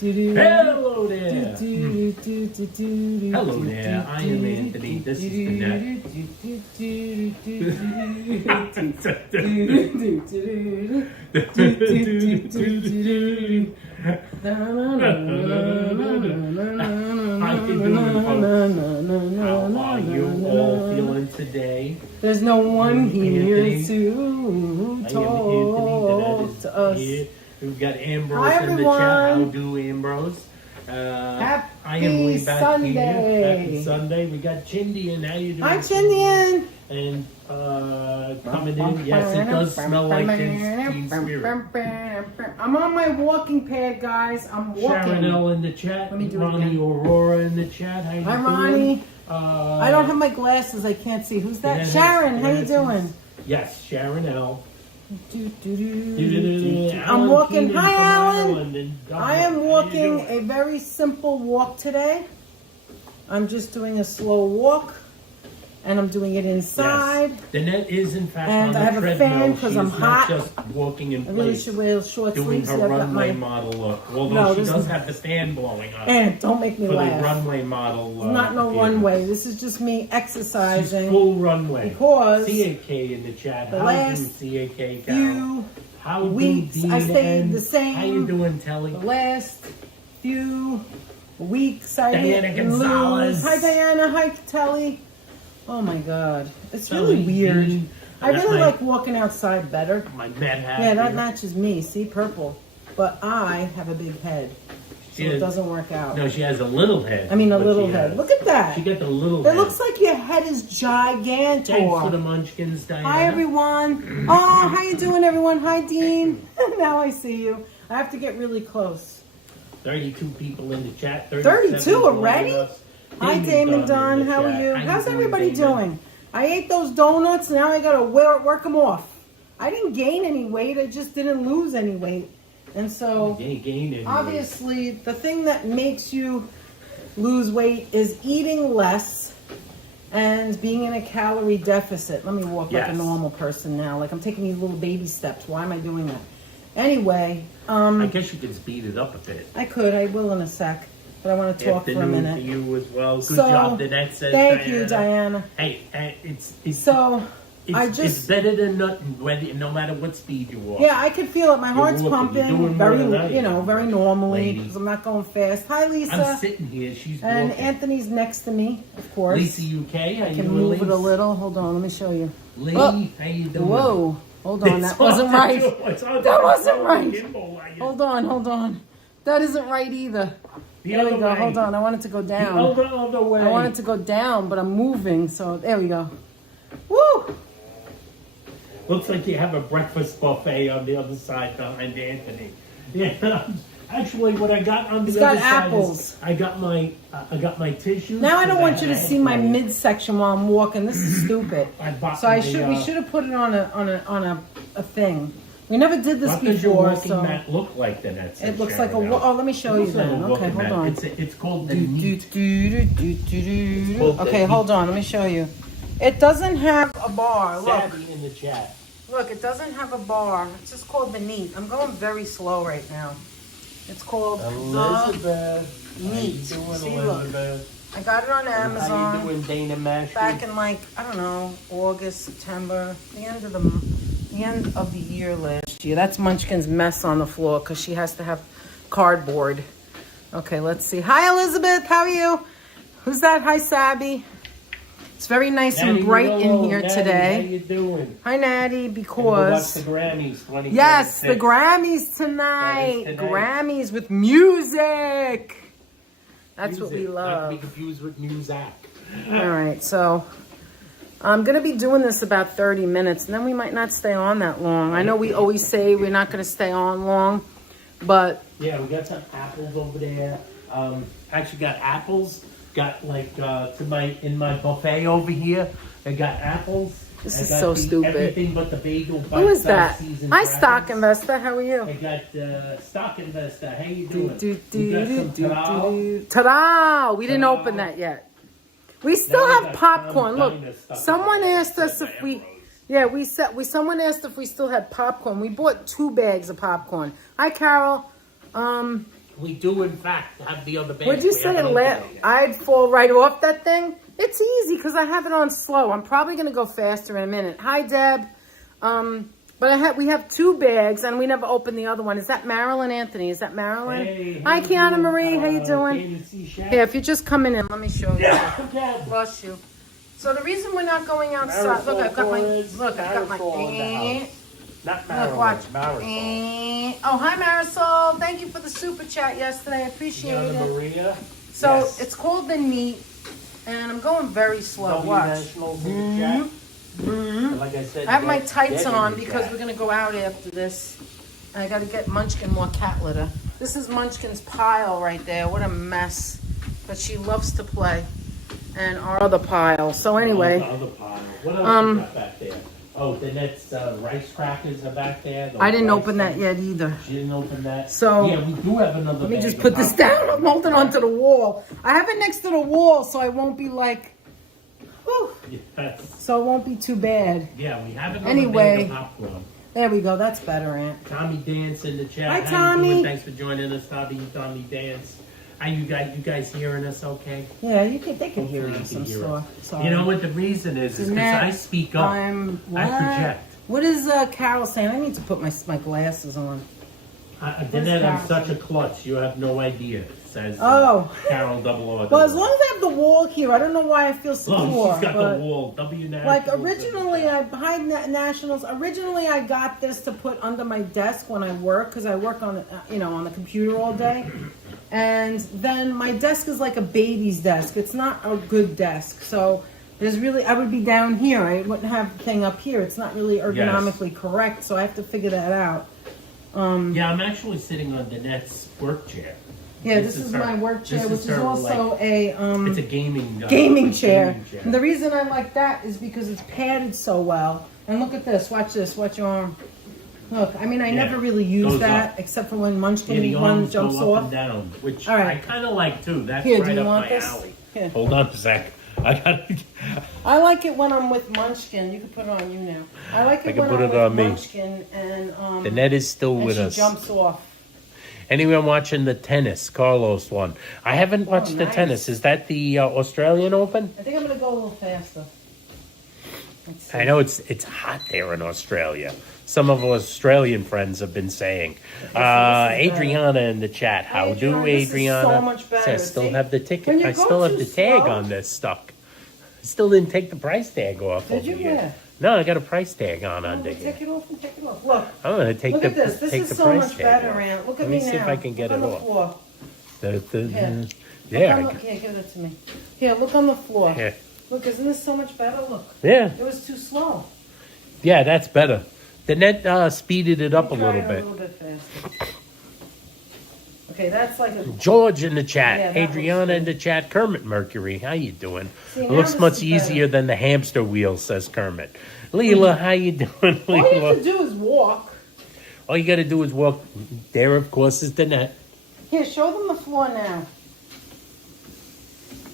Hello there. Hello there. I am Anthony. This is the net. How you doing, folks? How are you all feeling today? There's no one here Anthony. to talk to us. Here. We've got Ambrose Hi, in the chat. How do, Ambrose? Happy I am way back Sunday. here. Happy Sunday. We got Chindian. How you doing? Hi, Chindian. And coming in. Yes, it does smell like Teen Spirit. I'm on my walking pad, guys. I'm walking. Sharon L in the chat. Let me do it Ronnie again. Aurora in the chat. How you Hi, doing? Ronnie. I don't have my glasses. I can't see. Who's that? Yeah, Sharon, how you glasses. doing? Yes, Sharon L. I'm walking. Keenan Hi, from Alan. Ireland, and I am how you walking doing? a very simple walk today. I'm just doing a slow walk, and I'm doing it inside. Yes. The net is in fact And on the I have a treadmill. fan 'cause She I'm is not hot. just walking in I really place, should wear short doing sleeves. her I've got runway my. model look. Although No, she this does is- have the fan blowing up Don't make me for the laugh. runway model. It's not no appearance. runway. This is just me She's exercising. full runway. Because CAK in the chat. the How last do CAK, Carol? few How weeks, do Dean I stayed and the same. How you doing, Telly? The last few weeks I Diana didn't Gonzalez. lose. Hi Diana, hi Telly. Oh my God, it's Telly, really weird. Dean. I That's really my- like walking outside better. My Met hat. Yeah, that here. matches me. See, purple. But I have a big head, so She it has- doesn't work out. No, she has a little head. I mean, a but little she head. has- Look at that. She got the little It head. looks like your head is gigantic. Thanks for the munchkins, Diana. Hi everyone. Oh, how you doing, everyone? Hi, Dean. Now I see you. I have to get really close. 32 people in the chat. 32 already? joining us. Hi, Damon Dunn. in the How are chat. you? How How's doing, everybody Damon? doing? I ate those donuts. Now I gotta work them off. I didn't gain any weight. I just didn't lose any weight. And so, You ain't gained any weight. obviously, the thing that makes you lose weight is eating less and being in a calorie deficit. Let me walk like a Yes. normal person now. Like I'm taking these little baby steps. Why am I doing that? Anyway, I guess you could speed it up a bit. I could. I will in a sec. But I want to talk for a Afternoon minute. to you as well. Good So, job, Danette says. Thank you, Diana. Hey, it's So, I it's just... better than nothing, no matter what speed you walk. Yeah, I could feel it. My heart's walking. You're pumping doing very, more than I am, very normally lady. because I'm not going fast. Hi, Lisa. I'm sitting here. She's And walking. Anthony's next to me, of course. Lisa UK, how I you can doing, move it a Lisa? little. Hold on, let me show you. Lee, Oh. how you doing? Whoa, hold on, that It's wasn't hard to right. do. It's hard to That do. wasn't right. Gimbal, like it. Hold on. That isn't right either. The There we other go. way. Hold on, I want it to go The down. other way. I want it to go down, but I'm moving, so there we go. Woo! Looks like you have a breakfast buffet on the other side behind Anthony. Yeah. Actually, what I got on the It's other got side apples. is I got my tissues. Now I don't want you to had see my midsection while I'm walking. This is stupid. I bought So the, we should have put it on a thing. We never did this What does your before, walking so mat look like then? That's it looks like a. Oh, let me show you then. Okay, hold on. It's called the Do, neat. do, do, do, do. Well, the Okay, neat- hold on. Let me show you. It doesn't have a bar. Look, Savvy in the chat. look. It doesn't have a bar. It's just called the neat. I'm going very slow right now. It's called the Elizabeth. neat. How you doing, See, look. Elizabeth? I got it on How Amazon. you doing, Dana Mash? Back in like, I don't know, August, September, the end of the year last year. That's Munchkin's mess on the floor because she has to have cardboard. Okay, let's see. Hi, Elizabeth. How are you? Who's that? Hi, Sabby. It's very nice Natty, and bright in hello, here Natty, today. How you doing? Hi, Natty, Watch because... the Grammys 2026. Yes, the Grammys tonight. That is tonight. Grammys with music. That's what we Music, love. Not to be confused with music. All right, so I'm going to be doing this about 30 minutes, and then we might not stay on that long. I know we always say we're not going to stay on long, but... Yeah, we got some apples over there. Actually got apples. Got like in my buffet over here. I got apples. This I is got so stupid. Everything but the bagel. Who is that? seasoned Hi, crackers. Stock Investor. How are you? I got Stock Investor. How you Do, doing? do, We got do, some do, taro. do. Ta-da! We didn't Ta-da. open that yet. We still Now we have got popcorn. Look, Diner stuff someone in there. asked us if we... Yeah, someone asked if we still had popcorn. We bought 2 bags of popcorn. Hi, Carol. We do, in fact, have the other bag. Would you We say haven't opened it yet. I'd fall right off that thing? It's easy because I have it on slow. I'm probably going to go faster in a minute. Hi, Deb. But we have 2 bags, and we never opened the other one. Is that Marilyn, Anthony? Is that Marilyn? Hey, Hi, how Kiana you Marie. doing? How you doing? Can you see Shaq? Here, if you're just coming in, let me show you. Yeah. Bless you. So the reason we're not going outside, look, I've got my, Not look, Marilyn, watch. Marisol. Oh, hi, Marisol. Thank you for the super chat yesterday. I appreciate Kiana it. Maria. So Yes. it's called the Neat, and I'm going very slow. W Watch. Nationals in the chat. Like I said, I have my get tights in on the because chat. we're going to go out after this. And I got to get Munchkin more cat litter. This is Munchkin's pile right there. What a mess. But she loves to play. And our other pile. So anyway. The other pile. What else you got back there? Oh, then that's rice crackers are back there. I didn't open that yet either. She didn't open that. So yeah, we do have another. let me bag just of put this popcorn. down. I'm holding onto the wall. I have it next to the wall so I won't be like, whew. Yes. So it won't be too bad. Yeah, we have another Anyway. bag of popcorn. There we go. That's better, Aunt. Tommy Dance in the chat. Hi, How you doing? Tommy. Thanks for joining us, Tommy Dance. Are you guys hearing us okay? Yeah, they can hear Hopefully us. you I'm can hear sure. us. Sorry. You know what the reason is because Jeanette, I speak up. I project. What is Carol saying? I need to put my glasses on. Jeanette, I'm Carol such a klutz. You have no idea, says Carol Double R. Well, as long as I have the wall here, I don't know why I feel secure. Oh, she's got but the wall. W Nationals. like originally, Nationals. Originally, I got this to put under my desk when I work because I work on on the computer all day. And then my desk is like a baby's desk. It's not a good desk. So I would be down here. I wouldn't have the thing up here. It's not really ergonomically correct. So I have to figure that out. Yeah, I'm actually sitting on Danette's work chair. Yeah, this is my work chair, which is also it's a gaming chair. And the reason I like that is because it's padded so well. And look at this. Watch this. Watch your arm. Look, I mean, I never really use that except for when Munchkin one jumps go off. Up and down, which All right. I kind of like too. That's Here, right do you up want my this? alley. Here. Hold on a sec. I like it when I'm with Munchkin. You can put it on you now. I like it can when put I'm it on with me. Munchkin and The net is still and with she us. jumps off. Anyway, I'm watching the tennis, Carlos won. I haven't watched the nice. tennis. Is that the Australian Open? I think I'm gonna go a little faster. Let's see. I know it's hot there in Australia. Some of our Australian friends have been saying. Adriana in the chat. How do Adriana, this is Adriana? so much better. I still See? have the When ticket. you I go still have too the tag slow- on this stuck. I still didn't take the price tag off. Did over you? here. Yeah. No, I got a price tag on Oh, under well, here. take it off and take it off. Look. I'm gonna take Look the at this. This take is the so price much tag better, off. Aunt. Look Let at me me see now. if I can get Look it on the off. floor. Yeah. Here, give it to me. Here, look on the floor. Here. Look, isn't this so much better? Look. Yeah. It was too slow. Yeah, that's better. The net speeded it up a Try little it bit. A little bit faster. Okay, that's like a. George in the chat, Yeah, that Adriana looks in the chat, Kermit Mercury, how you doing? See, It now looks this much is easier than the hamster wheel, says Kermit. Leela, how you doing, All you have Leela? to do is walk. All you got to do is walk. There, of course, is the net. Here, show them the floor now.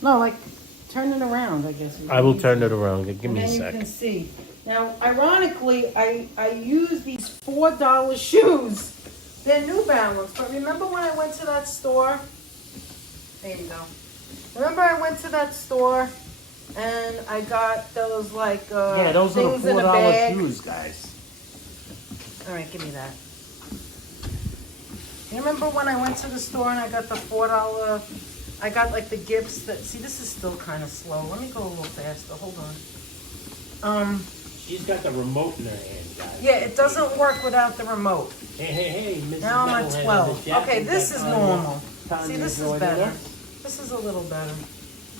No, like, turn it around, I guess. I will turn it around. Give And me a then you sec. can see. Now, ironically, I use these $4 shoes. They're New Balance. But remember when I went to that store? There you go. Remember I went to that store and I got those like Yeah, those are things the in a $4 bag. shoes, guys. All right, give me that. You remember when I went to the store and I got the $4? I got like the gifts that. See, this is still kind of slow. Let me go a little faster. Hold on. She's got the remote in her hand, guys. Yeah, it doesn't work without the remote. Hey, Mrs. Now I'm at Metalhead in 12. the chat. Okay, this is normal. Tanya See, this is joining better. us. This is a little better.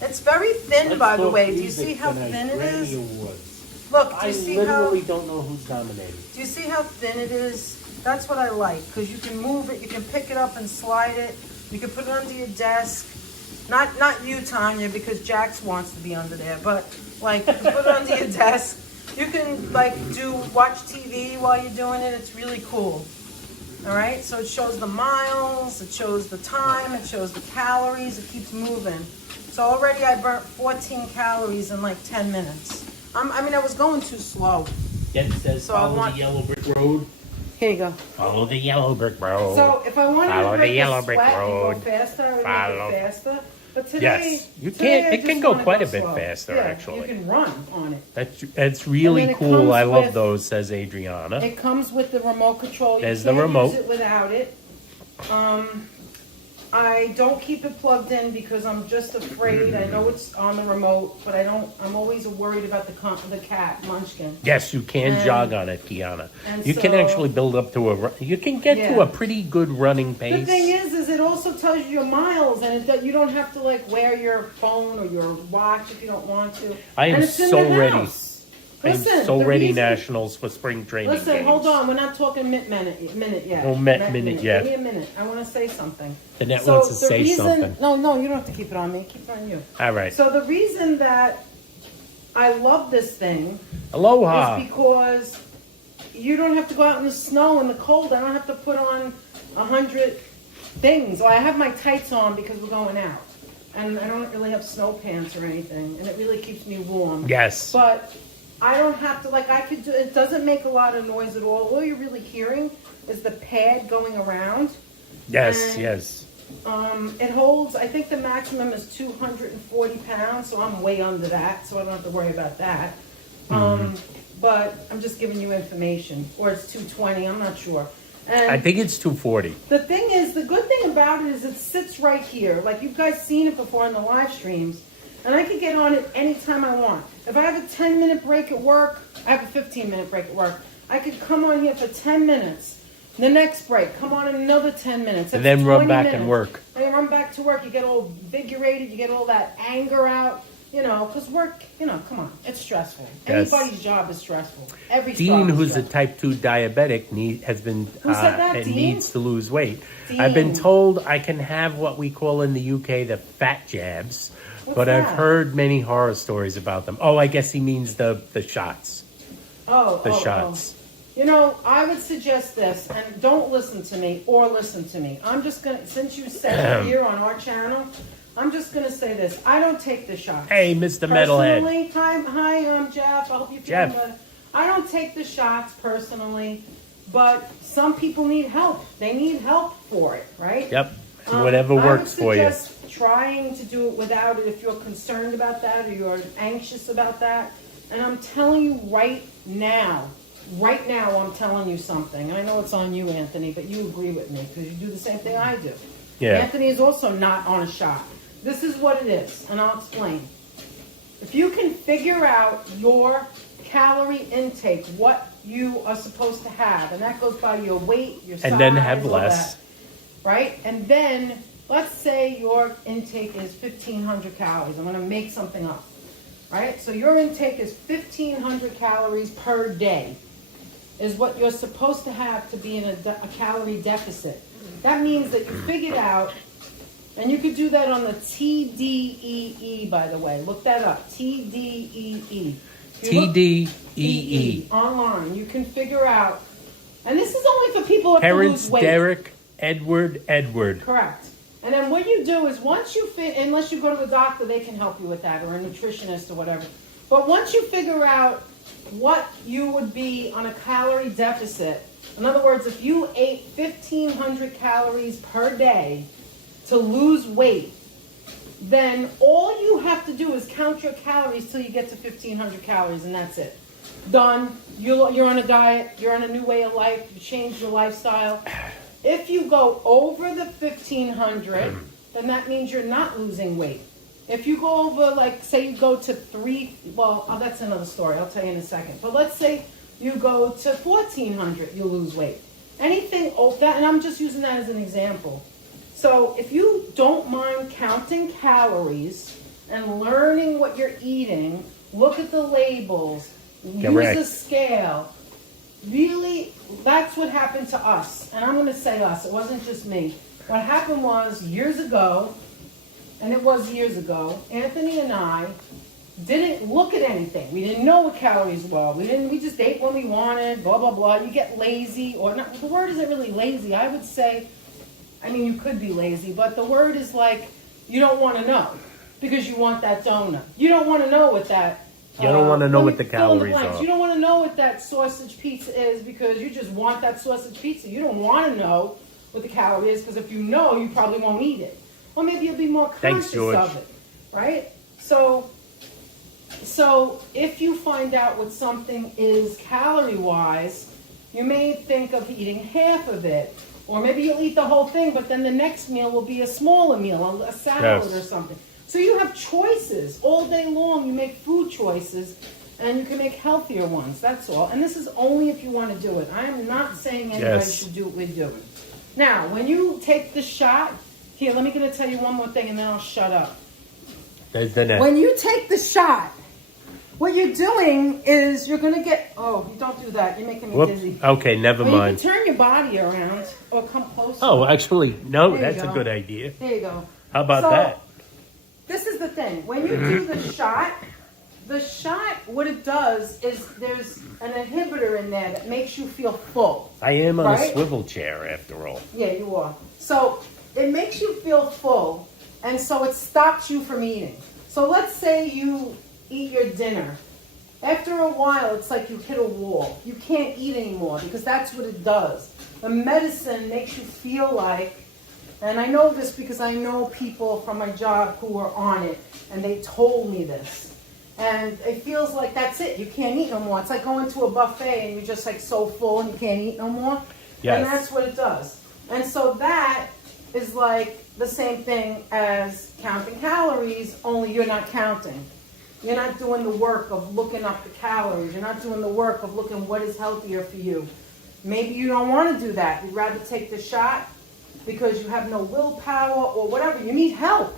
It's very thin, Let's by the talk way. Do you music see how tonight. thin it Grammy is? Awards. Look, do I you see literally how? don't know who's nominated. Do you see how thin it is? That's what I like because you can move it, you can pick it up and slide it. You can put it under your desk. Not you, Tanya, because Jax wants to be under there. But like, you can put it under your desk. You can like watch TV while you're doing it. It's really cool. All right, so it shows the miles, it shows the time, it shows the calories, it keeps moving. So already I burnt 14 calories in like 10 minutes. I was going too slow. Jen says So I follow want- the yellow brick road. Here you go. Follow the yellow brick road. So if I wanted Follow to the make yellow it brick sweat and road. go faster, I would Follow. make it faster. But today, Yes, you today can. I It can just go wanna quite a go bit slow. faster, Yeah, actually. you can run on it. That's really And then it cool. comes I love with- those, says Adriana. It comes with the remote control. There's You the can't remote. use it without it. I don't keep it plugged in because I'm just afraid. I know it's on the remote, but I'm always worried about the cat, Munchkin. Yes, you can And- jog on it, Kiana. and You can so- actually build up to you can get to Yeah. a pretty good running pace. The thing is it also tells you your miles, and you don't have to like wear your phone or your watch if you don't want to. I am And it's in so the ready. house. I'm Listen, so the ready, reason- Nationals, for spring training Listen, games. hold on. We're not talking minute yet. Oh, minute yet. Give me a minute. I want to say something. The net wants to the say something. No, you don't have to keep it on me. Keep it on you. All right. So the reason that I love this thing Aloha. is because you don't have to go out in the snow and the cold. I don't have to put on 100 things. Well, I have my tights on because we're going out. And I don't really have snow pants or anything. And it really keeps me warm. Yes. But I don't have to, like, I could do, it doesn't make a lot of noise at all. All you're really hearing is the pad going around. Yes, And, yes. It holds, I think the maximum is 240 pounds, so I'm way under that, so I don't have to worry about that. But I'm just giving you information. Or it's 220, I'm not sure. And I think it's 240. the thing is, the good thing about it is it sits right here. Like, you guys seen it before in the live streams. And I can get on it anytime I want. If I have a 10-minute break at work, I have a 15-minute break at work. I could come on here for 10 minutes. The next break, come on another 10 minutes. And That's then run 20 back minutes. and work. Then run back to work. You get all invigorated. You get all that anger out. You know, because work, come on. It's stressful. Yes. Anybody's job is stressful. Every Dean, job is who's a stressful. type 2 diabetic, has been Who said that, and Dean? needs to lose weight. I've been Dean. told I can have what we call in the UK the fat jabs, but I've that? heard many horror stories about them. Oh, I guess he means the shots. The shots. I would suggest this, and don't listen to me or listen to me. I'm just going to, since you said it here on our channel, I'm just going to say this. I don't take the shots. Hey, Mr. Metalhead. Personally, hi, Jeff. I hope you feel Jeff. good. I don't take the shots personally, but some people need help. They need help for it, right? Yep. Whatever works for you. I would suggest trying to do it without it if you're concerned about that or you're anxious about that. And I'm telling you right now, I'm telling you something. And I know it's on you, Anthony, but you agree with me because you do the same thing I do. Yeah. Anthony is also not on a shot. This is what it is, and I'll explain. If you can figure out your calorie intake, what you are supposed to have, and that goes by your weight, your size, And then have all less. that, right? And then, let's say your intake is 1,500 calories. I'm going to make something up, right? So your intake is 1,500 calories per day is what you're supposed to have to be in a calorie deficit. That means that you figured out, and you could do that on the TDEE, by the way. Look that up, TDEE. TDEE. Online, you can figure out, and this is only for people who have to Terrence, lose weight. Derek, Edward. Correct. And then what you do is once you unless you go to the doctor, they can help you with that, or a nutritionist or whatever. But once you figure out what you would be on a calorie deficit, in other words, if you ate 1,500 calories per day to lose weight, then all you have to do is count your calories till you get to 1,500 calories, and that's it. Done. You're on a diet. You're on a new way of life. You changed your lifestyle. If you go over the 1,500, then that means you're not losing weight. If you go over, like, say you go to that's another story. I'll tell you in a second. But let's say you go to 1,400, you'll lose weight. Anything over that, and I'm just using that as an example. So if you don't mind counting calories and learning what you're eating, look at the labels, Correct. use a scale. Really, that's what happened to us. And I'm going to say us. It wasn't just me. What happened was years ago, Anthony and I didn't look at anything. We didn't know what calories were. We just ate when we wanted, blah, blah, blah. You get lazy, or not. The word isn't really lazy. I would say, you could be lazy, but the word is like, you don't want to know because you want that donut. You don't want to know what that You don't want to know what the fill in calories blanks. are. You don't want to know what that sausage pizza is because you just want that sausage pizza. You don't want to know what the calorie is because if you know, you probably won't eat it. Or maybe you'll be more conscious of it, right? So if you find out what something is calorie-wise, you may think of eating half of it. Or maybe you'll eat the whole thing, but then the next meal will be a smaller meal, a salad or something. So you have choices. All day long, you make food choices, and you can make healthier ones. That's all. And this is only if you want to do it. I am not saying anybody should do what we're doing. Now, when you take the shot, here, let me tell you one more thing, and then I'll shut up. There's the next. When you take the shot, what you're doing is you're going to get... Oh, you don't do that. You're making me dizzy. Okay, never mind. You can turn your body around or come closer. Oh, actually, no, There you that's a go. good idea. There you go. How about that? This is the thing. When you do the shot, what it does is there's an inhibitor in there that makes you feel full. I am on a swivel chair, after all. Yeah, you are. So it makes you feel full, and so it stops you from eating. So let's say you eat your dinner. After a while, it's like you hit a wall. You can't eat anymore because that's what it does. The medicine makes you feel like, and I know this because I know people from my job who are on it, and they told me this. And it feels like that's it. You can't eat no more. It's like going to a buffet and you're just like so full and you can't eat no more. Yes. And that's what it does. And so that is like the same thing as counting calories, only you're not counting. You're not doing the work of looking up the calories. You're not doing the work of looking what is healthier for you. Maybe you don't want to do that. You'd rather take the shot because you have no willpower or whatever. You need help.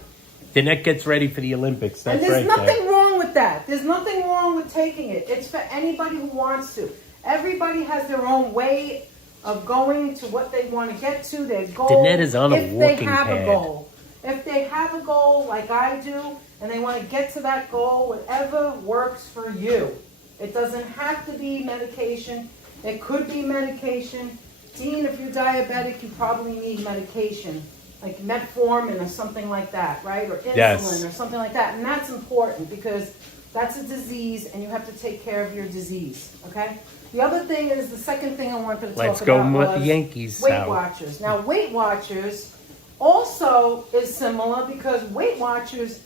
Danette gets ready for the Olympics. That's and there's right. nothing wrong with that. There's nothing wrong with taking it. It's for anybody who wants to. Everybody has their own way of going to what they want to get to, their goal. Danette is on a walking If they have pad. a goal. If they have a goal like I do, and they want to get to that goal, whatever works for you. It doesn't have to be medication. It could be medication. Dean, if you're diabetic, you probably need medication, like metformin or something like that, right? Or insulin or something like that. And that's important because that's a disease and you have to take care of your disease, okay? The other thing is, the second thing I wanted to talk about Let's go with was the Yankees. Weight Watchers. Now, Weight Watchers also is similar because Weight Watchers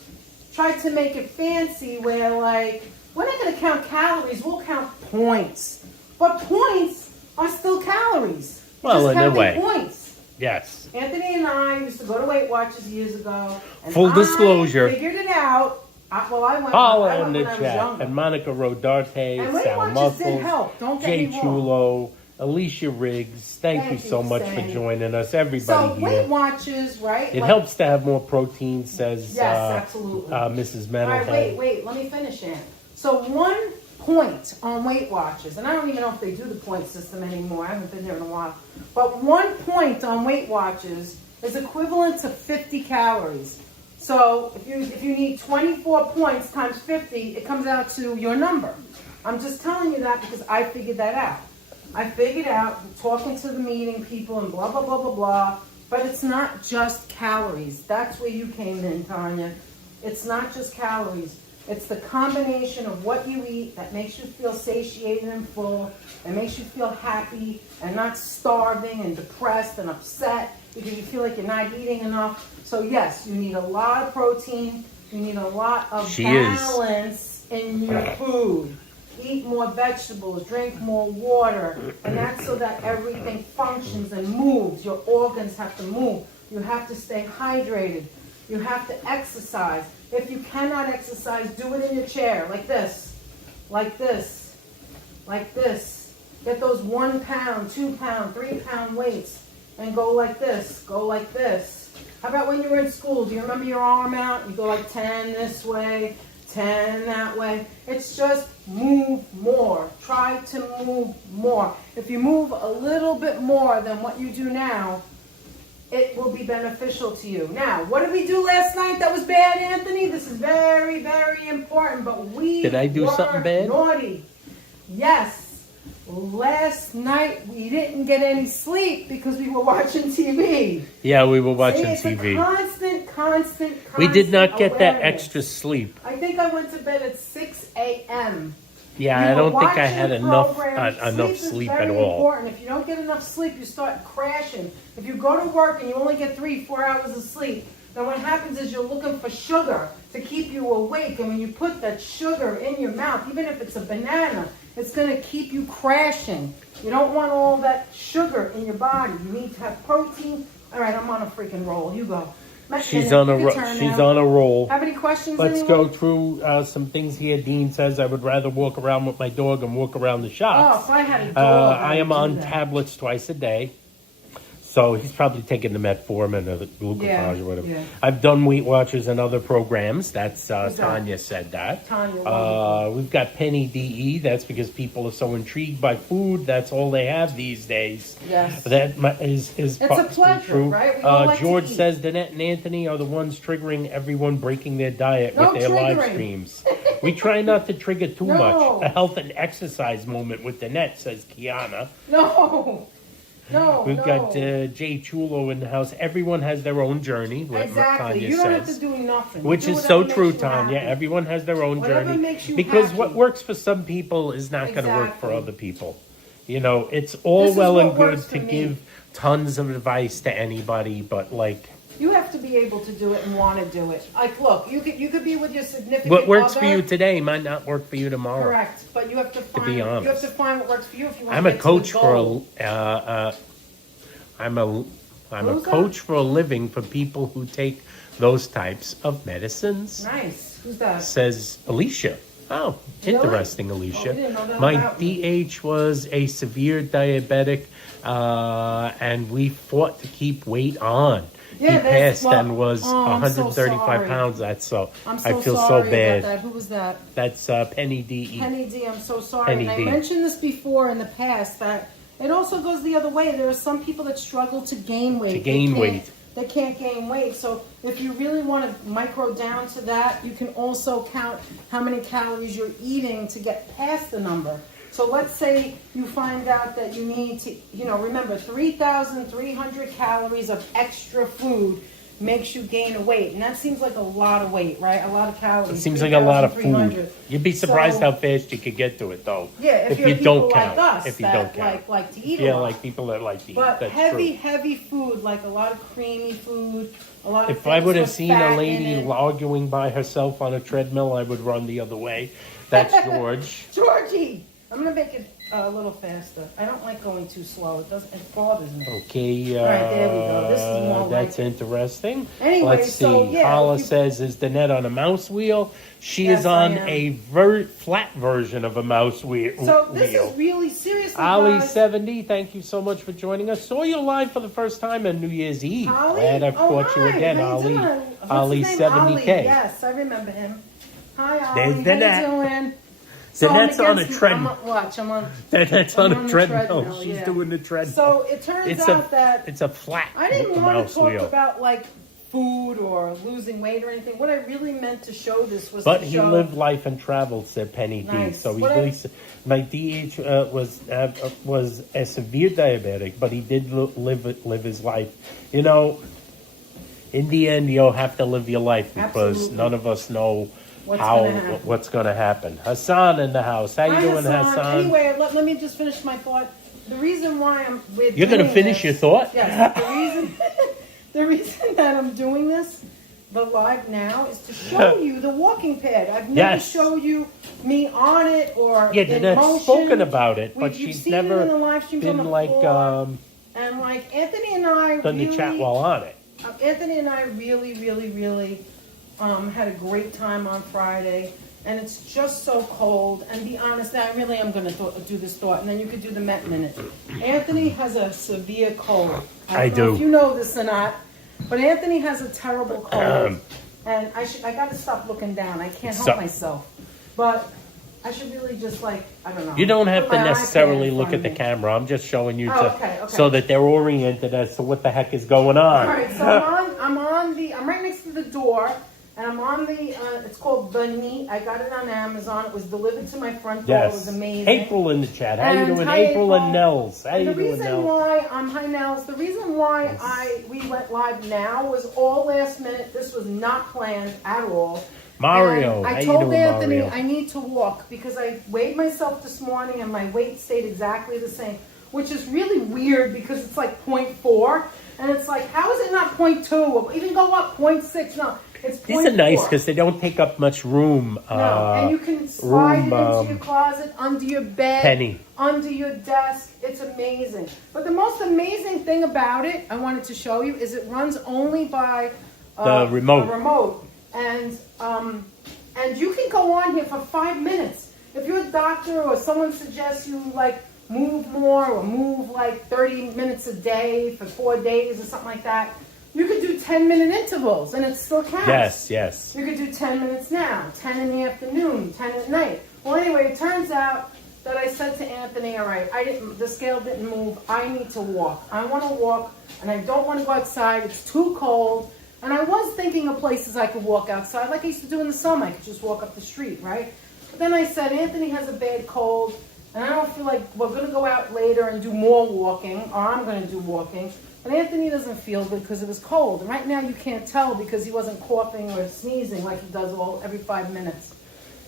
try to make it fancy where, like, we're not going to count calories, we'll count points. But points are still calories. Well, in a way. Points. Yes. Anthony and I used to go to Weight Watchers years ago. And Full disclosure. I figured it out. I went Paula in the when I was chat. younger. And Monica Rodarte, And Weight Sal Watchers did Muscles, help. Don't get Jay me wrong. Chulo, Alicia Riggs. Thank you so much for Sandy. joining us, So everybody here. Weight Watchers, right? It helps to have more protein, says absolutely. Mrs. All Metalhead. right, wait, let me finish, Ann. So 1 point on Weight Watchers, and I don't even know if they do the point system anymore. I haven't been there in a while. But 1 point on Weight Watchers is equivalent to 50 calories. So if you need 24 points times 50, it comes out to your number. I'm just telling you that because I figured that out. I figured out talking to the meeting people and blah, blah, blah, blah, blah. But it's not just calories. That's where you came in, Tanya. It's not just calories. It's the combination of what you eat that makes you feel satiated and full, and makes you feel happy and not starving and depressed and upset because you feel like you're not eating enough. So yes, you need a lot of protein. You need a lot of balance in your food. Eat more vegetables, drink more water, and that's so that everything functions and moves. Your organs have to move. You have to stay hydrated. You have to exercise. If you cannot exercise, do it in your chair, like this, like this, like this. Get those 1 pound, 2 pound, 3 pound weights and go like this, go like this. How about when you were in school? Do you remember your arm out? You go like 10 this way, 10 that way. It's just move more. Try to move more. If you move a little bit more than what you do now, it will be beneficial to you. Now, what did we do last night that was bad, Anthony? This is very, very important, but we Did I do something bad? Naughty. Yes. Last night we didn't get any sleep because we were watching TV. Yeah, we were watching it's TV. A constant We did not get that awareness. extra sleep. I think I went to bed at 6 a.m. Yeah, You I were don't think I watching had enough programs. sleep is at very all. Important. If you don't get enough sleep, you start crashing. If you go to work and you only get 3-4 hours of sleep, then what happens is you're looking for sugar to keep you awake. And when you put that sugar in your mouth, even if it's a banana, it's going to keep you crashing. You don't want all that sugar in your body. You need to have protein. All right, I'm on a freaking roll. You go. She's on a roll. Have any questions? Let's go through some things here. Dean says, I would rather walk around with my dog and walk around the shops. Oh, if I had a dog, I am on tablets twice a day. So he's probably taking the metformin or the glucophage or whatever. Yeah. I've done Weight Watchers and other programs. That's Tanya said that. Tanya, we've got Penny DE. That's because people are so intrigued by food. That's all they have these days. Yes. That is it's a pleasure, true. Right? We all like George to eat. says Danette and Anthony are the ones triggering everyone breaking their diet with their live streams. We try not to trigger too much. A health and exercise moment with Danette, says Kiana. We've got Jay Chulo in the house. Everyone has their own journey. Exactly. You don't have to do nothing. Which is so true, Tanya. Everyone has their own journey. Makes you because happy. What works for some people is not going to work for other people. You know, it's all well and good to give tons of advice to anybody, but like... You have to be able to do it and want to do it. Like, look, you could be with your significant What works other. for you today might not work for you tomorrow. Correct, but you have to find. To be honest, you have to find what works for you if you want. I'm to a get coach to the for goal. I'm a coach for a living for people who take those types of medicines. Nice. Who's that? Says Alicia. Oh, really? Interesting, Alicia. Oh, we didn't know that My about me. DH was a severe diabetic, and we fought to keep weight on. Yeah, he passed and was 135 pounds. I'm so I feel sorry so bad. About that. Who was that? That's Penny DE. Penny D. I'm so sorry. Penny and D. I mentioned this before in the past that it also goes the other way. There are some people that struggle to gain weight. They can't gain weight. So if you really want to micro down to that, you can also count how many calories you're eating to get past the number. So let's say you find out that you need to, remember 3,300 calories of extra food makes you gain a weight. And that seems like a lot of weight, right? A lot of calories. It seems like a lot of food. You'd be surprised how fast you could get to it, though. Yeah, if you people don't count. like us if you don't count. like to eat a Yeah, lot. like people that like to eat. But That's heavy food, like a lot of creamy food, a lot of If I would have with seen fat a lady in it. arguing by herself on a treadmill, I would run the other way. That's George. Georgie! I'm going to make it a little faster. I don't like going too slow. It bothers me. Okay, All right, there we go. This is more that's like interesting. Anyway, let's see. so, yeah, Hala says, is Danette on a mouse wheel? She is on a flat version of a mouse wheel. So this is really seriously, Ali guys. 70, thank you so much for joining us. Saw you live for the first time on New Year's Eve. Ali? Glad I've caught you again, How you Ali. doing? What's Ali his name? 70K. Ali. Yes, I remember him. Hi, Ali. There's How you doing? Danette's on a treadmill. I'm on Danette's on a treadmill. treadmill, She's yeah. doing the treadmill. So it turns out that it's a flat I didn't want mouse to talk wheel. about like food or losing weight or anything. What I really meant to show this was But to he show... lived life and traveled, said Penny D. Nice. So he really, my DH was a severe diabetic, but he did live his life. You know, in the end, you'll have to live your life because Absolutely. none of us know what's going to happen. Hassan in the house. How you doing, Hassan? Anyway, let me just finish my thought. The reason why You're going to finish your thought? Yes. The reason that I'm doing this, the live now, is to show you the walking pad. I've never showed you me on it or in motion. Spoken about it, but You've she's seen never it in the live streams been on the like floor. And like Anthony and I done the chat while on it. Anthony and I really had a great time on Friday, and it's just so cold. And be honest, I really am going to do this thought, and then you could do the Met Minute. Anthony has a severe cold. I don't know if you know this or not, but Anthony has a terrible cold, and I got to stop looking down. I can't help myself, but I should really just I don't know. You don't have to necessarily look at the camera. I'm just showing you so that they're oriented as to what the heck is going on. All right, so I'm right next to the door, And I'm on the, it's called The Neat. I got it on Amazon. It was delivered to my front door. It was Yes. amazing. April in the chat. How you And doing, hi, April and Nels? How And you the doing, reason Nels? why, hi Nels, the reason why we went live now was all last minute. This was not planned at all. Mario, And how I you told doing, Anthony Mario? I need to walk because I weighed myself this morning and my weight stayed exactly the same, which is really weird because it's like 0.4. And it's like, how is it not 0.2? Even go up 0.6. No, it's 0.4. These are nice because they don't take up much room. No, and you can slide it into room, your closet, under your bed, Penny. under your desk. It's amazing. But the most amazing thing about it, I wanted to show you, is it runs only by The remote. A remote, and you can go on here for 5 minutes. If you're a doctor or someone suggests you like move more or move like 30 minutes a day for 4 days or something like that, you could do 10-minute intervals and it still counts. Yes, yes. You could do 10 minutes now, 10 in the afternoon, 10 at night. Well, anyway, it turns out that I said to Anthony, all right, the scale didn't move. I need to walk. I want to walk and I don't want to go outside. It's too cold. And I was thinking of places I could walk outside like I used to do in the summer. I could just walk up the street, right? But then I said, Anthony has a bad cold. And I don't feel like we're going to go out later and do more walking, or I'm going to do walking. But Anthony doesn't feel good because it was cold. And right now you can't tell because he wasn't coughing or sneezing like he does every 5 minutes.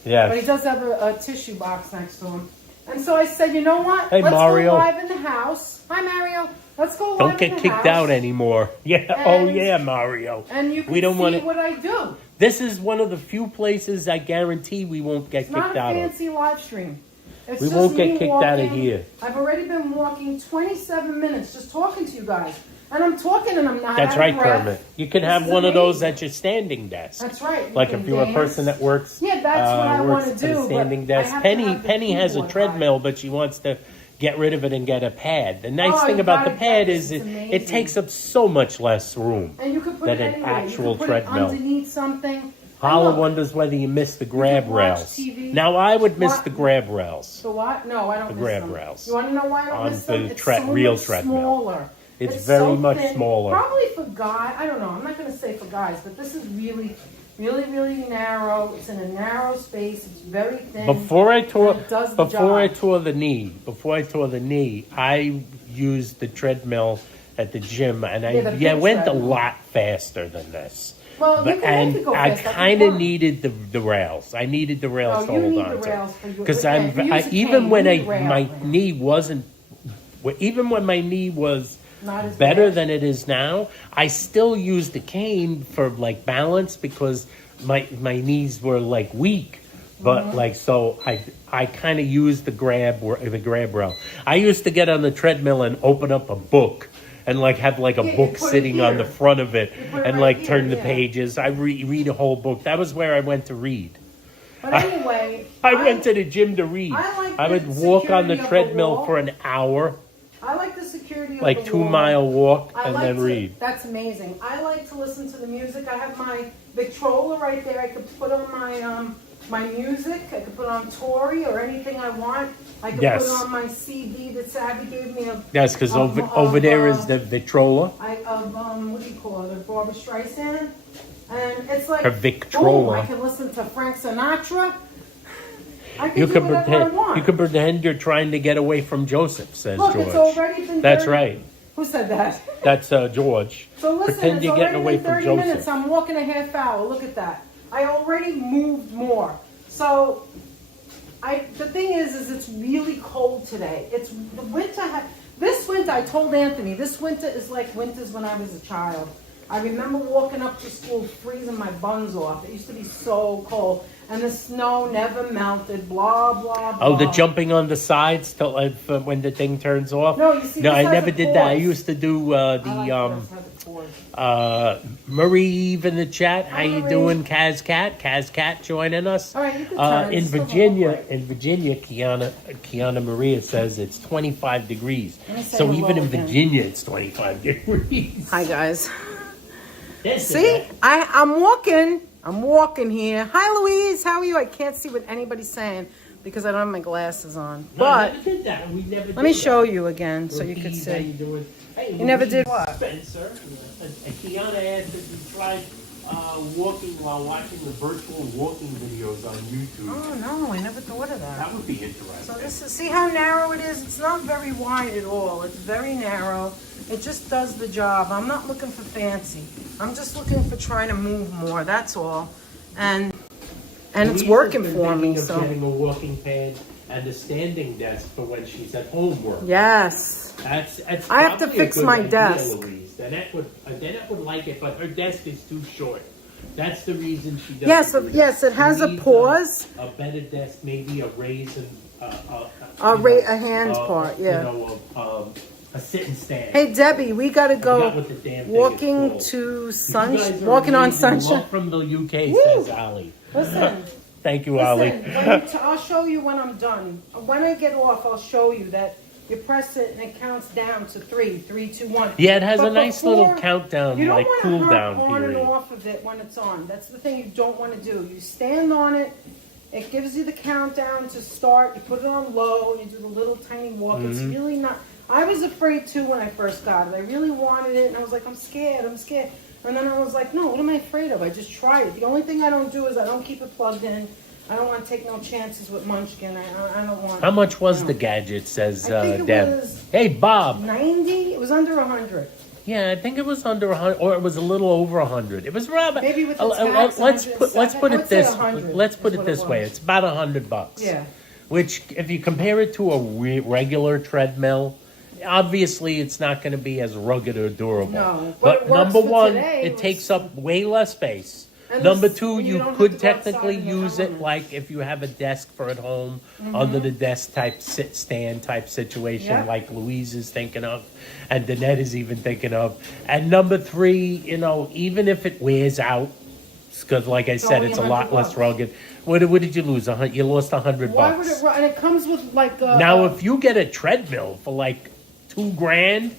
Yes. But he does have a tissue box next to him. And so I said, you know what? Hey, Let's Mario. go live in the house. Hi, Mario. Let's go live Don't in get the kicked house. out anymore. Yeah. And- Oh, yeah, Mario. And you can We don't see wanna- what I do. This is one of the few places I guarantee we won't get It's not kicked a out of. fancy live stream. It's We just won't get me kicked out of walking. here. I've already been walking 27 minutes just talking to you guys. And I'm talking and I'm not That's out right, of breath. Kermit. You can This have is one of those amazing. at your standing desk. That's right. You Like can if you're a dance. person that works, Yeah, that's what I works wanna at a do, but standing I desk. have to Penny have the Penny has a keyboard treadmill, but she wants to get rid of it and get a pad. The nice Oh, thing you about the gotta pad get is this. it, It's it amazing. takes up so much less room And you can put than it an anywhere. actual You can put treadmill. it underneath something. Holla And look, wonders whether you missed the grab can watch rails. TV. Now I would miss What? the grab rails. The what? No, I don't The miss grab them. rails. You want to know why I don't On miss them? the It's tre- so real much treadmill. smaller. It's very so much thin. smaller. Probably for guys. I don't know. I'm not going to say for guys, but this is really, really, really narrow. It's in a narrow space. It's very thin. Before I tore It does the the knee, I used the treadmill at the gym, and Yeah, the I big went a treadmill. lot faster than this. Well, you can make And it go I fast. That's kind of fun. needed the rails. I needed the rails Oh, to you hold need on the to. rails for your- Because yeah, if you use a even cane, when you need my rails. knee wasn't, even when my knee was Not as better bad. than it is now, I still used the cane for like balance because my knees were like weak. But Mm-hmm. like so, I kind of used the grab rail. I used to get on the treadmill and open up a book and like have like a Yeah, you book put it sitting on the here. front of it You put it and right like turn here, the yeah. pages. I read a whole book. That was where I went to read. But anyway, I went to the gym to read. I like I the would walk on the security of the treadmill wall. for an hour, I like the security of like the 2 wall. mile walk, I and like then to, read. That's amazing. I like to listen to the music. I have my Victrola right there. I could put on my music. I could put on Tori or anything I want. I could Yes. put on my CD that Savvy gave me. Yes, because of- over there of, is the Victrola. What do you call it? Of Barbara Streisand. And it's like Her Victrola. boom, I can listen to Frank Sinatra. I can You do can whatever I pretend. want. You can pretend you're trying to get away from Joseph. Says Look, George. it's already been That's 30 right. Who said that? That's George. So listen, Pretend it's you're getting already away been from 30 Joseph. minutes. I'm walking a half hour. Look at that. I already moved more. So the thing is it's really cold today. It's the winter. This winter, I told Anthony, this winter is like winters when I was a child. I remember walking up to school freezing my buns off. It used to be so cold. And the snow never melted, blah, blah, blah. Oh, the jumping on the sides till when the thing turns off. No, you see, no, this I has never a did that. I pause. used to do I like this, has a pause. Marie Eve in the chat. How Hi, you Marie. doing, Kaz Cat joining us. All right, you can turn. In It's still Virginia, not Kiana Maria says it's 25 degrees. Let me say So hello even in again. Virginia, it's 25 degrees. Hi, guys. Yes, See, it is. I'm walking. I'm walking here. Hi, Louise. How are you? I can't see what anybody's saying because I don't have my glasses on. No, I But never did that. We never let me did show that. you again so you can Louise, how you see. doing? Hey, You never Louise did what? Spencer. And Kiana asked if you tried walking while watching the virtual walking videos on YouTube. Oh no, I never thought of that. That would be interesting. So this is, see how narrow it is? It's not very wide at all. It's very narrow. It just does the job. I'm not looking for fancy. I'm just looking for trying to move more, that's all. And it's working for me, so. Getting a walking pad and a standing desk for when she's at home working. Yes. That's I have to probably a fix good my idea, desk. Louise. Danette would like it, but her desk is too short. That's the reason she doesn't. Yes, do that. yes, it has She a needs pause. A better desk, maybe a raise and A hand part, yeah. A sit and stand. Hey Debbie, we gotta I forgot go what the damn thing is walking called. to You guys sun, are walking on amazing. sunshine. Love from the UK, Woo! says Ali. Listen, Thank you, Ali. I'll show you when I'm done. When I get off, I'll show you that you press it and it counts down to 3, 3, 2, 1. Yeah, it has But a nice before- little countdown, You don't like want cool to down hop on period. and off of it when it's on. That's the thing you don't want to do. You stand on it. It gives you the countdown to start. You put it on low. You do the little tiny walk. It's Mm-hmm. really not. I was afraid too when I first got it. I really wanted it, and I was like, I'm scared. I'm scared. And then I was like, no, what am I afraid of? I just try it. The only thing I don't do is I don't keep it plugged in. I don't want to take no chances with Munchkin. I don't want. How much was no. the gadget, says I think it Deb? was Hey, Bob. 90. It was under 100. Yeah, I think it was under 100, or it was a little over 100. It was rather. Maybe with the tax, let's put 107. I would say this. 100 Let's put is it what this it way. was. It's about $100. Yeah. Which, if you compare it to a regular treadmill, obviously it's not going to be as rugged or durable. No, but but it works number for one, today. it takes up way less space. And Number this- two, you you don't have could to go outside technically in the use it elements. like if you have a desk for at home, under the desk type sit stand type situation, Yeah. like Louise is thinking of, and Danette is even thinking of. And number three, even if it wears out, because like I said, only it's a lot $100. less rugged. What did you lose? You lost $100. Why would it run? And it comes with like a. Now, if you get a treadmill for like $2,000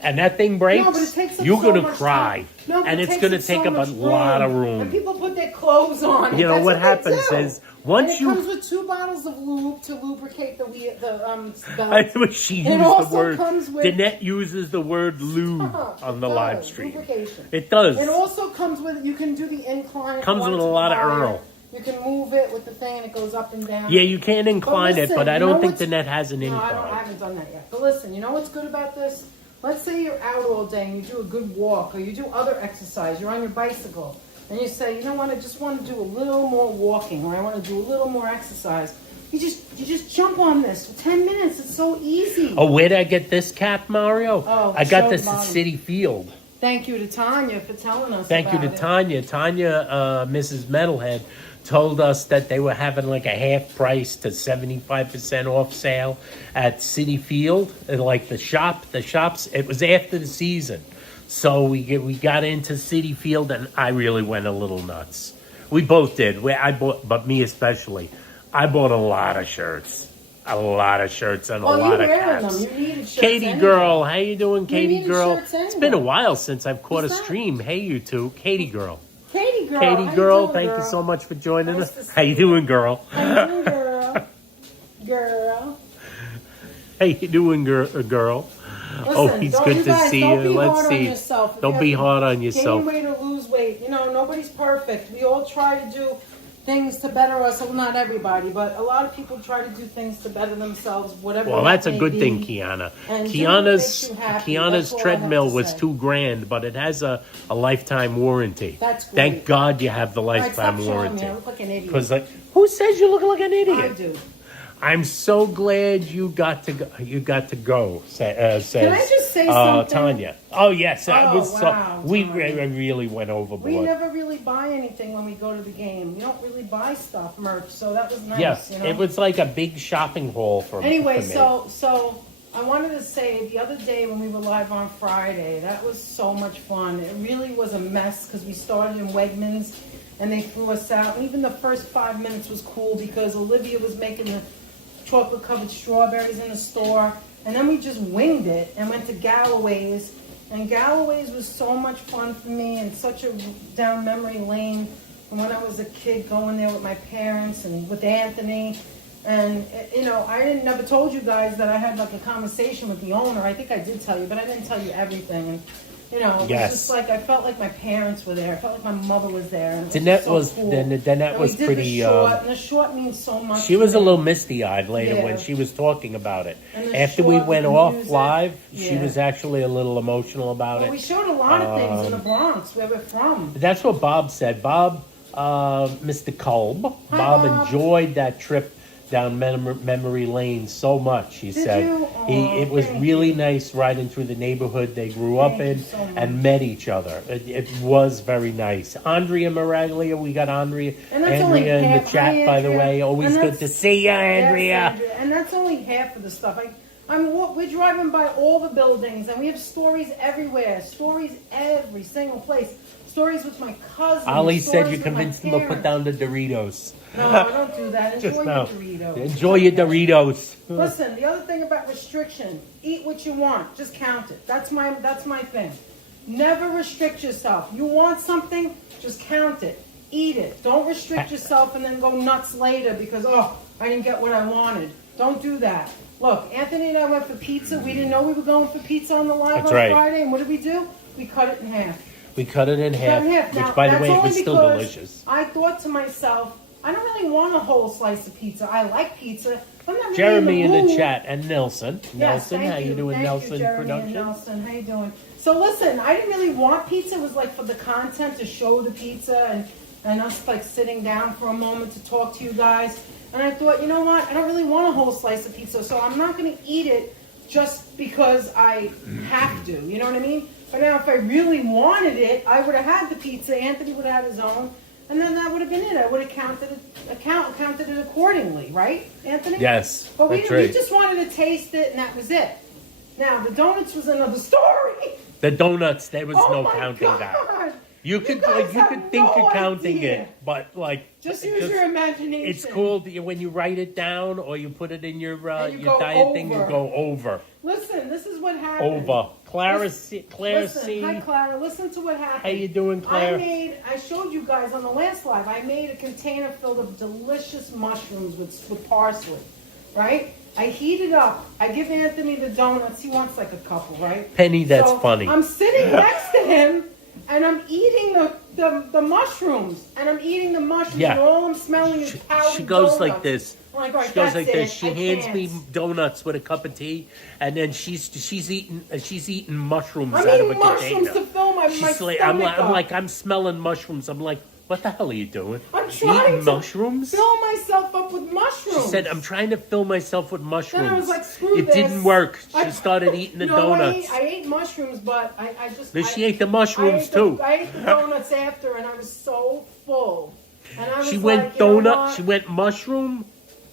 and that thing breaks, No, but it takes up you're so gonna much cry, time. No, but and it it's takes gonna up so take up a much lot of And room. people put their clothes on. it. You know That's what they happens do. is once and you. it comes with 2 bottles of lube to lubricate the belt. I wish she And it used the also word. comes with- Danette uses the word lube on the It live does, stream. lubrication. It does. It also comes with, you can do the incline. Comes with a once lot of higher. Earl. You can move it with the thing and it goes up and down. Yeah, you can incline it, listen, but I you don't know think what's- Danette has an No, I incline. haven't done that yet. But listen, you know what's good about this? Let's say you're out all day and you do a good walk or you do other exercise. You're on your bicycle and you say, you know what, I just want to do a little more walking or I want to do a little more exercise. You just jump on this for 10 minutes. It's so easy. Oh, where did I get this cap, Mario? Oh, I got show this the at bottom. City Field. Thank you to Tanya for telling us Thank you about to it. Tanya. Tanya, Mrs. Metalhead, told us that they were having like a half price to 75% off sale at City Field, like the shops. It was after the season, so we got into City Field, and I really went a little nuts. We both did. I bought, but me especially. I bought a lot of shirts. A lot of shirts and a Well, lot you're of wearing caps. them. You needed shirts Katie anyway. girl, how you doing, Katie needed girl? shirts It's been a anyway. while since I've caught Who's a that? stream. Hey, you two, Katie girl. Katie girl. Katie how you girl, doing, thank girl? you so much for joining Nice us. to How you see you. doing, girl? How you doing, girl? Girl. How you doing, girl? Oh, Listen, he's don't, good you to guys, see don't you. be Let's hard on see. yourself. If Don't you're be hard on yourself. Gaining weight or lose weight. You know, nobody's perfect. We all try to do things to better us. Well, not everybody, but a lot of people try to do things to better themselves, whatever. Well, that that's a may good be. thing, Kiana. And do what makes Kiana's you happy. Kiana's That's all I have treadmill to was say. $2,000, but it has a lifetime warranty. That's great. Thank God you have the All right, lifetime stop showing warranty. me. I look like an idiot. Because who says you look like an I idiot? do. I'm so glad you got to go. You got to go. Says Can I just say something? Tanya. Oh yes, that Oh, was wow, we Tanya. really went overboard. We never really buy anything when we go to the game. We don't really buy stuff, merch, so that was nice. Yes, you know? it was like a big shopping haul for Anyway, for me. so I wanted to say the other day when we were live on Friday, that was so much fun. It really was a mess because we started in Wegmans and they threw us out. And even the first 5 minutes was cool because Olivia was making the chocolate covered strawberries in the store. And then we just winged it and went to Galloway's. And Galloway's was so much fun for me and such a down memory lane. And when I was a kid going there with my parents and with Anthony. And, you know, I never told you guys that I had like a conversation with the owner. I think I did tell you, but I didn't tell you everything. And You know, it was Yes. just like I felt like my parents were there. I felt like my mother was there. And it was Danette so was cool. Danette And was we did pretty. The short, and the short means so much. She was to a me. little misty-eyed later Yeah. when she was talking about it. And the After we short went with the off music. live, she Yeah. was actually a little emotional about Well, we it. showed a lot of things in the Bronx, where we're from. That's what Bob said. Bob, Mr. Kolb, Hi, Bob Bob. enjoyed that trip down memory lane so much. He Did said you? it was Thank really you. nice riding through the neighborhood they grew up Thank you in so much. and met each other. It was very nice. Andrea Maraglia, we got Andrea And that's only in the half. chat, Hi, by the Andrea. way. Always And good that's- to see you, Yes, Andrea. Andrea. And that's only half of the stuff. We're driving by all the buildings, and we have stories everywhere. Stories every single place. Stories with my cousins. Ali said stories you with my convinced him to put parents. down the Doritos. No, I don't do that. Enjoy Just your now. Doritos. Enjoy your Doritos. Listen, the other thing about restriction: eat what you want. Just count it. That's my thing. Never restrict yourself. You want something, just count it. Eat it. Don't restrict yourself and then go nuts later because I didn't get what I wanted. Don't do that. Look, Anthony and I went for pizza. We didn't know we were going for pizza on the live That's on right. Friday, and what did we do? We cut it in half. We cut it in half, Now, which, by the that's way, it only was still because delicious. I thought to myself, I don't really want a whole slice of pizza. I like pizza. I'm not really Jeremy in the mood. chat and Nelson. Yes, Nelson, thank how you doing, Thank Nelson you, Jeremy Production? And Nelson, how you doing? So listen, I didn't really want pizza. It was like for the content to show the pizza and us like sitting down for a moment to talk to you guys. And I thought, you know what? I don't really want a whole slice of pizza, so I'm not going to eat it just because I have to. You know what I mean? But now, if I really wanted it, I would have had the pizza. Anthony would have had his own, and then that would have been it. I would have counted it accordingly, right, Anthony? Yes, But we that's right. just wanted to taste it, and that was it. Now the donuts was another story. The donuts, there was Oh no my counting God. that. You could guys you have could think no you're counting idea. it, but like Just use your imagination. It's cool when you write it down or you put it in your And you your go diet thing. You over. go over, Listen, this is what happened. over. Claire Listen, C. hi Clara. Listen to what happened. How you doing, Claire? I showed you guys on the last live. I made a container filled of delicious mushrooms with parsley, right? I heat it up. I give Anthony the donuts. He wants like a couple, right? Penny, that's So funny. I'm sitting next to him, and I'm eating the mushrooms, and I'm eating the mushrooms, Yeah. and all I'm smelling is powdered She goes donuts. like this. I'm like, all right, She goes that's like it. this. She I hands can't. me donuts with a cup of tea, and then she's eating mushrooms I'm out of a eating mushrooms container. to fill my She's stomach up. I'm smelling mushrooms. I'm like, what the hell are you doing? I'm trying Eating to mushrooms? fill myself up with mushrooms. She said, I'm trying to fill myself with mushrooms. Then I was like, screw it this. didn't work. She I- started eating the No, donuts. I ate mushrooms, but I just... Then she ate the I mushrooms ate too. I ate the donuts after, and I was so full. And I was She like, went you know donut. what? She went mushroom,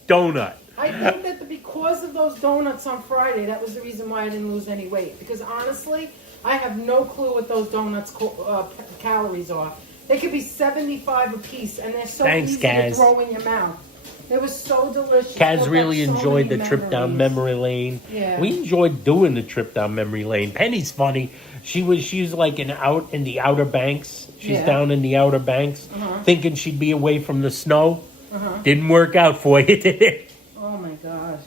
donut. I think that because of those donuts on Friday, that was the reason why I didn't lose any weight. Because honestly, I have no clue what those donuts calories are. They could be 75 a piece, and they're so Thanks, easy Kaz. to throw in your mouth. They were so delicious. Kaz Brought really back so enjoyed the many trip down memories. memory lane. Yeah. We enjoyed doing the trip down memory lane. Penny's funny. She's like in the Outer Banks. She's Yeah. down in the Outer Banks, thinking she'd be away from the snow. Didn't work out for you, did it? Oh my God.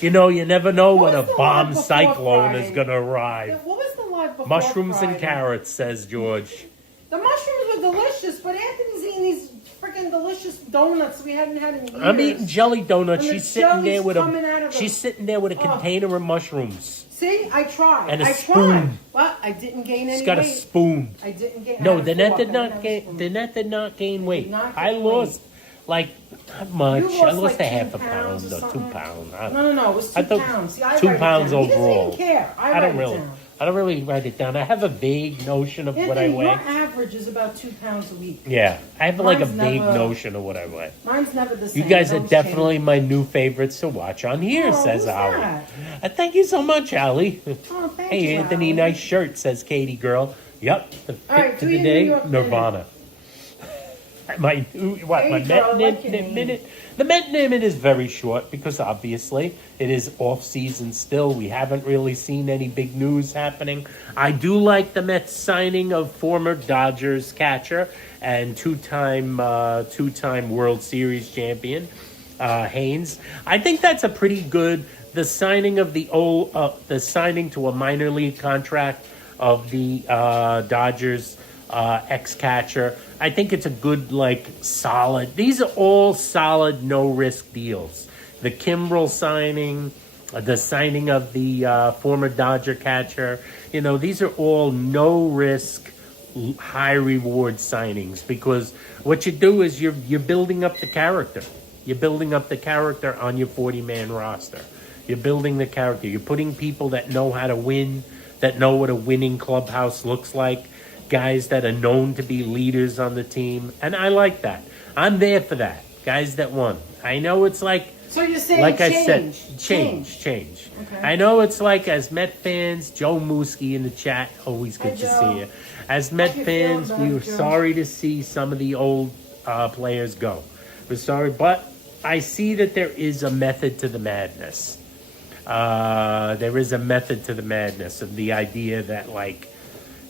You know, you never know What when a was the bomb live before cyclone is Friday? going to arrive. What was the live before Mushrooms and Friday? carrots, says George. The mushrooms were delicious, but Anthony's eating these freaking delicious donuts we hadn't had in years. I'm eating jelly donuts. And the She's sitting there jelly's with coming out of the- She's sitting there with a container of mushrooms. See, I tried. And a I spoon. tried, but I didn't gain any She's got a weight. spoon. I didn't gain. No, I had a Danette fork. did I not didn't have a gain. spoon. Danette did not gain weight. not I gain lost like not much. You I lost lost like a half 2 a pounds pound or or 2 something? pounds. No, it was 2 I thought pounds. See, I 2 write it pounds down. overall. He doesn't even care. I don't write really. it down. I don't really write it down. I have a vague notion of what I Anthony, weigh. your average is about 2 pounds a week. Yeah, I have like a Mine's vague never- notion of what I weigh. Mine's never the You same. guys are Those definitely change. my new favorites to watch on here, Oh, says who's Ali. that? Thank you so much, Ali. Oh, thank Hey, you, Anthony, Ali. nice shirt, says Katie girl. Yep, the fit All right, for do the your day, New York Nirvana. My my Hey, Met girl, like your name. minute. The Met minute is very short because obviously it is off season still. We haven't really seen any big news happening. I do like the Mets signing of former Dodgers catcher and two-time World Series champion Haynes. I think that's a pretty good. The signing of the signing to a minor league contract of the Dodgers ex-catcher. I think it's a good, like, solid. These are all solid, no-risk deals. The Kimbrel signing, the signing of the former Dodger catcher. You know, these are all no-risk, high-reward signings, because what you do is you're building up the character. You're building up the character on your 40-man roster. You're building the character. You're putting people that know how to win, that know what a winning clubhouse looks like, guys that are known to be leaders on the team. And I like that. I'm there for that. Guys that won. I know it's like... So you're saying like change. I said, change. Okay. I know it's like, as Met fans, Joe Mooski in the chat, always good to see you. As Met fans, we were sorry to see some of the old players go. We're sorry, but I see that there is a method to the madness. There is a method to the madness of the idea that, like,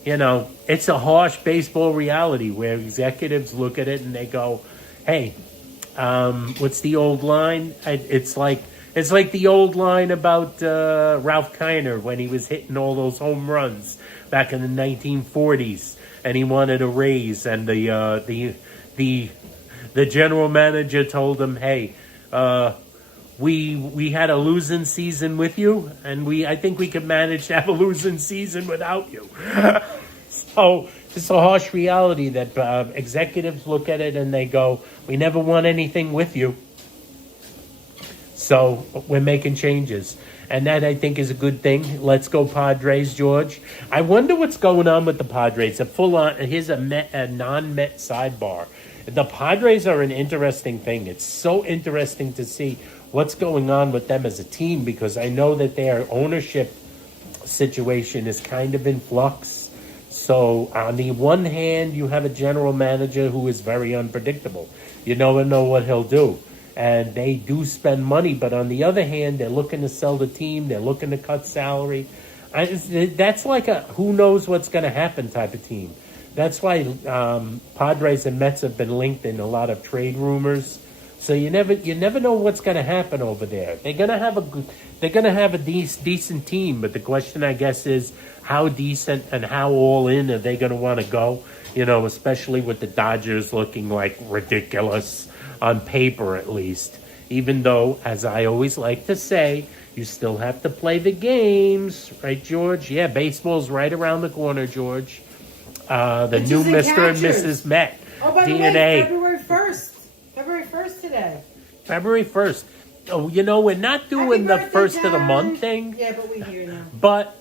you know, it's a harsh baseball reality where executives look at it and they go, hey, what's the old line? It's like the old line about Ralph Kiner when he was hitting all those home runs back in the 1940s, and he wanted a raise, and the general manager told him, hey, we had a losing season with you, and I think we could manage to have a losing season without you. So it's a harsh reality that executives look at it and they go, we never won anything with you, so we're making changes. And that, I think, is a good thing. Let's go Padres, George. I wonder what's going on with the Padres. Here's a non-Met sidebar. The Padres are an interesting thing. It's so interesting to see what's going on with them as a team, because I know that their ownership situation is kind of in flux. So on the one hand, you have a general manager who is very unpredictable. You never know what he'll do. And they do spend money, but on the other hand, they're looking to sell the team. They're looking to cut salary. That's like a who knows what's going to happen type of team. That's why Padres and Mets have been linked in a lot of trade rumors. So you never know what's going to happen over there. They're going to have a decent team, but the question, I guess, is how decent and how all in are they going to want to go? You know, especially with the Dodgers looking like ridiculous on paper, at least. Even though, as I always like to say, you still have to play the games, right, George? Yeah, baseball's right around the corner, George. The new Mr. and Mrs. Met. Oh, by the way, February 1st. February 1st today. February 1st. Oh, you know, we're not doing the first of the month thing. Yeah, but we're here now. But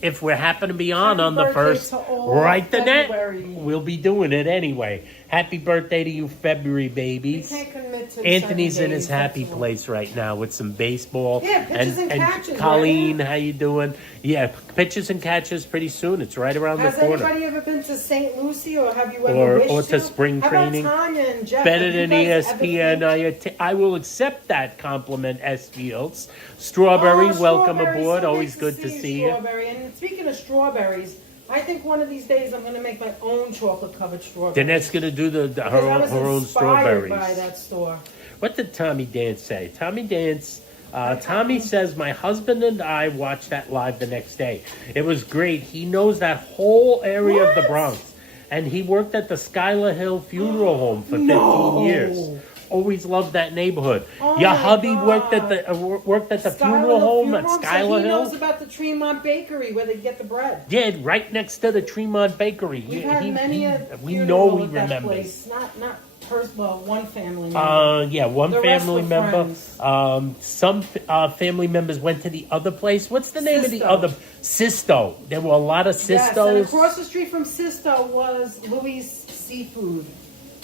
if we happen to be on the first, right the net, we'll be doing it anyway. Happy birthday to you, February babies. We can't commit to Anthony's in his happy place right now with some baseball. Yeah, pitches and catches. Colleen, how you doing? Yeah, pitches and catches pretty soon. It's right around the corner. Has anybody ever been to St. Lucie, or have you ever wished or to spring training? How about Tanya and Jeff? Better than ESPN. I will accept that compliment, S. Fields. Strawberry, welcome aboard. So Always good to see you. And speaking of strawberries, I think one of these days I'm going to make my own chocolate-covered strawberries. Danette's going to do her own strawberries. By that store. What did Tommy Dance say? Tommy says, my husband and I watched that live the next day. It was great. He knows that whole area of the Bronx. And he worked at the Schuyler Hill Funeral Home for 15 years. Always loved that neighborhood. Your hubby worked at the funeral home at Schuyler Hill. He knows about the Tremont Bakery where they get the bread. Yeah, right next to the Tremont Bakery. We've had many we know he remembers. One family member. One family member. Some family members went to the other place. What's the name of the other? Sisto. There were a lot of Sistos. Yes, and across the street from Sisto was Louis Seafood.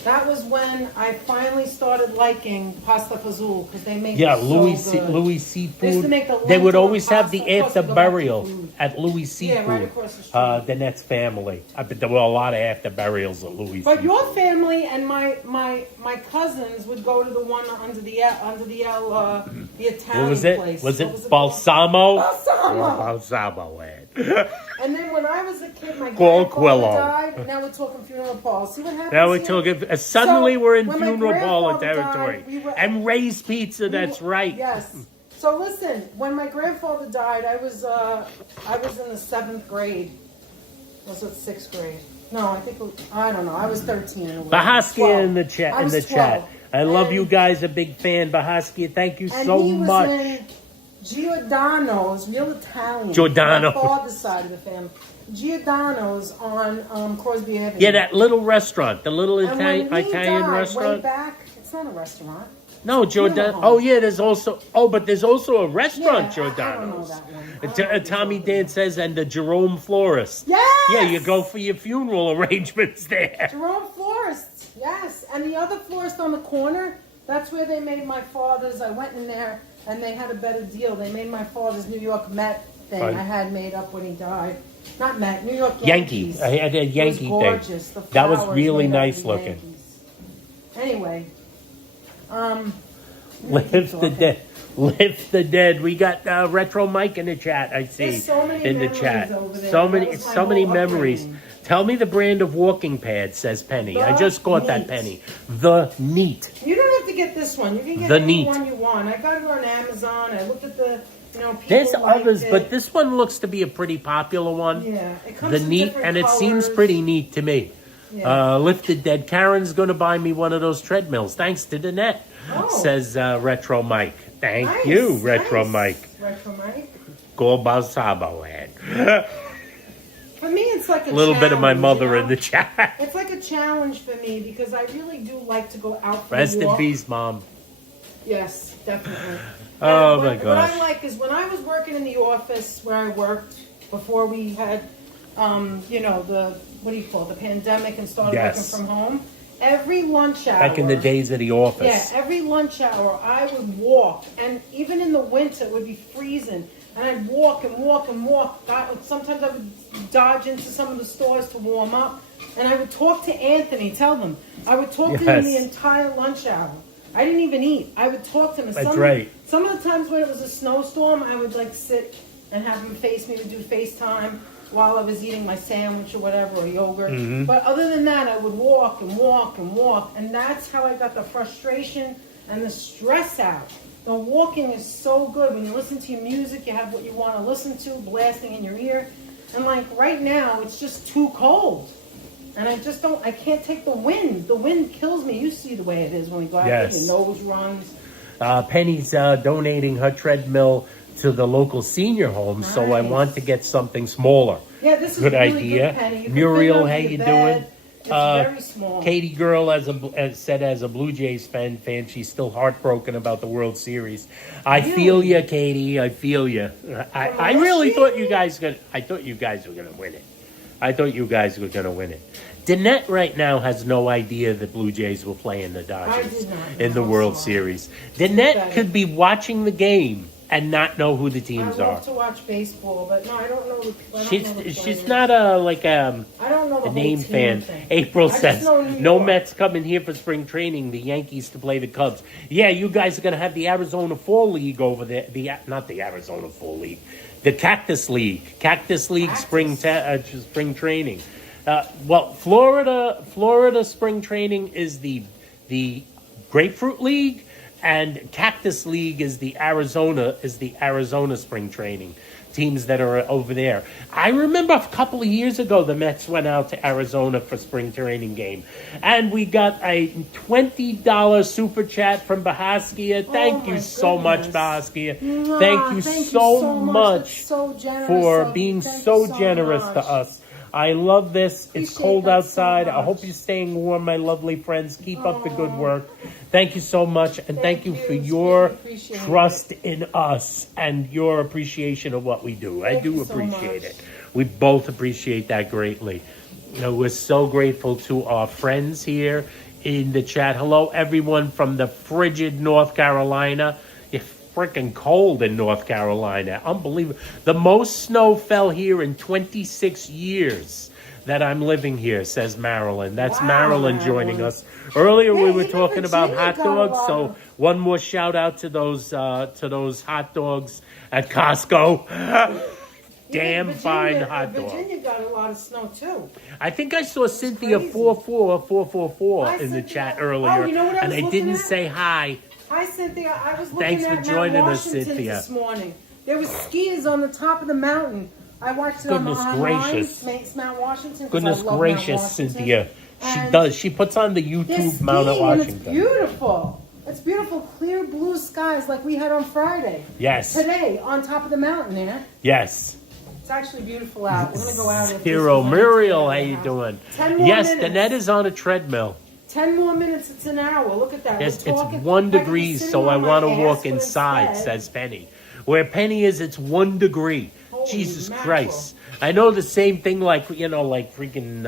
That was when I finally started liking pasta fazool, because they make it so good. Louis Seafood. They used to make they would always have the after burial at Louis Seafood. Yeah, right across the street. The Nets family. I bet there were a lot of after burials at Louis. But Seafood. your family and my cousins would go to the one under the Italian what was it? place. Was it Balsamo? Balsamo. Balsamo. And then when I was a kid, my Call grandfather Quillo. died. Now we're talking funeral parlors. See what happens Now we're here? talking. Suddenly So, we're in when my funeral parlor grandfather territory. died, And Ray's Pizza. That's right. Yes. So listen, when my grandfather died, I was in the 7th grade. Was it 6th grade? No, I think I don't know. I was 13. Bahaskia in the chat. I In was the chat. 12. I love And- you guys. A big fan, Bahaskia. Thank you And so he was much. in Giordano's, real Italian. Giordano. My father's side of the family. Giordano's on Crosby Avenue. Yeah, that little restaurant, the little And when he Italian died, way restaurant. back, it's not a restaurant. No, funeral Giordano. home. Oh yeah, there's also. Oh, but there's also a restaurant, Yeah, I don't know Giordano's. that one. I don't know if Tommy it's Dan says, and the Jerome Florist. Yes! Yeah, you go for your funeral arrangements there. Jerome Florist, yes. And the other florist on the corner, that's where they made my father's. I went in there and they had a better deal. They made my father's New York Met thing Fine. I had made up when he died. Not Met, New York Yankee. Yankees. I had a It Yankee was thing. gorgeous. The That was flowers really made out of nice the looking. Yankees. Anyway, Lift the dead. Lift the dead. We got Retro Mike in the chat. I see There's so many in the memories chat. over there. So That many, was my so many whole memories. upbringing. Tell me the brand of walking pad, says Penny. I The just caught that, Neat. Penny. The Neat. you don't have to get this one. You can get The any Neat. one you want. I got it on Amazon. I looked at the, people There's liked others, it. but this one looks to be a pretty popular one. Yeah, it comes The in Neat, different and it seems colors. pretty neat to me. Yeah. Lifted Dead. Karen's going to buy me one of those treadmills. Thanks to the net, Oh. says Retro Mike. Thank Nice, you, Retro nice. Mike. Retro Mike. Go Balsabo head. For me, it's like a A little bit of my challenge, mother you know? in the chat. It's like a challenge for me because I really do like to go out for Rest a in walk. peace, Mom. Yes, definitely. Oh, And my what gosh. I like is when I was working in the office where I worked before we had, the what do you call it, the pandemic and started Yes. working from home. Every lunch hour. Back in the days of the office. Yeah, every lunch hour I would walk, and even in the winter it would be freezing, and I'd walk and walk and walk. Sometimes I would dodge into some of the stores to warm up, and I would talk to Anthony, tell them. I would talk to him the Yes. entire lunch hour. I didn't even eat. I would talk to him. That's right. Some of the times when it was a snowstorm, I would sit and have him face me. We'd do FaceTime while I was eating my sandwich or whatever, or yogurt. Mm-hmm. But other than that, I would walk and walk and walk. And that's how I got the frustration and the stress out. The walking is so good. When you listen to your music, you have what you want to listen to blasting in your ear. And right now, it's just too cold. And I can't take the wind. The wind kills me. You see the way it is when we go out Yes. there, your nose runs. Penny's donating her treadmill to the local senior home, so I Nice. want to get something smaller. Yeah, this is Good really idea. good, Penny. You can Muriel, fit it how under you your doing? bed. It's very small. Katie Girl, as a Blue Jays fan, she's still heartbroken about the World Series. I Really? feel you, Katie. I feel you. I last really year? thought you guys I thought you guys were gonna win it. I thought you guys were gonna win it. Danette right now has no idea the Blue Jays will play in the Dodgers did not in the know. World Sorry. Series. Danette Pathetic. could be watching the game and not know who the I teams love are. to watch baseball, but no, I don't know. She's players. not I don't know the a whole name team fan. thing. April I just says, know New no York. Mets coming here for spring training. The Yankees to play the Cubs. Yeah, you guys are going to have the Arizona Fall League over there. Not the Arizona Fall League. The Cactus League. Cactus League Cactus. spring training. Florida spring training is the Grapefruit League, and Cactus League is the Arizona spring training teams that are over there. I remember a couple of years ago the Mets went out to Arizona for spring training game, and we got a $20 super chat from Bahaskia. Thank you my so much, goodness. Bahaskia. Mwah, Thank you so much That's so generous for of you. being Thank so you generous much. to us. I love this. It's Appreciate cold that so outside. I much. hope you're staying warm, my lovely friends. Keep up the good work. Thank you so much, and thank you for Thank you. your Appreciate trust in us and your appreciation of what we do. I Thank do you so appreciate much. it. We both appreciate that greatly. We're so grateful to our friends here in the chat. Hello, everyone from the frigid North Carolina. It's freaking cold in North Carolina. Unbelievable. The most snow fell here in 26 years that I'm living here, says Marilyn. That's Wow, Marilyn joining Marilyn. us. Earlier we Yeah, were even talking about Virginia hot got a dogs, lot so of- one more shout out to those hot dogs at Costco. damn fine hot dog. Virginia got a lot of snow too. I think I saw Cynthia crazy. 444 Hi, in the Cynthia. chat earlier, Oh, you know what I and was I looking didn't at? say hi. Hi, Cynthia. I was looking Thanks for at joining Mount us, Washington Cynthia. this morning. There was skiers on the top of the mountain. I watched it Goodness on gracious. Mount Washington. 'Cause Goodness I love gracious, Mount Washington. Cynthia. She And does. She puts on the they're YouTube Mount skiing, Washington. and it's beautiful. It's beautiful, clear blue skies like we had on Friday. Yes. Today, on top of the mountain there. Yes. It's actually beautiful out. We're going to go out. if this Hero weekend Muriel, to how the you house. doing? 10 more Yes, minutes. Danette is on a treadmill. 10 more minutes, it's an hour. Look at that. Yes, We're it's talking- 1 I could be degree, sitting so I on my want to ass, walk but inside, instead- says Penny. Where Penny is, it's 1 degree. Holy Jesus mackerel. Christ. I know the same thing like, like freaking,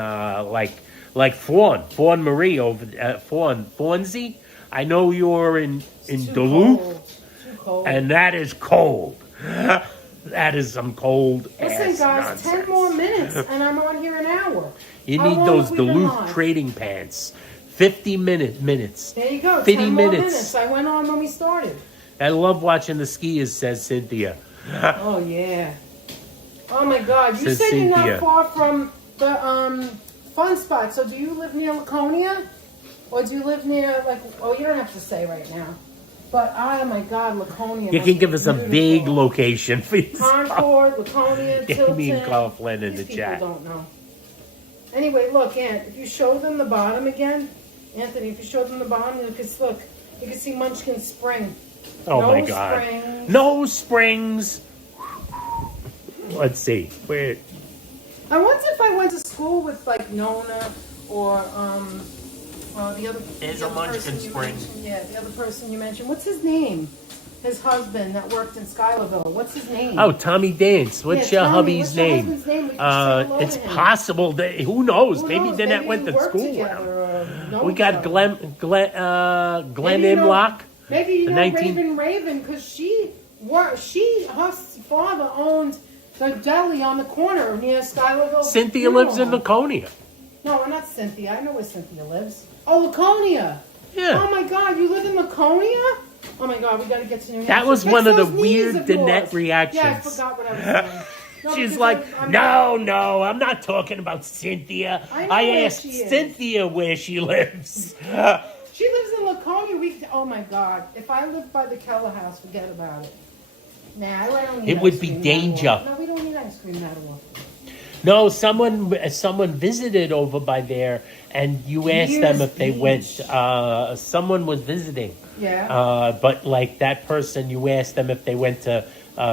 like Fawn Marie over, Fawnzy. I know you're in Too Duluth, cold. Too cold. and that is cold. That is some cold Listen, ass guys, nonsense. 10 more minutes, and I'm on here an hour. You How need long those have we been Duluth live? trading pants. 50 minutes. There you go. 50 10 more minutes. minutes. I went on when we started. I love watching the skiers, says Cynthia. Oh, yeah. Oh, my God. You Says said you're Cynthia. not far from the fun spot. So do you live near Laconia? Or do you live near, like, oh, you don't have to say right now. But, oh, my God, Laconia. You must can be give us a beautiful. big location for you. Concord, Laconia, Get Tilton. me and Coughlin in These the chat. people don't know. Anyway, look, Ant, if you show them the bottom again, Anthony, if you show them the bottom, you can see Munchkin Spring. Oh No my God. springs. No springs. Let's see. Where? I wonder if I went to school with like Nona or the other. There's the a other Munchkin person you Spring. mentioned. Yeah, the other person you mentioned. What's his name? His husband that worked in Schuylerville. What's his name? Oh, Tommy Dance. What's Yeah, your Tommy. hubby's What's your name? husband's name? We can say hello It's to him. possible that who knows? Who Maybe knows? Danette Maybe went we to worked school with together him. or know We each got other. Glenn Maybe you know- Imlock. Maybe you the know 19 Raven because her father owned the deli on the corner near Schuylerville. Cynthia lives in Laconia. No, not Cynthia. I know where Cynthia lives. Oh, Laconia. Yeah. Oh my God, you live in Laconia? Oh my God, we got to get to New Hampshire. That was Fix one of the those knees weird of Danette yours. reactions. Yeah, I forgot what I was saying. No, She's because like, I'm no, I'm not talking about Cynthia. I know where asked she is. Cynthia where she lives. She lives in Laconia. Oh my God, if I lived by the Keller house, forget about it. Nah, I don't need It would ice be cream that danger. often. No, we don't need ice cream that often. No, someone visited over by there, and you asked them Years if they Beach. went. Someone was visiting. Yeah. But like that person, you asked them if they went to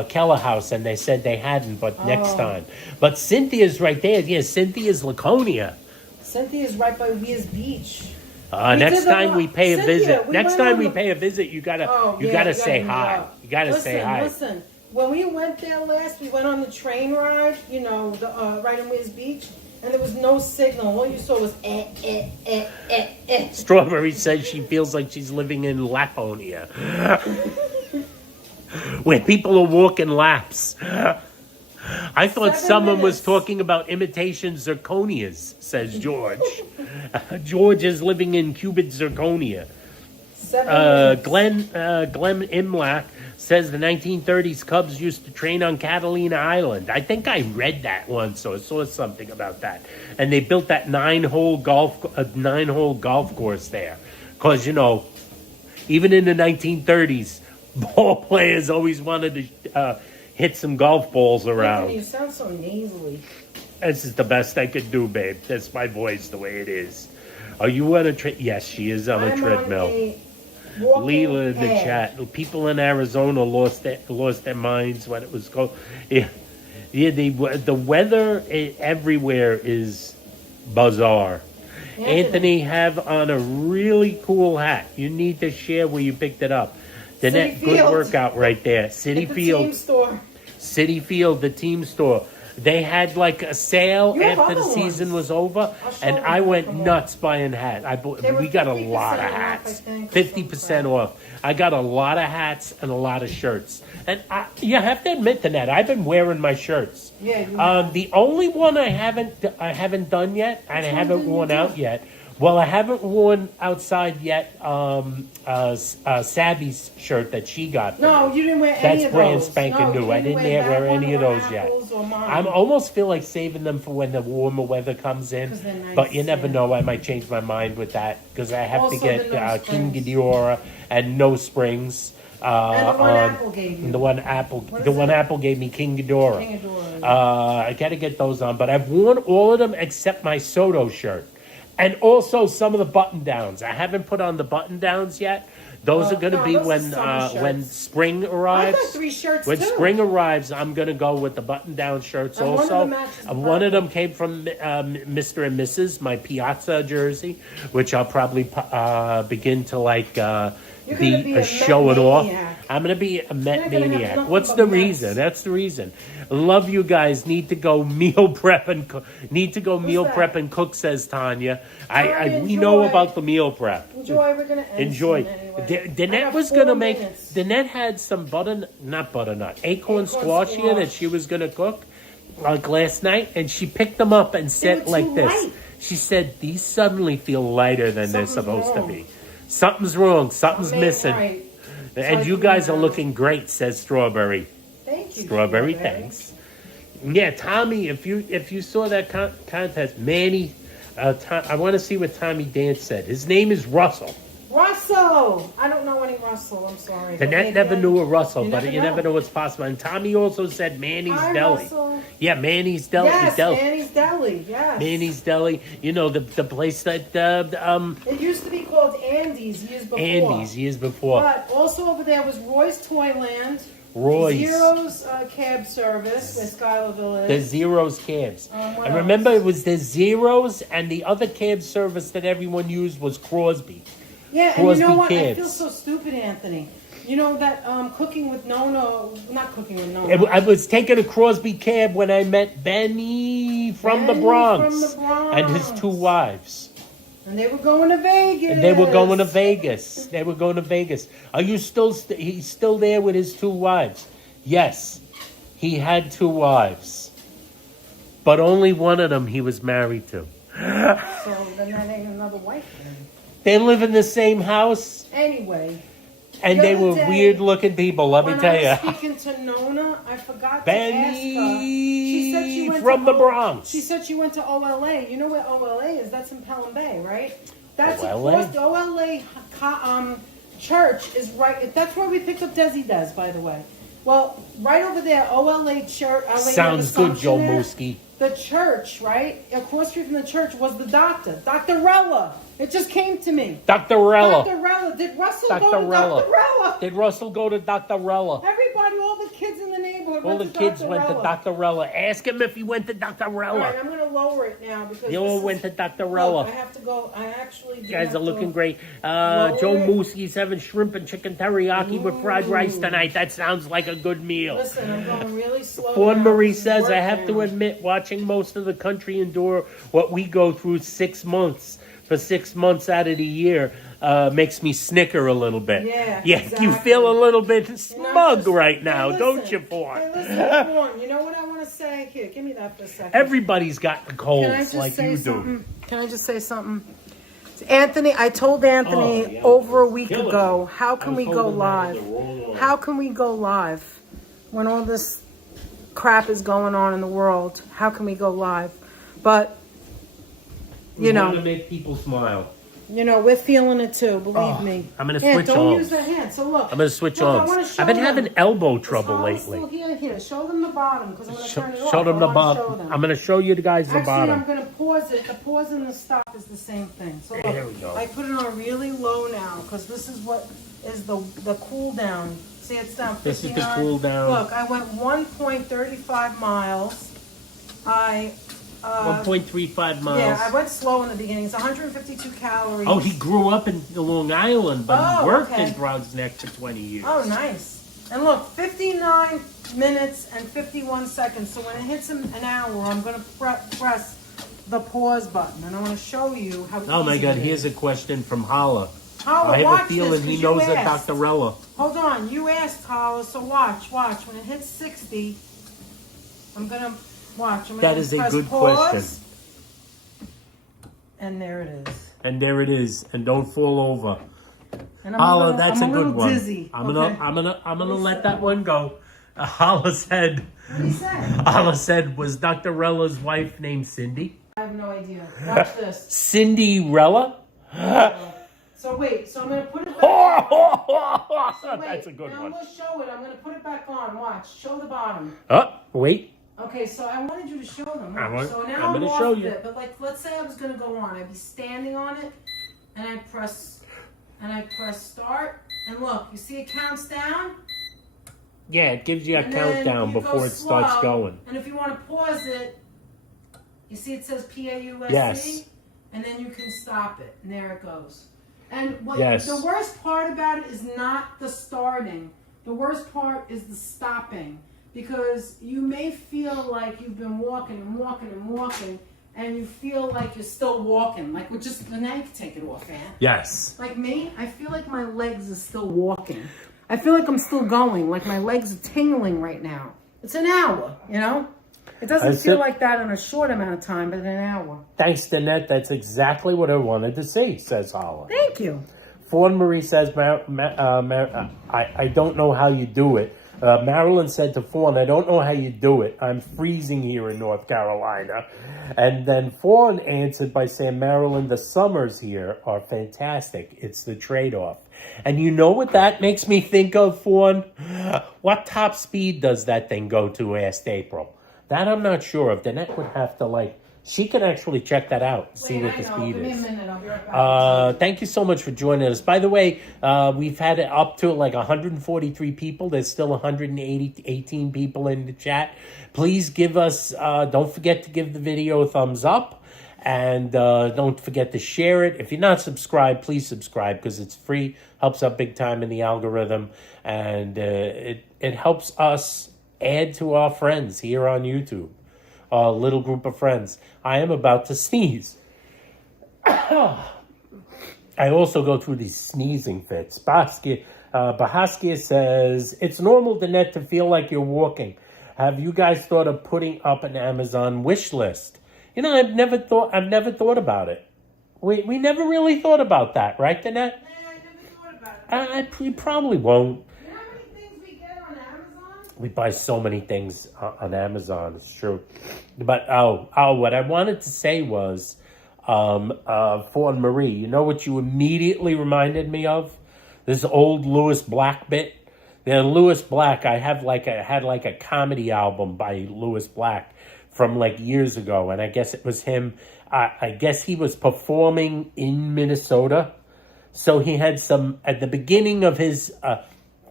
Keller House, and they said they hadn't, but next Oh. time. But Cynthia's right there. Yeah, Cynthia's Laconia. Cynthia's right by Weir's Beach. We Next did the- time we pay a Cynthia, visit. we Next went time on we the- pay a visit, you gotta Oh, you yeah, gotta you say gotta meet hi. up. You gotta say hi. Listen, when we went there last, we went on the train ride, right in Weir's Beach, and there was no signal. All you saw was eh. Strawberry says she feels like she's living in Laponia, where people are walking laps. I thought 7 someone was minutes. talking about imitation zirconias, says George. George is living in cubic zirconia. 7 minutes. Glenn Imlach says the 1930s Cubs used to train on Catalina Island. I think I read that once or saw something about that. And they built that 9-hole golf course there. Because, even in the 1930s, ball players always wanted to hit some golf balls around. Anthony, you sound so nasally. This is the best I could do, babe. That's my voice the way it is. Are you on a yes, she is on a I'm treadmill. on a walking Leela in the edge. chat. People in Arizona lost their minds when it was cold. Yeah, the weather everywhere is bizarre. Anthony have on a really cool hat. You need to share where you picked it up. City Good Field. workout right there. City At the Field. team store. City Field, the team store. They had like a sale You have after the other season ones. was over, I'll show and you I went some more. nuts buying hats. They were We got a 50% lot of off, hats, I think, or 50% off. I got a lot of hats and a lot of shirts, and you have to admit to that I've been wearing my shirts. Yeah, you have. The only one I haven't done yet, and I Which one haven't didn't worn you do? out yet, Well, I haven't worn outside yet. Savvy's shirt that she got. For No, me. you didn't wear any That's of brand those. spanking No, you new. I didn't didn't wear wear that any of one or those yet. Apples or mine. I almost feel like saving them for when the warmer weather comes in. 'Cause they're nice, But you never yeah. know. I might change my mind with that because I have Also to get the No King Springs. Ghidorah and No Springs. And the one Apple gave you. The one Apple. What The is one it? Apple gave me, King Ghidorah. King Ghidorah. I got to get those on, but I've worn all of them except my Soto shirt. And also some of the button downs. I haven't put on the button downs yet. Those are going to no, be those are when summer shirts. spring I arrives. got 3 shirts When too. spring arrives, I'm going to go with the button down shirts And one of also. them matches the One of purple. them came from Mr. and Mrs., my Piazza jersey, which I'll probably begin to like You're gonna be a Met showing off. maniac. I'm going to be a Met You're gonna have maniac. nothing What's but the Mets. reason? That's the reason. Love you guys. Need to go meal prep and need to go meal that? prep and cook, says Tanya. Alright, We know enjoy. about the meal prep. Enjoy, we're gonna end Enjoy. soon anyway. I Danette have was 4 gonna make. minutes. Danette had some not butternut, acorn Acorn squash here that squash. she was gonna cook, like last night, and she picked them up and said were like too this. light. She said, "These suddenly feel lighter than they're Something's supposed wrong. to be. Something's wrong. Something's Made missing." right. And So you I guys can, are looking great, says Strawberry. Thank you. Strawberry, thanks. Yeah, Tommy, if you saw that contest, Manny, I want to see what Tommy Dance said. His name is Russell. Russell! I don't know any Russell, I'm sorry. But Danette maybe never I- knew a Russell, You but never you know. never know what's possible. And Tommy also said Manny's Hi, Deli. Russell. Yeah, Manny's Deli. Yes, Manny's Deli, yes. Manny's Deli. You know, the place that, It used to be called Andy's years before. Andy's years before. But also over there was Roy's Toyland. Roy's. Zero's cab service, where Schuylerville is. The Zeros cabs. What I remember else? it was the Zeros, and the other cab service that everyone used was Crosby. Yeah, and you know Crosby what? I cabs. feel so stupid, Anthony. You know that cooking with Nona, not cooking with Nona. I was taking a Crosby cab when I met Benny from the Benny Bronx, from the Bronx. and his 2 wives. And they were going to Vegas. And they were going to Vegas. They were going to Vegas. Are you still? He's still there with his 2 wives. Yes, he had 2 wives, but only one of them he was married to. So then that ain't another wife then. They live in the same house, Anyway. and The they other were day, weird-looking people. Let me When tell I was you. speaking to Nona, I forgot Benny to ask her. She said she went from to the Bronx. She said she went to OLA. You know where OLA is? That's in Pelham Bay, right? That's OLA? across the OLA church is right. That's where we picked up Desi Des, by the way. Well, right over there, OLA church. Sounds good, Joe Mooski. The church, right? Across the street from the church was the doctor, Dr. Rella. It just came to me. Dr. Rella. Dr. Rella. Did Russell Dr. go to Rella. Dr. Rella? Did Russell go to Dr. Rella? Everybody, all the kids in the neighborhood All went the to kids Dr. went to Rella. Dr. Rella. Ask him if he went to Dr. All Rella. right, I'm going to lower it now because You all this went is, to Dr. look, Rella. I have to go. I actually You guys have are looking to, great. Lower Joe it. Moosey's having shrimp and chicken teriyaki with fried rice Ooh. tonight. That sounds like a good meal. Listen, I'm going really slow. Fawn now. Marie This is says, work I have to now. admit, watching most of the country endure what we go through 6 months, for 6 months out of the year, makes me snicker a little bit. Yeah, you exactly. feel a little bit You're not smug just- right now, Hey, don't listen. you, Fawn? Hey, listen, Fawn, you know what I want to say? Here, give me that for a second. Everybody's got Can I colds just like say you something? do. Can I just say something? Anthony, I told Anthony Oh, yeah. over a week Killing ago, me. how can we go live? How can we go live when all this crap is going on in the world? How can we go live? But, you want to know, make people smile. we're feeling it too, believe Oh, me. I'm gonna Yeah, switch don't arms. use that hand. So look. I'm going to switch look, I arms. wanna show I've been them. having elbow Is trouble Holly lately. still here? Show them the bottom because I'm going to turn it off. Show them I the wanna show bottom. them. I'm going to show you guys the Actually, bottom. I'm going to pause it. The pause and the stop is the same thing. So look, There we go. I put it on really low now because this is what is the cool down. See, it's down 59. This is the cool down. Look, I went 1.35 miles. I 1.35 miles. yeah, I went slow in the beginning. It's 152 calories. Oh, he grew up in Long Island, but Oh, he worked okay. in Bronx Neck for 20 years. Oh, nice. And look, 59 minutes and 51 seconds. So when it hits an hour, I'm going to press the pause button, and I want to show you how. Oh my easy God! it Here's is. a question from Holla. Holla, I have watch a feeling this, he 'cause knows you that asked. Dr. Rella. Hold on, you asked Holla, so watch. When it hits 60, I'm gonna watch. I'm That gonna is a press good pause, question. And there it is. And there it is. And don't fall over. And Holla, that's I'm a good one. Dizzy. I'm gonna let that one go. Holla said. What did he say? Holla said, was Dr. Rella's wife named Cindy? I have no idea. Watch this. Cindy-Rella? So wait, so I'm gonna put it back. So wait, That's a good now one. I'm gonna show it. I'm gonna put it back on. Watch. Show the bottom. Oh, wait. Okay, so I wanted you to show them. So now I'm I'm gonna off show of you. it. But like, let's say I was gonna go on. I'd be standing on it, and I press start. And look, you see it counts down. Yeah, it gives you a And then countdown you before go it starts slow, going. And if you want to pause it, you see it says PAUSE? Yes. And then you can stop it. And there it goes. And what Yes. the worst part about it is not the starting. The worst part is the stopping. Because you may feel like you've been walking and walking and walking, and you feel like you're still walking. Like, well, just, now you can take it off, man. Yes. Like me, I feel like my legs are still walking. I feel like I'm still going, like my legs are tingling right now. It's an hour, you know? It doesn't feel like that in a short amount of time, but in an hour. Thanks, Danette. That's exactly what I wanted to see, says Holla. Thank you. Fawn Marie says, I don't know how you do it. Marilyn said to Fawn, I don't know how you do it. I'm freezing here in North Carolina. And then Fawn answered by saying, Marilyn, the summers here are fantastic. It's the trade-off. And you know what that makes me think of, Fawn? What top speed does that thing go to, asked April. That I'm not sure of. Danette would have to, she can actually check that out and see what the speed Give me is. a minute, I'll be right back. Thank you so much for joining us. By the way, we've had it up to 143 people. There's still 118 people in the chat. Please give us, don't forget to give the video a thumbs up. And don't forget to share it. If you're not subscribed, please subscribe because it's free. Helps out big time in the algorithm. And it helps us add to our friends here on YouTube. A little group of friends. I am about to sneeze. I also go through these sneezing fits. Bahaskia says, it's normal, Danette, to feel like you're walking. Have you guys thought of putting up an Amazon wish list? You know, I've never thought about it. We never really thought about that, right, Danette? Yeah, I never thought about it. We probably won't. You know how many things we get on Amazon? We buy so many things on Amazon. It's true. But, what I wanted to say was, Fawn Marie, you know what you immediately reminded me of? This old Lewis Black bit. Now, Lewis Black, I had a comedy album by Lewis Black from years ago. And I guess it was him. I guess he was performing in Minnesota. So he had some, at the beginning of his,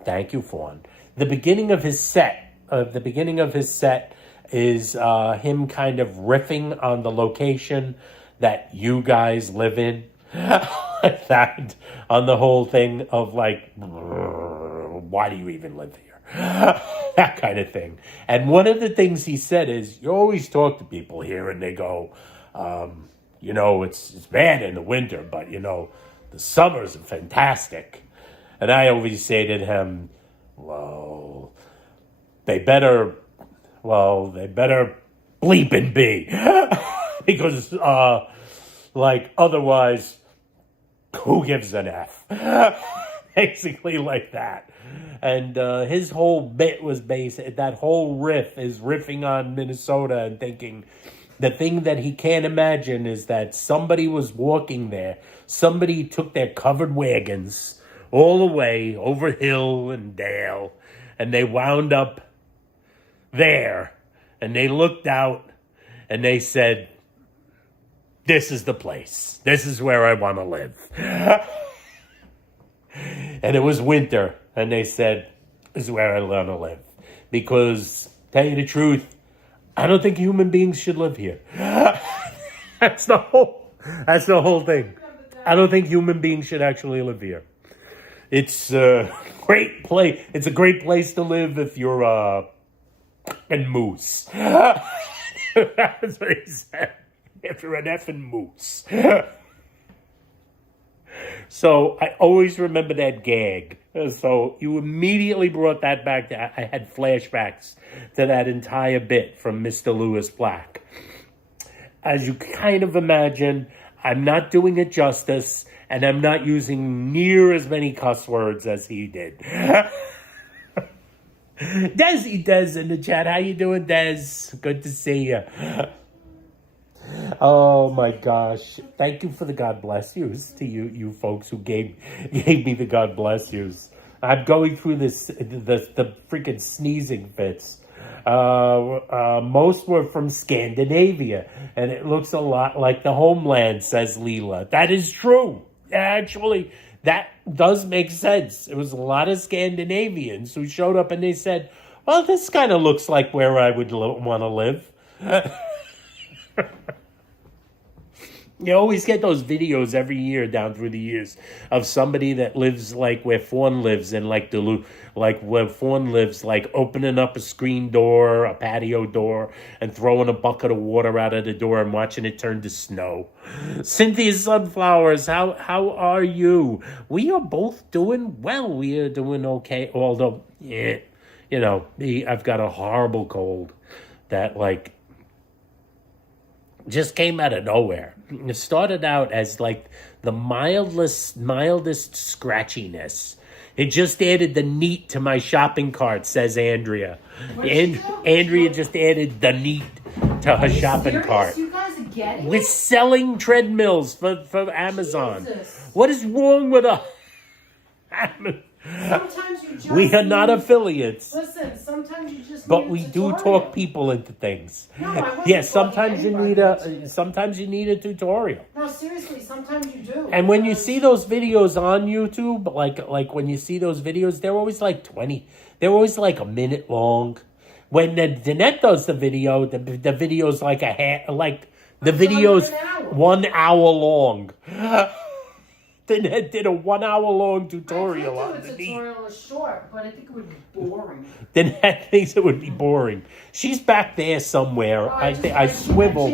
thank you, Fawn. The beginning of his set is him kind of riffing on the location that you guys live in. Like that, on the whole thing of why do you even live here? That kind of thing. And one of the things he said is, you always talk to people here and they go, it's bad in the winter, but the summers are fantastic. And I always say to him, well, they better bleep and be. Because, otherwise, who gives an F? Basically like that. And his whole bit was that whole riff is riffing on Minnesota and thinking the thing that he can't imagine is that somebody was walking there. Somebody took their covered wagons all the way over hill and dale, and they wound up there, and they looked out, and they said, this is the place. This is where I want to live. And it was winter, and they said, this is where I want to live. Because, tell you the truth, I don't think human beings should live here. That's the whole thing. I don't think human beings should actually live here. It's a great place. It's a great place to live if you're a moose. That's what he said. If you're an effing moose. So I always remember that gag. So you immediately brought that back. I had flashbacks to that entire bit from Mr. Lewis Black. As you kind of imagine, I'm not doing it justice, and I'm not using near as many cuss words as he did. Des in the chat. How you doing, Des? Good to see you. Oh my gosh! Thank you for the God bless yous to you folks who gave me the God bless yous. I'm going through the freaking sneezing fits. Most were from Scandinavia, and it looks a lot like the homeland, says Leela. That is true. Actually, that does make sense. It was a lot of Scandinavians who showed up and they said, well, this kind of looks like where I would want to live. You always get those videos every year down through the years of somebody that lives like where Fawn lives in like Duluth, like where Fawn lives, like opening up a screen door, a patio door, and throwing a bucket of water out of the door and watching it turn to snow. Cynthia Sunflowers, how are you? We are both doing well. We are doing okay. Although, yeah, you know, I've got a horrible cold that like just came out of nowhere. It started out as like the mildest scratchiness. It just added the neat to my shopping cart, says Andrea. Andrea just added the neat to her shopping cart. You guys are getting We're selling treadmills for Amazon. Jesus. What is wrong with us? Sometimes you just We are not affiliates. Listen, sometimes you just But need a we do tutorial. talk people into things. No, I wasn't Yes, talking anybody. sometimes you need a tutorial. No, seriously, sometimes you do. And when you see those videos on YouTube, like when you see those videos, they're always like 20. They're always like a minute long. When Danette does the video, the video's like the video's 1 hour long. Danette did a 1 hour long tutorial on I could do a tutorial short, but I think it would be boring. Danette thinks it would be boring. She's back there somewhere. Oh, I swiveled.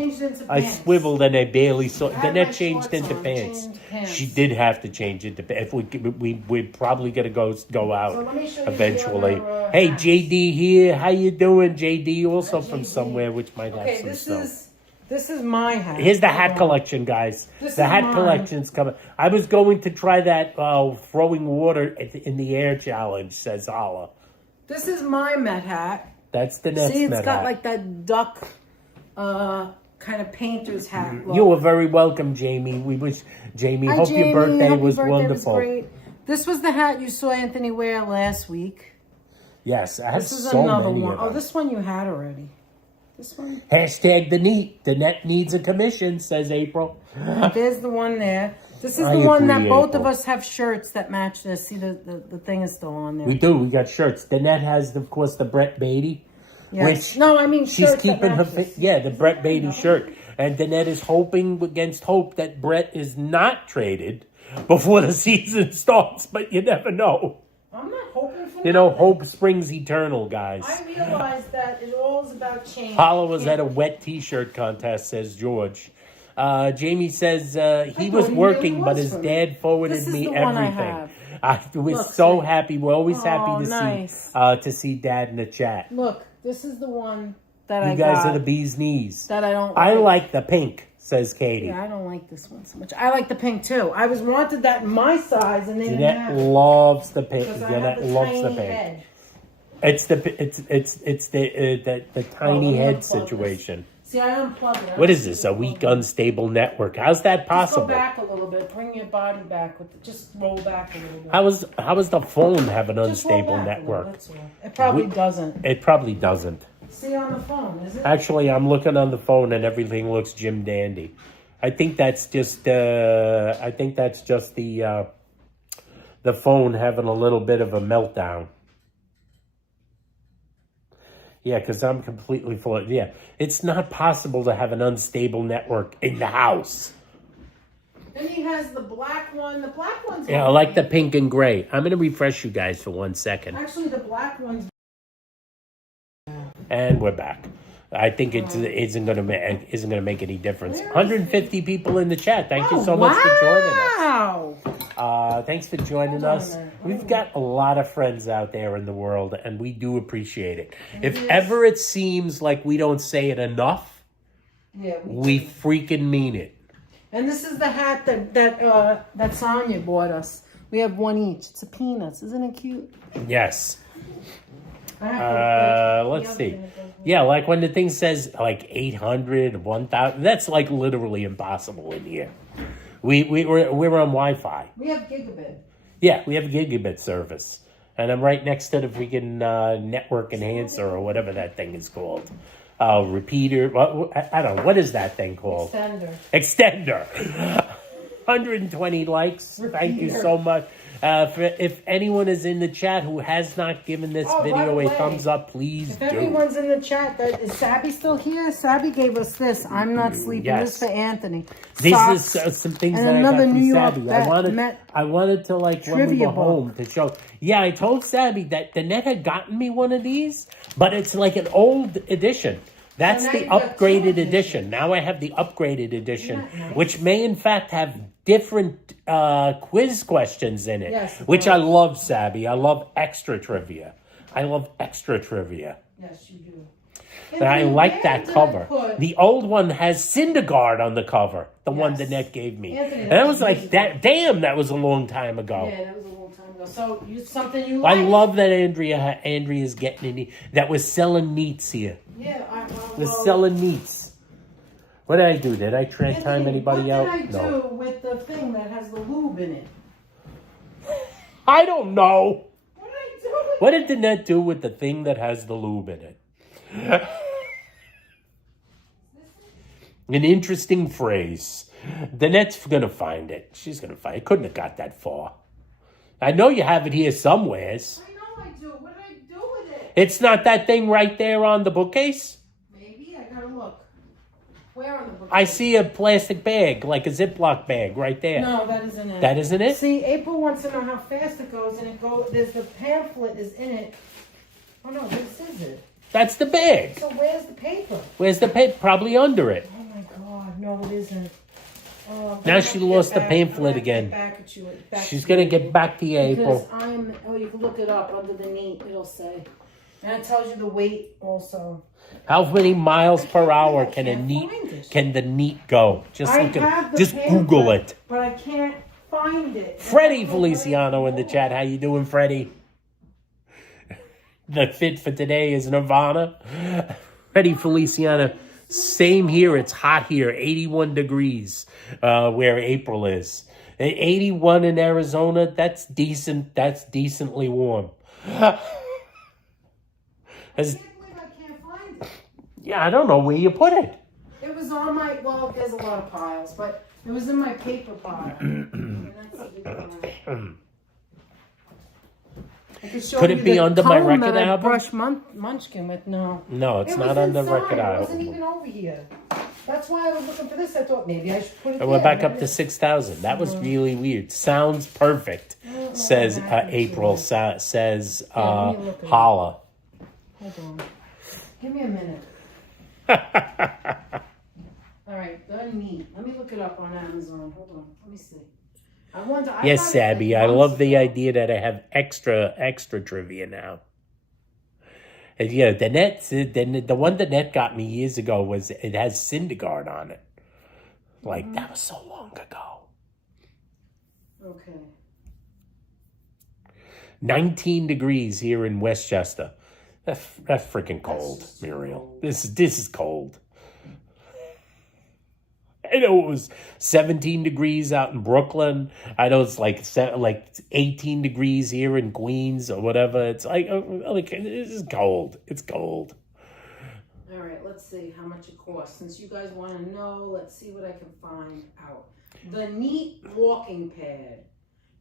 I Swiveled and I barely saw. I had my Danette changed shorts into on, pants. changed pants. She did have to change into pants. If we're probably gonna go out So let me show you the eventually. other, Hey, hats. JD here. How you doing, JD? Also Hi, from JD. somewhere which might have Okay, some snow. this is my hat. Here's the hat collection, guys. This The is hat mine. collection's coming. I was going to try that throwing water in the air challenge, says Hala. This is my Met hat. That's the next See, it's Met got hat. like that duck kind of painter's hat look. You were very welcome, Jamie. We wish, Jamie, Hi, hope Jamie. your birthday Hope was your birthday wonderful. Was great. This was the hat you saw Anthony wear last week. Yes, I have This is so another many one. of Oh, them. this one you had already. This one. Hashtag the neat. The net needs a commission, says April. There's the one there. This is I the one that agree, both of April. us have shirts that match this. See, the thing is still on there. We do. We got shirts. The net has, of course, the Brett Beatty. Yes. Which No, I mean she's shirts keeping that her, match this. the Brett Beatty shirt. And Danette is hoping against hope that Brett is not traded before the season starts, but you never know. I'm not hoping for You know, nothing. hope springs eternal, guys. I realize that it all is about change. Paula was at a wet T-shirt contest, says George. Jamie says he was thought he working, really but was his for me. dad forwarded This is me the one I everything. have. I was Look, so see. happy. We're always Oh, happy nice. to see Dad in the chat. Look, this is the one that I You guys got are the bee's knees. that I don't I like the pink, says Katie. Yeah, I don't like this one so much. I like the pink too. I was wanted that in my size and they didn't Jeanette have it. loves the pink. Because I have Jeanette the loves tiny the pink. head. It's the tiny let me head unplug this. situation. See, I unplugged it. What is this? A weak, unstable network? How's that Just possible? go back a little bit. Bring your body back. Just roll back a little bit. How does the phone have an Just roll unstable back a little, network? that's all. It probably doesn't. It probably doesn't. See on the phone, is it? Actually, I'm looking on the phone and everything looks Jim Dandy. I think that's just the phone having a little bit of a meltdown. Yeah, because I'm completely full of, it's not possible to have an unstable network in the house. Then he has the black one. The black one's Yeah, I like the pink and gray. I'm going to refresh you guys for 1 second. Actually, the black one's And we're back. I think it isn't going to make any difference. 150 people in the chat. Thank you so much for joining us. Wow. Thanks for joining us. We've got a lot of friends out there in the world, and we do appreciate it. If ever it seems like we don't say it enough, Yeah, we freaking mean it. And this is the hat that Sonia bought us. We have one each. It's a peanuts. Isn't it cute? Yes. I Let's see. Yeah, like when the thing says like 800, 1,000, that's like literally impossible in here. We're on Wi-Fi. We have gigabit. Yeah, we have a gigabit service. And I'm right next to the freaking network enhancer or whatever that thing is called. Repeater. I don't know. What is that thing called? Extender. 120 likes. Repeater. Thank you so much. If anyone is in the chat who has not given this video a thumbs up, please if do. If anyone's in the chat, is Sabby still here? Sabby gave us this. I'm not sleeping. Yes. This for Anthony. These Socks, are some things and that I got another from New York Sabby. that I wanted to like when we trivia go home book. to show. Yeah, I told Sabby that the net had gotten me one of these, but it's like an old edition. That's So now the you've got two upgraded editions. edition. Now I have the upgraded edition, Nice. which may in fact have different quiz questions in it. Yes, which I love, Sabby. I love extra trivia. Yes, you do. And I like that cover. The old one has Syndergaard on the cover. The one the net gave me. Anthony, And I was like, damn, that was a long time ago. Yeah, that was a long time ago. So, something you I like? love that Andrea's getting in that was selling meats here. Yeah, Was selling meats. What did I do? Did I trash time anybody out? What did I do with the thing that has the lube in it? I don't know. What did I do with What did the net do with the thing that has the lube in it? An interesting phrase. The net's gonna find it. She's gonna find it. Couldn't have got that far. I know you have it here somewheres. I know I do. What did I do with it? It's not that thing right there on the bookcase? Maybe. I gotta look. Where on the book? I see a plastic bag, like a Ziploc bag right there. No, that isn't it. That isn't it? See, April wants to know how fast it goes, and there's the pamphlet is in it. Oh no, this is it. That's the bag. So where's the paper? Where's the paper? Probably under it. Oh my God, no, it isn't. Oh, Now she lost the pamphlet again. She's gonna get back to you, April. You can look it up under the neat, it'll say. And it tells you the weight also. How many miles per hour can can't find it. can the neat go? Just I look at, have the just pamphlet, Google it. But I can't find it. Freddie Feliciano in the chat. How you doing, Freddie? The fit for today is Nirvana. Freddie Feliciano. Same here. It's hot here. 81 degrees where April is. 81 in Arizona. That's decent. That's decently warm. I can't believe I can't find it. Yeah, I don't know where you put it. It was on my, well, there's a lot of piles, but it was in my paper pile. And that's a big pile. I could show Could you it be the under my comb record that I album? brushed Munchkin with. No. No, it's It not was on the inside. record It wasn't album. even over here. That's why I was looking for this. I thought maybe I should put it And we're there. back up to 6,000. That was really weird. Sounds perfect, says April. Says let me look it up. Holla. Hold on. Give me a minute. All right, done neat. Let me look it up on Amazon. Hold on. Let me see. I wonder. Yes, got it Sabby. like I months love the ago. idea that I have extra trivia now. And yeah, the one the net got me years ago was it has Syndergaard on it. Like that was so long ago. Okay. 19 degrees here in Westchester. That's freaking cold, Muriel. This is cold. I know it was 17 degrees out in Brooklyn. I know it's like 18 degrees here in Queens or whatever. It's like this is cold. It's cold. All right, let's see how much it costs. Since you guys want to know, let's see what I can find out. The neat walking pad.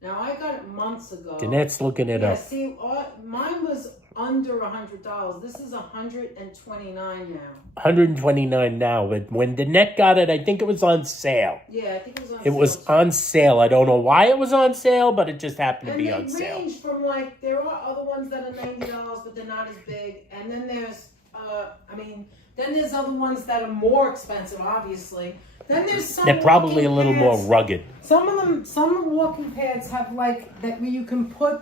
Now, I got it months ago. Danette's looking it up. See, mine was under $100. This is $129 now. 129 now, but when Danette got it, I think it was on sale. Yeah, I think it was on sale. It was on sale. I don't know why it was on sale, but it just happened to be on And they sale. range from there are other ones that are $90, but they're not as big. And then there's, then there's other ones that are more expensive, obviously. Then there's some. They're probably a walking little more pads. rugged. Some walking pads have that where you can put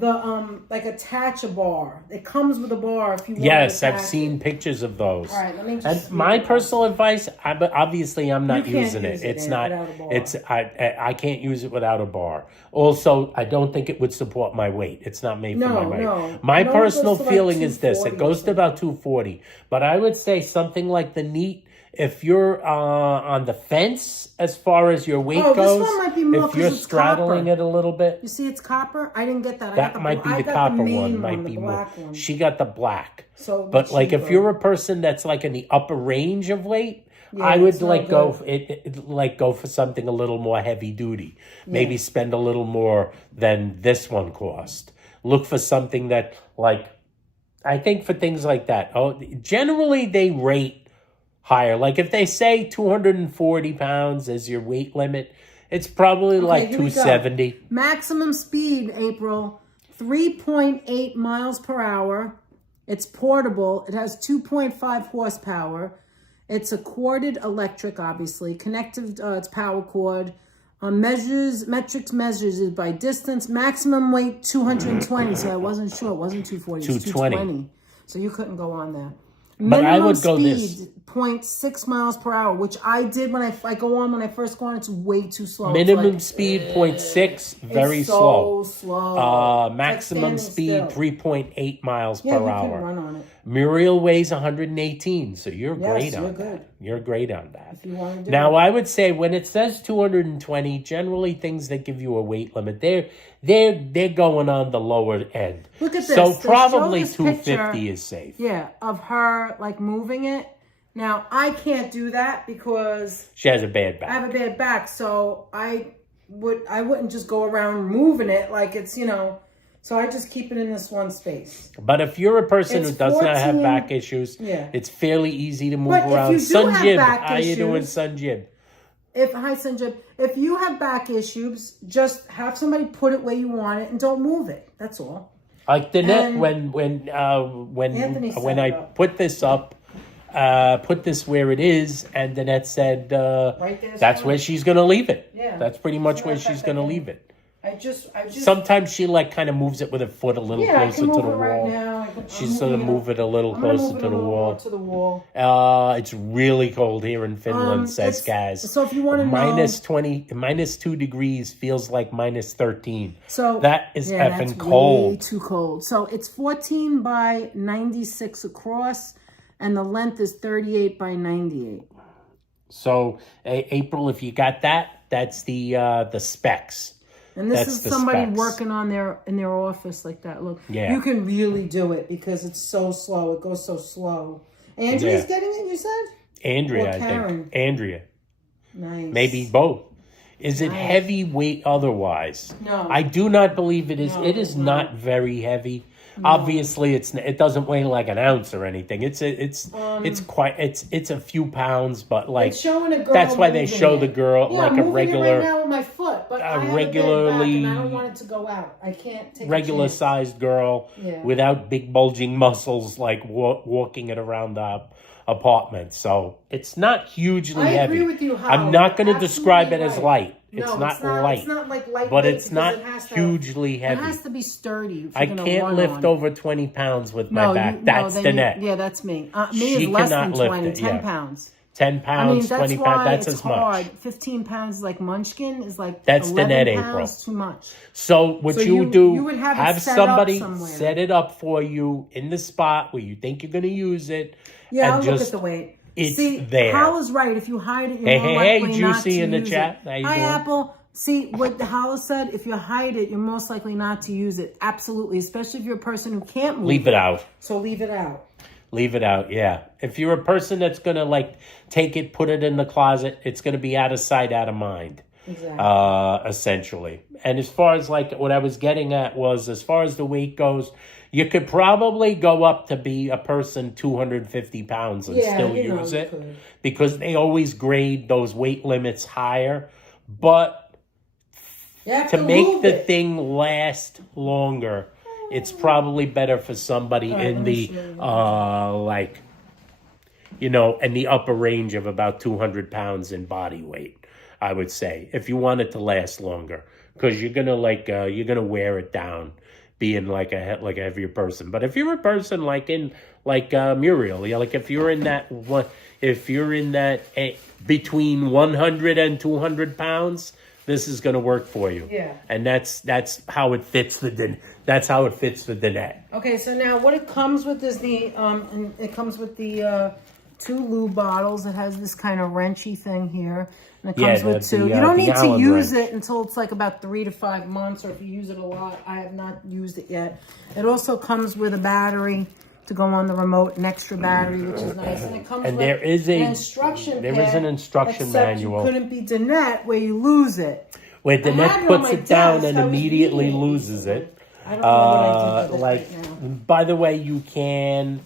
like attach a bar. It comes with a bar if you want Yes, to I've attach seen it. pictures of those. All right, let me just And read my it. personal advice, obviously I'm not You can't using use it. it It's not. without a bar. It's I can't use it without a bar. Also, I don't think it would support my weight. It's not made for my weight. No. My No, it personal goes to, like, feeling is this: it 240 goes to about 240. But I would say something like the neat. If you're on the fence as far as your weight Oh, this goes, one might be more if you're 'cause it's straddling copper. it a little bit, You see, it's copper. I didn't get that. that might be I the got copper main one. Might the be more. black one. She got the black. So it'd be But like if cheaper. you're a person that's like in the upper range of weight, Yeah, I would it's no like go good. like go for something a little more heavy duty. Maybe spend a little more than this one cost. Look for something that like I think for things like that. Oh, generally they rate higher. Like if they say 240 pounds is your weight limit, it's probably like here we go. 270. Maximum speed, April, 3.8 miles per hour. It's portable. It has 2.5 horsepower. It's a corded electric, obviously. Connected, it's power cord. Metrics measures it by distance. Maximum weight 220. So I wasn't sure. It wasn't 240. It's 220. So you couldn't go on there. But I would go speed, this. 0.6 miles per hour, which I did when I go on. When I first go on, it's way too slow. Minimum speed 0.6, very it's slow. So slow. Maximum It's like speed standing 3.8 miles Yeah, per you hour. can run on it. Muriel weighs 118, so you're Yes, great you're on good. that. You're great on that. If you want to do Now, it. I would say when it says 220, generally things that give you a weight limit, they're going on the lower end. Look at this. So They probably show this 250 picture, is safe. Yeah, of her like moving it. Now I can't do that because She has a bad I back. have a bad back, so I wouldn't just go around moving it like it's So I just keep it in this one space. But if you're a person It's who does not have 14 back issues, Yeah. it's fairly easy to move But if around. you do Sun have Jib, back how you doing, issues- Sun Jib? Hi Sanjay, if you have back issues, just have somebody put it where you want it and don't move it. That's all. Like the net And when Anthony set when it I up. put this up, put this where it is, and the net said Right there's that's fine. where she's gonna leave it. Yeah. That's pretty much So where I she's got gonna that leave in. it. I just Sometimes she like kind of moves it with her foot a little I closer can move to the it right wall. now. She's gonna move it a little I'm gonna closer move it to a the little wall. more to the wall. It's really cold here in Finland, says it's- Gaz. so if you wanna know- -2 degrees feels like -13. So That is yeah, effing that's cold. Way too cold. So it's 14 by 96 across, and the length is 38 by 98. So April, if you got that, that's the specs. And this That's is the somebody specs. working on in their office like that. Look, Yeah. you can really do it because it's so slow. It goes so slow. Andrea's Yeah. getting it, you said? Andrea, Or I Karen? think. Andrea. Nice. Maybe both. Is it Nice. heavy weight otherwise? No. I do not believe it is. No, It is it's not not. very heavy. Obviously, it doesn't weigh like an ounce or anything. It's a few pounds, but like It's showing a girl that's why they moving show it. the girl Yeah, like I'm a moving regular it right now with my foot, but I have regularly- a bad back and I don't want it to go out. I can't take regular a chance. sized girl Yeah. without big bulging muscles, like walking it around the apartment. So it's not hugely I heavy. agree with you, Hal. I'm not going to Absolutely describe it as right. light. No, It's not light. It's not like lightweight, but it's because not it has to- hugely It heavy. has to be sturdy. If I you're gonna can't run lift on it. over 20 pounds with my back. That's then the you- net. Yeah, that's me. Me She is less than cannot lift 20, it, 10 yeah. pounds. 10 pounds, that's 20 why pounds, that's it's as much. hard. 15 pounds is like Munchkin is like That's the 11 net, pounds April. too much. So what So you you- do, you would have it set somebody up somewhere. set it up for you in the spot where you think you're going to use it. Yeah, and I'll just, look at the weight. It's See, there. Hal is right. If you hide it, you're Hey, more hey, likely hey, not Juicy to in the use chat. it. How you Hi, doing? Apple. See, what Hal said, if you hide it, you're most likely not to use it. Absolutely, especially if you're a person who can't move Leave it out. So leave it out. Leave it out, yeah. If you're a person that's going to, like, take it, put it in the closet, it's going to be out of sight, out of mind. Exactly. Essentially. And as far as, like, what I was getting at was, as far as the weight goes, you could probably go up to be a person 250 pounds and still use you it. could. Because they always grade those weight limits higher. But You have to make move the it. thing last longer, it's probably better for somebody All right, in let me the show you. in the upper range of about 200 pounds in body weight, I would say, if you want it to last longer, because you're gonna wear it down being like a heavier person. But if you're a person like Muriel, like if you're in that one, if you're in that between 100 and 200 pounds, this is going to work for you. Yeah. And that's how it fits the dinette. Okay, so now what it comes with is it comes with the 2 lube bottles. It has this kind of wrenchy thing here. And it comes with 2. You don't need to use it until it's like about 3 to 5 months, or if you use it a lot. I have not used it yet. It also comes with a battery to go on the remote, an extra battery, which is nice. And it comes with an instruction manual. You couldn't be Danette where you lose it. Where Danette puts it down and immediately loses it. I don't know what I do with it right now. By the way, you can,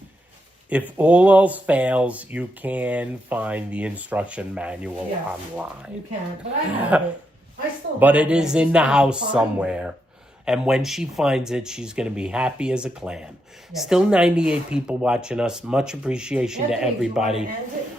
if all else fails, you can find the instruction manual online. You can, but I have it. But it is in the house somewhere. And when she finds it, she's going to be happy as a clam. Yes. Still 98 people watching us. Much appreciation to everybody.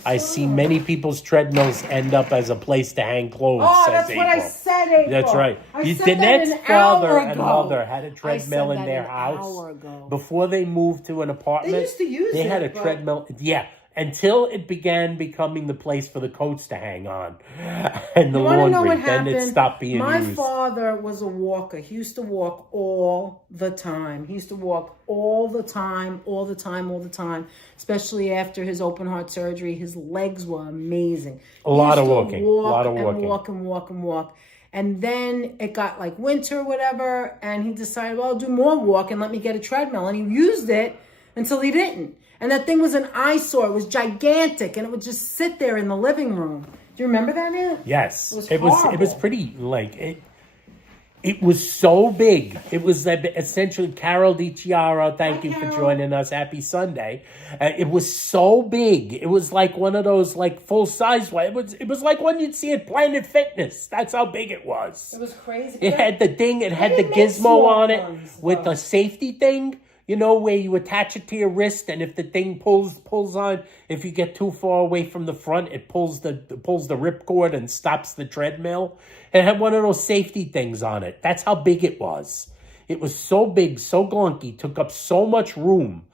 I see many people's treadmills end up as a place to hang clothes. Oh, that's April. What I said, April. That's right. Danette's father and mother had a treadmill in their house. Before they moved to an apartment, they used to use they had a treadmill. Yeah. Until it began becoming the place for the coats to hang on and the laundry. Then it stopped being used. My father was a walker. He used to walk all the time. He used to walk all the time, especially after his open heart surgery. His legs were amazing. A lot of walking. Walk. And then it got like winter or whatever, and he decided, well, I'll do more walk and let me get a treadmill. And he used it until he didn't. And that thing was an eyesore. It was gigantic, and it would just sit there in the living room. Do you remember that, man? Yes. It was pretty, it was so big. It was essentially Carol DiChiaro. Thank you for joining us. Happy Sunday. It was so big. It was like one of those full-size ones. It was like one you'd see at Planet Fitness. That's how big it was. It was crazy. It had the thing. It had the gizmo on it with the safety thing. You know, where you attach it to your wrist, and if the thing pulls on, if you get too far away from the front, it pulls the ripcord and stops the treadmill. It had one of those safety things on it. That's how big it was. It was so big, so glunky, took up so much room.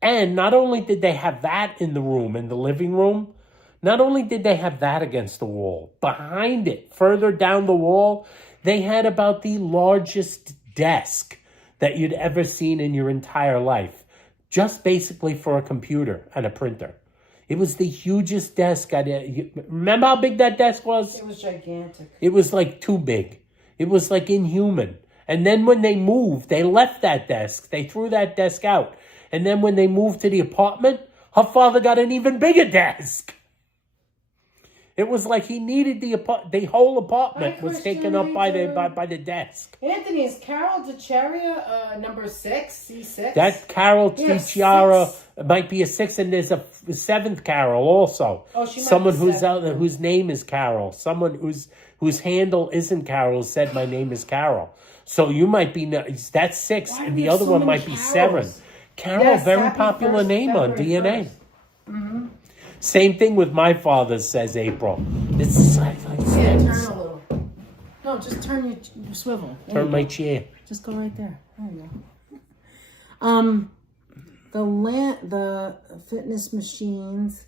And not only did they have that in the room, in the living room, not only did they have that against the wall, behind it, further down the wall, they had about the largest desk that you'd ever seen in your entire life, just basically for a computer and a printer. It was the hugest desk remember how big that desk was? It was gigantic. It was too big. It was inhuman. And then when they moved, they left that desk. They threw that desk out. And then when they moved to the apartment, her father got an even bigger desk. It was like he needed the whole apartment was taken up by the desk. Anthony, is Carol DiChiaro number 6, C6? That Carol DiChiaro might be a 6, and there's a 7th Carol also. Oh, she might someone be who's 7. out there whose name is Carol. Someone whose handle isn't Carol said my name is Carol. So you might be that's 6, and the other one might be 7. Carol, very popular name on DNA. Mm-hmm. Same thing with my father, says April. This is turn a little. No, just turn your swivel. Turn my chair. Just go right there. There you go. The fitness machines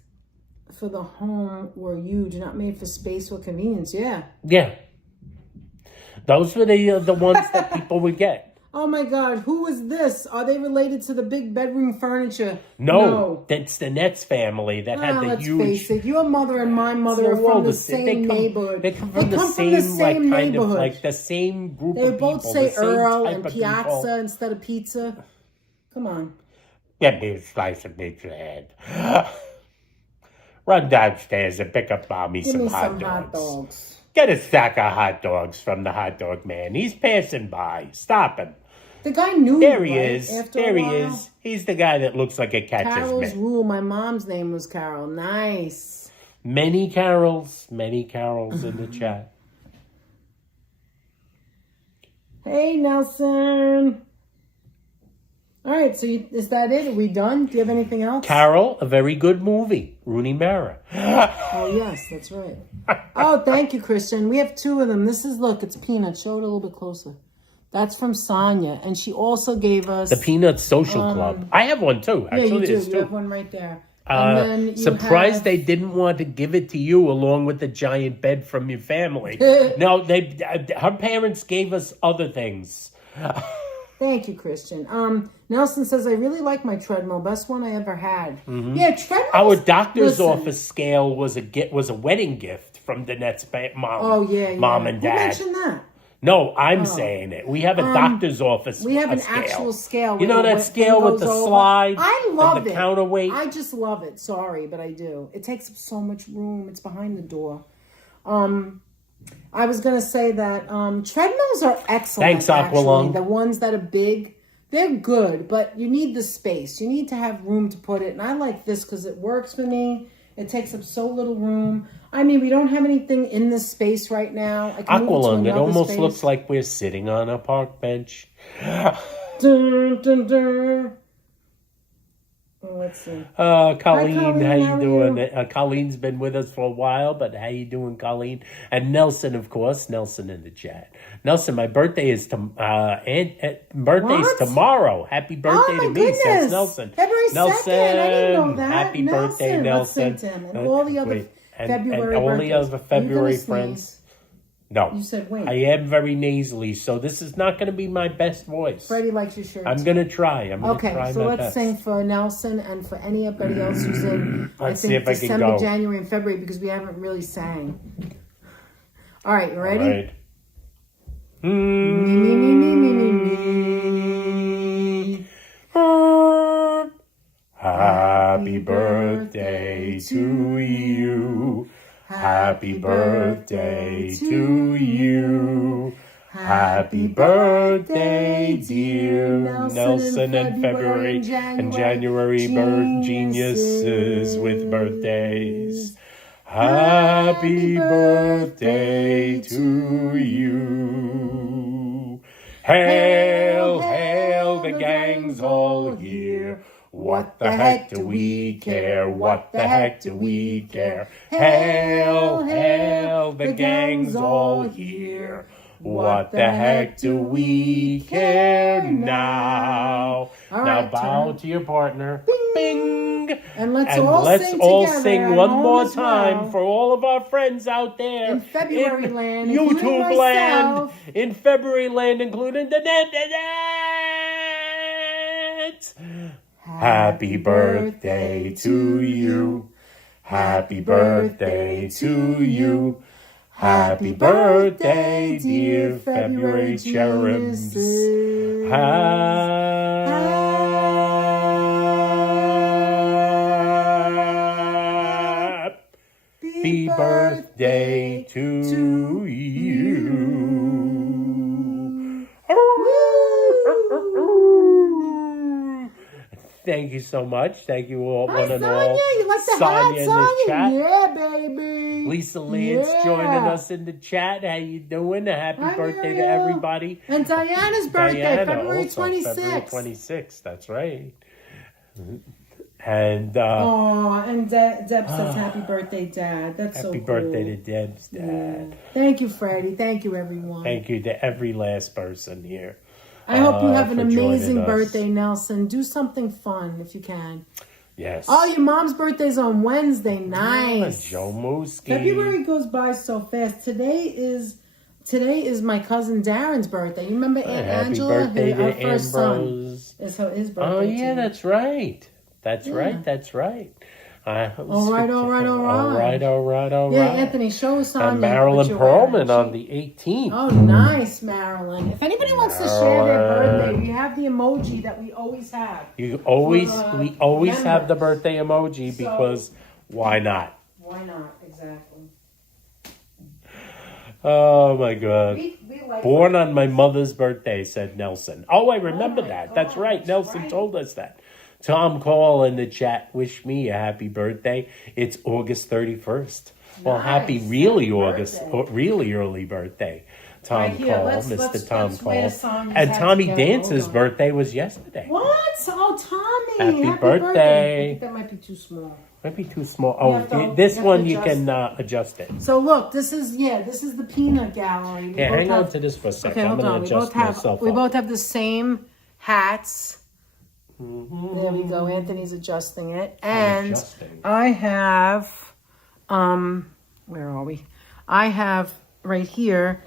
for the home were huge, not made for space or convenience. Yeah. Yeah. Those were the ones that people would get. Oh my God, who was this? Are they related to the big bedroom furniture? No. That's the Nets family that had the huge... Let's face it, your mother and my mother are from the same neighborhood. They come from the same neighborhood. The same group of people. They both say Earl and Piazza instead of pizza. Come on. Get me a slice of pizza head. Run downstairs and pick up Mommy some hot dogs. Get a stack of hot dogs from the hot dog man. He's passing by. Stop him. The guy knew There he is. There he is. He's the guy that looks like a catcher's mitt. Carol's Rule. My mom's name was Carol. Nice. Many carols in the chat. Hey, Nelson. All right, so is that it? Are we done? Do you have anything else? Carol, a very good movie. Rooney Mara. Oh, yes, that's right. Oh, thank you, Christian. We have 2 of them. This is, look, it's Peanut. Show it a little bit closer. That's from Sonia, and she also gave us The Peanuts Social Club. I have one too. Yeah, you Actually, do. there's You two. have one right there. And then you Surprised have... they didn't want to give it to you along with the giant bed from your family. No, her parents gave us other things. Thank you, Christian. Nelson says, I really like my treadmill. Best one I ever had. Yeah, treadmill. Our doctor's office scale was a wedding gift from Danette's mom and dad. Who mentioned that? No, I'm saying it. We have a doctor's office. We have an scale. actual scale. You know that scale with the slide? I love and the it. counterweight? I just love it. Sorry, but I do. It takes up so much room. It's behind the door. I was going to say that treadmills are excellent. Thanks, Aqualung. The ones that are big, they're good, but you need the space. You need to have room to put it. And I like this because it works for me. It takes up so little room. I mean, we don't have anything in this space right now. Aqualung, it almost looks like we're sitting on a park bench. Dun, dun, dun. Well, let's see. Colleen, Colleen, how you how are doing? you? Colleen's been with us for a while, but how you doing, Colleen? And Nelson, of course. Nelson in the chat. Nelson, my birthday is birthday's tomorrow. Happy birthday to me, says Nelson. February 2nd. I didn't know that. Happy birthday, Nelson. Let's sing to him. And all the other February and all birthdays. the other February friends. No. You said wait. I am very nasally, so this is not going to be my best voice. Freddie likes your shirt. I'm going to try. Okay, so let's sing for Nelson and for anybody else who's in, Let's I see think, if I can December, go. January, and February, because we haven't really sang. All right, you ready? All right. Me, me, me, me, me, me, me. Happy birthday to you. Happy birthday to you. Happy birthday, dear Nelson and February and January geniuses with birthdays. Happy birthday to you. Hail, hail, the gang's all here. What the heck do we care? What the heck do we care? Hail, hail, the gang's all here. What the heck do we care now? Now bow to your partner. Bing! And let's all sing one more time for all of our friends out there. In February land, YouTube land. In February land, including the net. Happy birthday to you. Happy birthday to you. Happy birthday, dear February cherubs. Happy birthday to you. Thank you so much. Thank you all, Hi, one and Sonia. all. You like the Sonia in the chat. Yeah, baby. Lisa Lance joining us in the chat. How you doing? A happy birthday to everybody. And Diana's birthday, February 26th. February 26th. That's right. And and Deb says happy birthday, Dad. That's so cool. Happy birthday to Deb's dad. Yeah. Thank you, Freddie. Thank you, everyone. Thank you to every last person here. I hope you have an for amazing joining us. birthday, Nelson. Do something fun if you can. Yes. Oh, your mom's birthday's on Wednesday. Nice. Joe Mooski. February goes by so fast. Today is my cousin Darren's birthday. You remember Aunt Happy Angela? birthday Our to first son. Ambrose. Is his birthday. Oh, yeah, too. that's right. That's right. All right. Yeah, Anthony, show us on and Marilyn Perlman on the 18th. Oh, nice, Marilyn. If anybody wants to share their birthday, we have the emoji that we always have. We always have the birthday emoji because why not? Why not? Exactly. Oh my God. We like Born on my mother's birthday, said Nelson. Oh, I remember that. God. That's right. Nelson Right. told us that. Tom Call in the chat, wish me a happy birthday. It's August 31st. Well, Nice. happy really Happy August, birthday. really early birthday. Tom Right here, Call, let's- Mr. let's- Tom let's Call. wear some And hats Tommy together. Dance's Hold on. birthday was yesterday. What? Oh, Tommy! Happy I birthday. think that might be too small. Might be too small. You have Oh, to- this you have one to you can adjust adjust it. So look, this is the peanut gallery. We Yeah, both hang on have- to this for a second. Okay, I'm hold going on. to We adjust myself we up. both have the same hats. Mhm. There we go. Anthony's adjusting it, and adjusting. I have, where are we? I have right here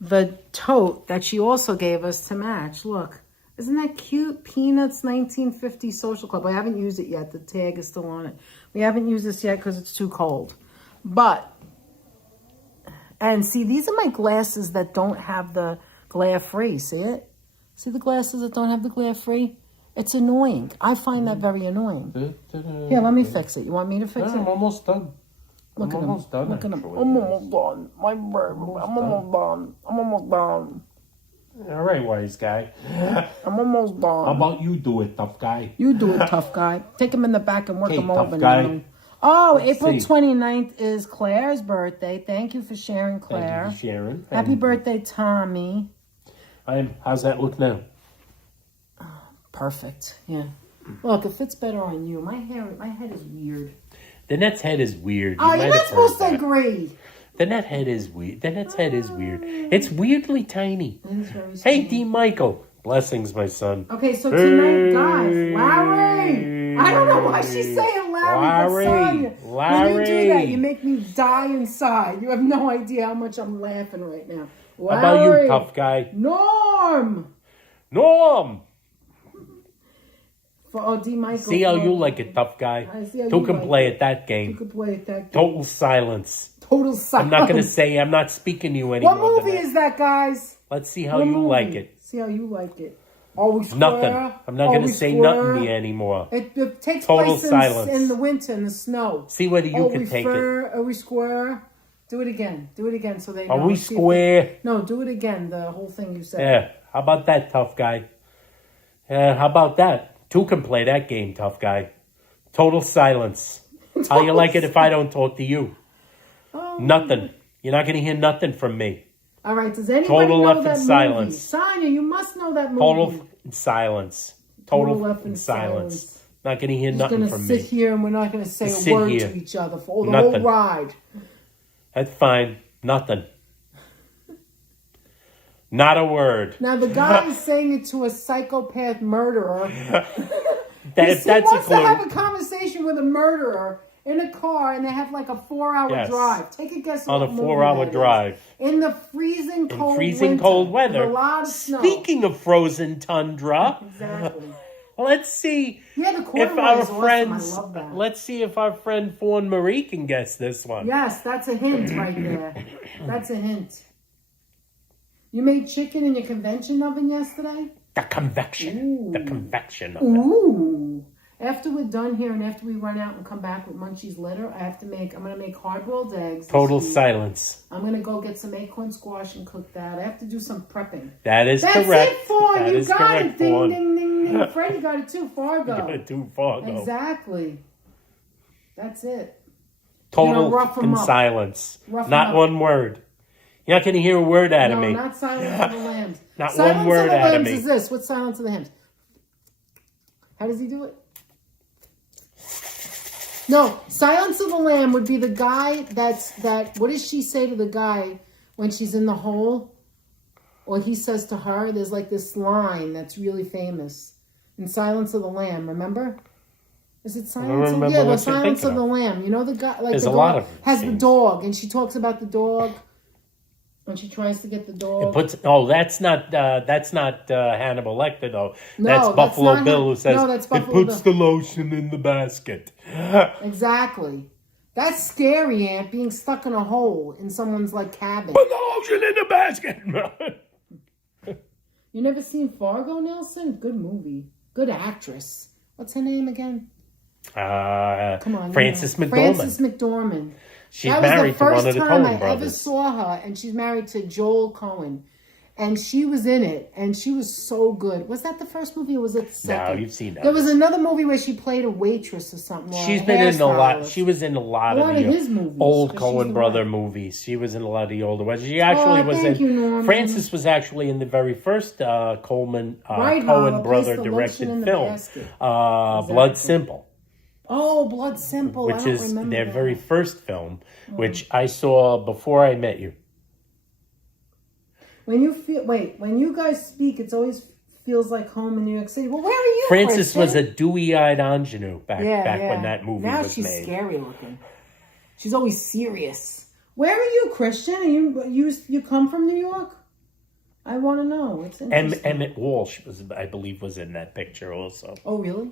the tote that she also gave us to match. Look, isn't that cute? Peanuts 1950 Social Club. I haven't used it yet. The tag is still on it. We haven't used this yet because it's too cold. But, and see, these are my glasses that don't have the glare free. See it? See the glasses that don't have the glare free? It's annoying. I find that very annoying. Here, let me fix it. You want me to fix I'm it? almost done. Look I'm at him. almost done. Look at him. actually. I'm almost done. My bird. I'm almost done. I'm almost done. All right, wise guy. I'm almost done. How about you do it, tough guy? You do it, tough guy. Take him in the back and work Okay, him tough over guy. now. Oh, Let's April see. 29th is Claire's birthday. Thank you for sharing, Claire. Thank you, Sharon. Happy birthday, Tommy. How's that look now? Perfect. Yeah. Look, it fits better on you. My head is weird. The net's head is weird. Oh, might you're have not supposed to heard that. agree. The net head is weird. The net's head is weird. It's weirdly tiny. It is very Hey, strange. D. Michael. Blessings, my son. Okay, so tonight, guys, Larry. I don't know why she's saying Larry, Larry, but Sonia, when you do that, Larry. you make me die inside. You have no idea how much I'm laughing right now. How about you, Larry. tough guy? Norm. Norm! For D. Michael. See how you like it, tough guy. I see how Who you can like play it. at that You game? could play it that game. Total silence. Total silence. I'm not going to say, I'm not speaking to you anymore. What movie than that. is that, guys? Let's see how What you movie? like it. See how you like it. Always square. Nothing. I'm not going to Always say square. nothing to you anymore. It takes Total place silence. in the winter, in the snow. See whether you Are can we take fair? Are we square? Do it again. Do it again so they know. Are we See if they- square? No, do it again. The whole thing you said. Yeah. How about that, tough guy? How about that? Two can play that game, tough guy. Total silence. How you like it if I don't talk to you? Oh. Nothing. You're not going to hear nothing from me. All right. Does anybody Total know left that in movie? silence. Sonia, you must know that movie. Total silence. Total left in silence. Not going to hear We're nothing gonna from sit me. here and we're not gonna say Just a sit word here. to each other for the whole Nothing. ride. That's fine. Nothing. Not a word. Now the guy is saying it to a psychopath murderer. That's he a wants to have clue. a conversation with a murderer in a car, and they have like a 4-hour Yes. drive. Take a guess On what a movie 4-hour that is. drive. In the freezing In cold freezing winter, cold weather. with a lot of snow. Speaking of frozen tundra, Exactly. let's see Yeah, the if corduroy our is awesome. friends. I love that. Let's see if our friend Fawn Marie can guess this one. Yes, that's a hint right there. That's a hint. You made chicken in your convention oven yesterday? The convection. Ooh. The convection of it. Ooh. After we're done here and after we run out and come back with Munchie's litter, I'm going to make hard-boiled eggs. this Total week. silence. I'm going to go get some acorn squash and cook that. I have to do some prepping. That is That's correct. it, Fawn. That You is got correct, it. Ding, Fawn. ding, ding, ding. Freddie got it too. Fargo. Got it too far, though. Exactly. That's it. Total rough 'em in up. silence. Rough 'em Not up. one word. You're not going to hear a word out of No, me. not Silence of the Lambs. Not Silence one word of the out of Lambs me. is this. What's Silence of the Lambs? How does he do it? No, Silence of the Lamb would be the guy what does she say to the guy when she's in the hole? Or he says to her, there's like this line that's really famous. In Silence of the Lamb, remember? Is it Silence of remember the what you're Silence of thinking the of. Lamb. You know the guy like There's the a dog lot of has the scenes. dog and she talks about the dog when she tries to get the dog. That's not Hannibal Lecter though. No, That's that's Buffalo not Bill who says no, that's it Buffalo puts Bill." the lotion in the basket. Exactly. That's scary, Aunt, being stuck in a hole in someone's like cabin. Put the lotion in the basket. You never seen Fargo, Nelson? Good movie. Good actress. What's her name again? Come on. Frances you know. McDormand. Frances McDormand. She's That was married the to one first of the time Coen I ever brothers. saw her, and she's married to Joel Cohen. And she was in it, and she was so good. Was that the first movie, or was it the second? No, you've seen that. There was another movie where she played a waitress or something. She's been in a lot. She was in a lot of his movies, old Coen brother movies. She was in a lot of the older ones. She actually was in. Frances was actually in the very first Coen brother directed film, Blood Simple. Oh, Blood Simple, which is their very first film, which I saw before I met you. When you guys speak, it always feels like home in New York City. Well, where are you, Frances Christian? was a dewy-eyed ingenue back when that movie now was made. Now she's scary looking. She's always serious. Where are you, Christian? You come from New York? I want to know. It's interesting. Emmett Walsh I believe, was in that picture also. Oh, really?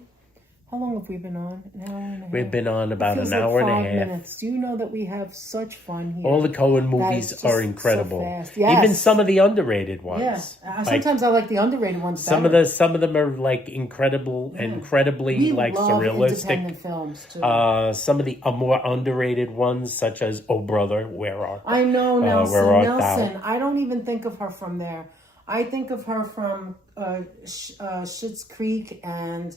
How long have we been on? An hour and a half. We've been on about an hour and a half. Minutes. Do you know that we have such fun here? All the Coen movies are incredible. So fast. Yes. Even some of the underrated ones. Yes. Sometimes I like the underrated ones better. Some of them are like incredibly like surrealistic. Independent films too. Some of the more underrated ones, such as Oh Brother, Where Art Thou? I know Nelson. Where Art Thou? I don't even think of her from there. I think of her from Schitt's Creek and.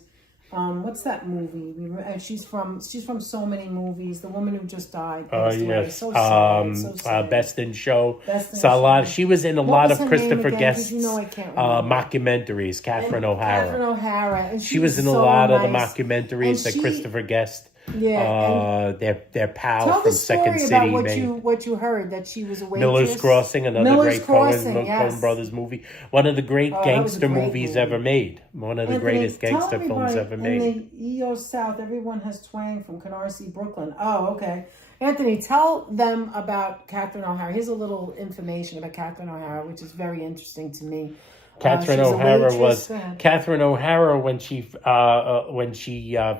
What's that movie? She's from so many movies. The woman who just died. Oh yes. So sad. So sad. Best in Show. A lot. She was in a lot of Christopher Guest's I can't remember. Mockumentaries. Catherine O'Hara. And she was in a lot of the mockumentaries that Christopher Guest. Yeah, their pal from Second City. Tell the story about what you heard, that she was a waitress. Miller's Crossing, another great Coen Brothers movie. One of the great gangster movies ever made. One of the greatest gangster films ever made. In the EO South, everyone has twang from Canarsie, Brooklyn. Oh, okay. Anthony, tell them about Catherine O'Hara. Here's a little information about Catherine O'Hara, which is very interesting to me. Catherine O'Hara when she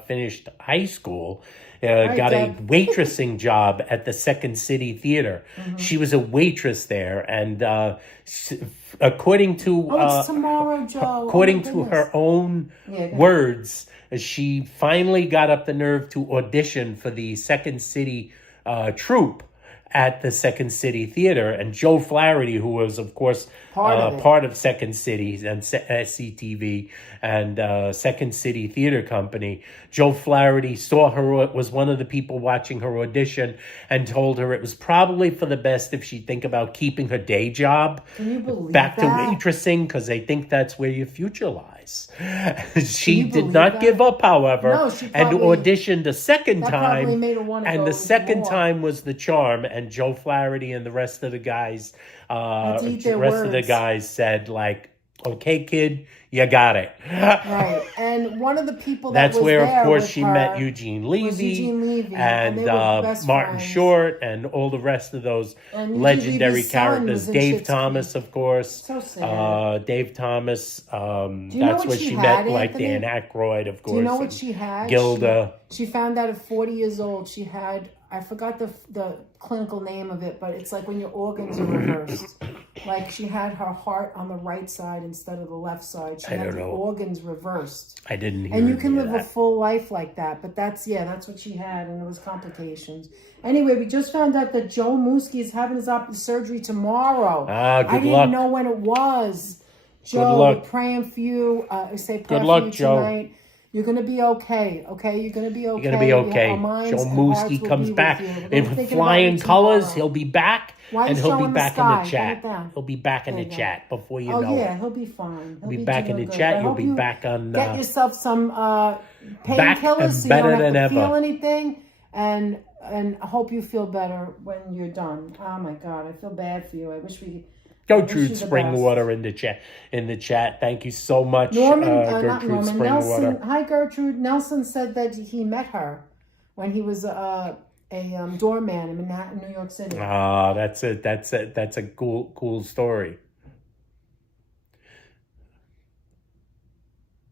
finished high school got a waitressing job at the Second City Theater. Mm-hmm. She was a waitress there, and according to her own words, she finally got up the nerve to audition for the Second City troupe at the Second City Theater, and Joe Flaherty, who was, of course, part of Second City and SCTV and Second City Theater Company. Joe Flaherty saw her, was one of the people watching her audition, and told her it was probably for the best if she'd think about keeping her day job back to waitressing, because they think that's where your future lies. She did not give up, however, and auditioned a second time, and the second time was the charm, and Joe Flaherty and the rest of the guys said, like, okay, kid, you got it. Right. And one of the people that's where, of course, she met Eugene Levy and Martin Short and all the rest of those legendary characters. Dave Thomas, of course. So sad. Dave Thomas. That's where she met, like, Dan Aykroyd, of course. Do you know what she had? Gilda. She found out at 40 years old she had, I forgot the clinical name of it, but it's like when your organs are reversed. Like, she had her heart on the right side instead of the left side. She had the organs reversed. I didn't hear. And you can live a full life like that, but that's what she had, and it was complications. Anyway, we just found out that Joe Muskie is having his surgery tomorrow. Good luck. I didn't know when it was. Joe, we're praying for you. Say prayer for you tonight. Joe. You're going to be okay, okay? You're going to be okay. You're going to be okay. Joe Muskie comes back in flying colors. He'll be back, and he'll be back in the chat. He'll be back in the chat before you know it. Oh, yeah, he'll be fine. He'll be back in the chat. You'll be back on... Get yourself some painkillers so you don't have to feel anything, and I hope you feel better when you're done. Oh, my God, I feel bad for you. I wish we... Gertrude Springwater in the chat. Thank you so much, Gertrude Springwater. Nelson, hi, Gertrude. Nelson said that he met her when he was a doorman in Manhattan, New York City. That's a cool story.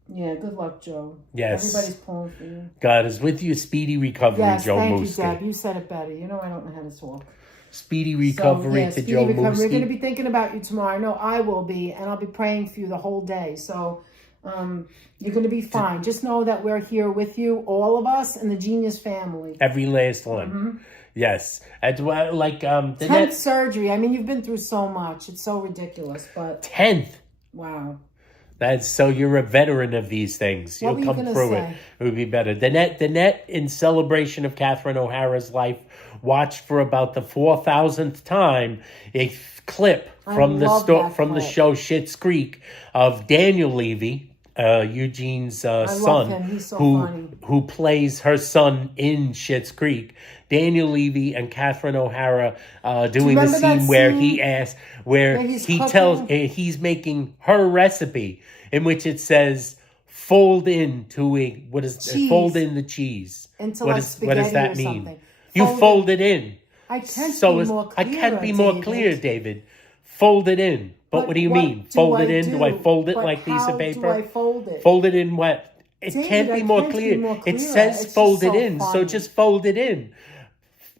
Yeah, good luck, Joe. Yes. Everybody's pulling for you. God is with you. Speedy recovery, Joe Muskie. Yes, thank you, Deb. You said it better. You know I don't know how to talk. Speedy recovery to Joe Muskie. We're going to be thinking about you tomorrow. I know I will be, and I'll be praying for you the whole day. So you're going to be fine. Just know that we're here with you, all of us, and the Genius family. Every last one. Mm-hmm. Yes. That's why, like, the 10th net surgery. I mean, you've been through so much. It's so ridiculous, but 10th. wow. That's so you're a veteran of these things. What You'll were you come gonna through say? it would be better. The net, in celebration of Catherine O'Hara's life, watched for about the 4,000th time a clip from the clip. show Schitt's Creek of Daniel Levy, Eugene's son, him. He's so who funny. who plays her son in Schitt's Creek. Daniel Levy and Catherine O'Hara doing the remember that scene where scene he asks, where he's he cooking? tells he's making her recipe, in which it says fold into Cheese. fold in the cheese. Into what like what does spaghetti that or mean? something. You Fold fold it in. I can't So be is- more I clear. can't be more clear, David. Fold it in. But what do you what mean? do Fold it I in? Do I do? fold it But like piece how of paper? do I fold it? Fold it in what? It David, can't I be more can't be clear. more It clearer. says It's fold just it so in, so funny. just fold it in.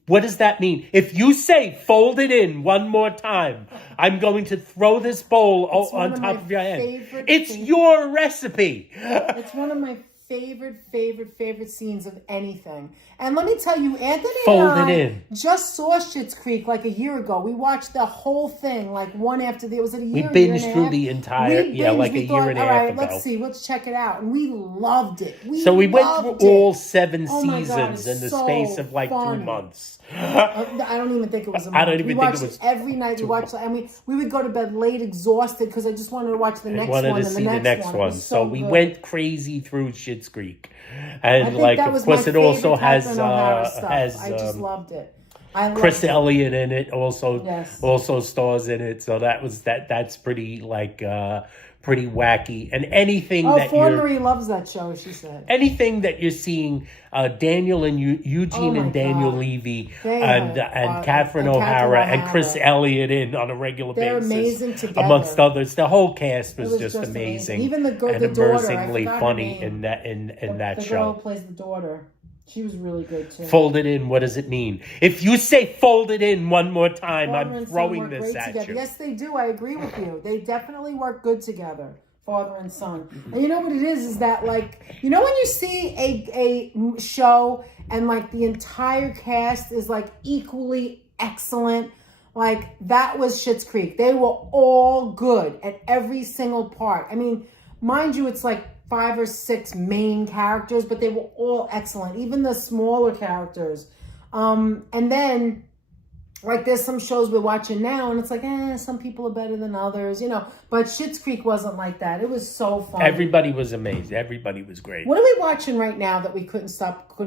What does that mean? If you say fold it in one more time, I'm going to throw this bowl one on of top my of your head. favorite It's things. your recipe. It's one of my favorite scenes of anything. And let me tell you, Anthony Fold and it I in. just saw Schitt's Creek like a year ago. We watched the whole thing, like one after the. Was it a year? We a year binged and a through half? the entire, We yeah, binged. like We a year thought, and a all half right, ago. let's see, let's check it out, and we loved it. So we went loved through it. all 7 Oh my God, seasons it's in the so space of like funny. 2 months. I don't even think it was a month. I don't even we think it watched was every night. We watched, and we would go to bed late, exhausted, because I just wanted to watch the next Wanted one to and see the next It one. was So we good. went crazy through Schitt's Creek. I And think like, that of was course, my it also favorite has Catherine O'Hara stuff. I just loved it. I loved Chris it. Elliott in it also. Yes. Also stars in it. So that's pretty like pretty wacky. And anything Oh, that Fawn you're Marie loves that show, she said. anything that you're seeing Daniel and Eugene Oh my and Daniel God. Levy They and are- Catherine and O'Hara Catherine and Chris O'Hara. Elliott in on a regular They're basis. amazing together. Amongst others, the whole cast was, It was just just amazing. amazing. Even the and daughter, I immersingly forgot her funny name. in that The show. girl who plays the daughter. She was really good too. Fold it in. What does it mean? If you say fold it in one more time, Father I'm and son throwing work this great at together. you. Yes, they do. I agree with you. They definitely work good together, father and son. And you know what it is that, like, you know when you see a show and like the entire cast is like equally excellent. Like that was Schitt's Creek. They were all good at every single part. I mean, mind you, it's like 5 or 6 main characters, but they were all excellent. Even the smaller characters. And then, like, there's some shows we're watching now, and it's like, some people are better than others, you know. But Schitt's Creek wasn't like that. It was so fun. Everybody was amazing. Everybody was great. What are we watching right now that we couldn't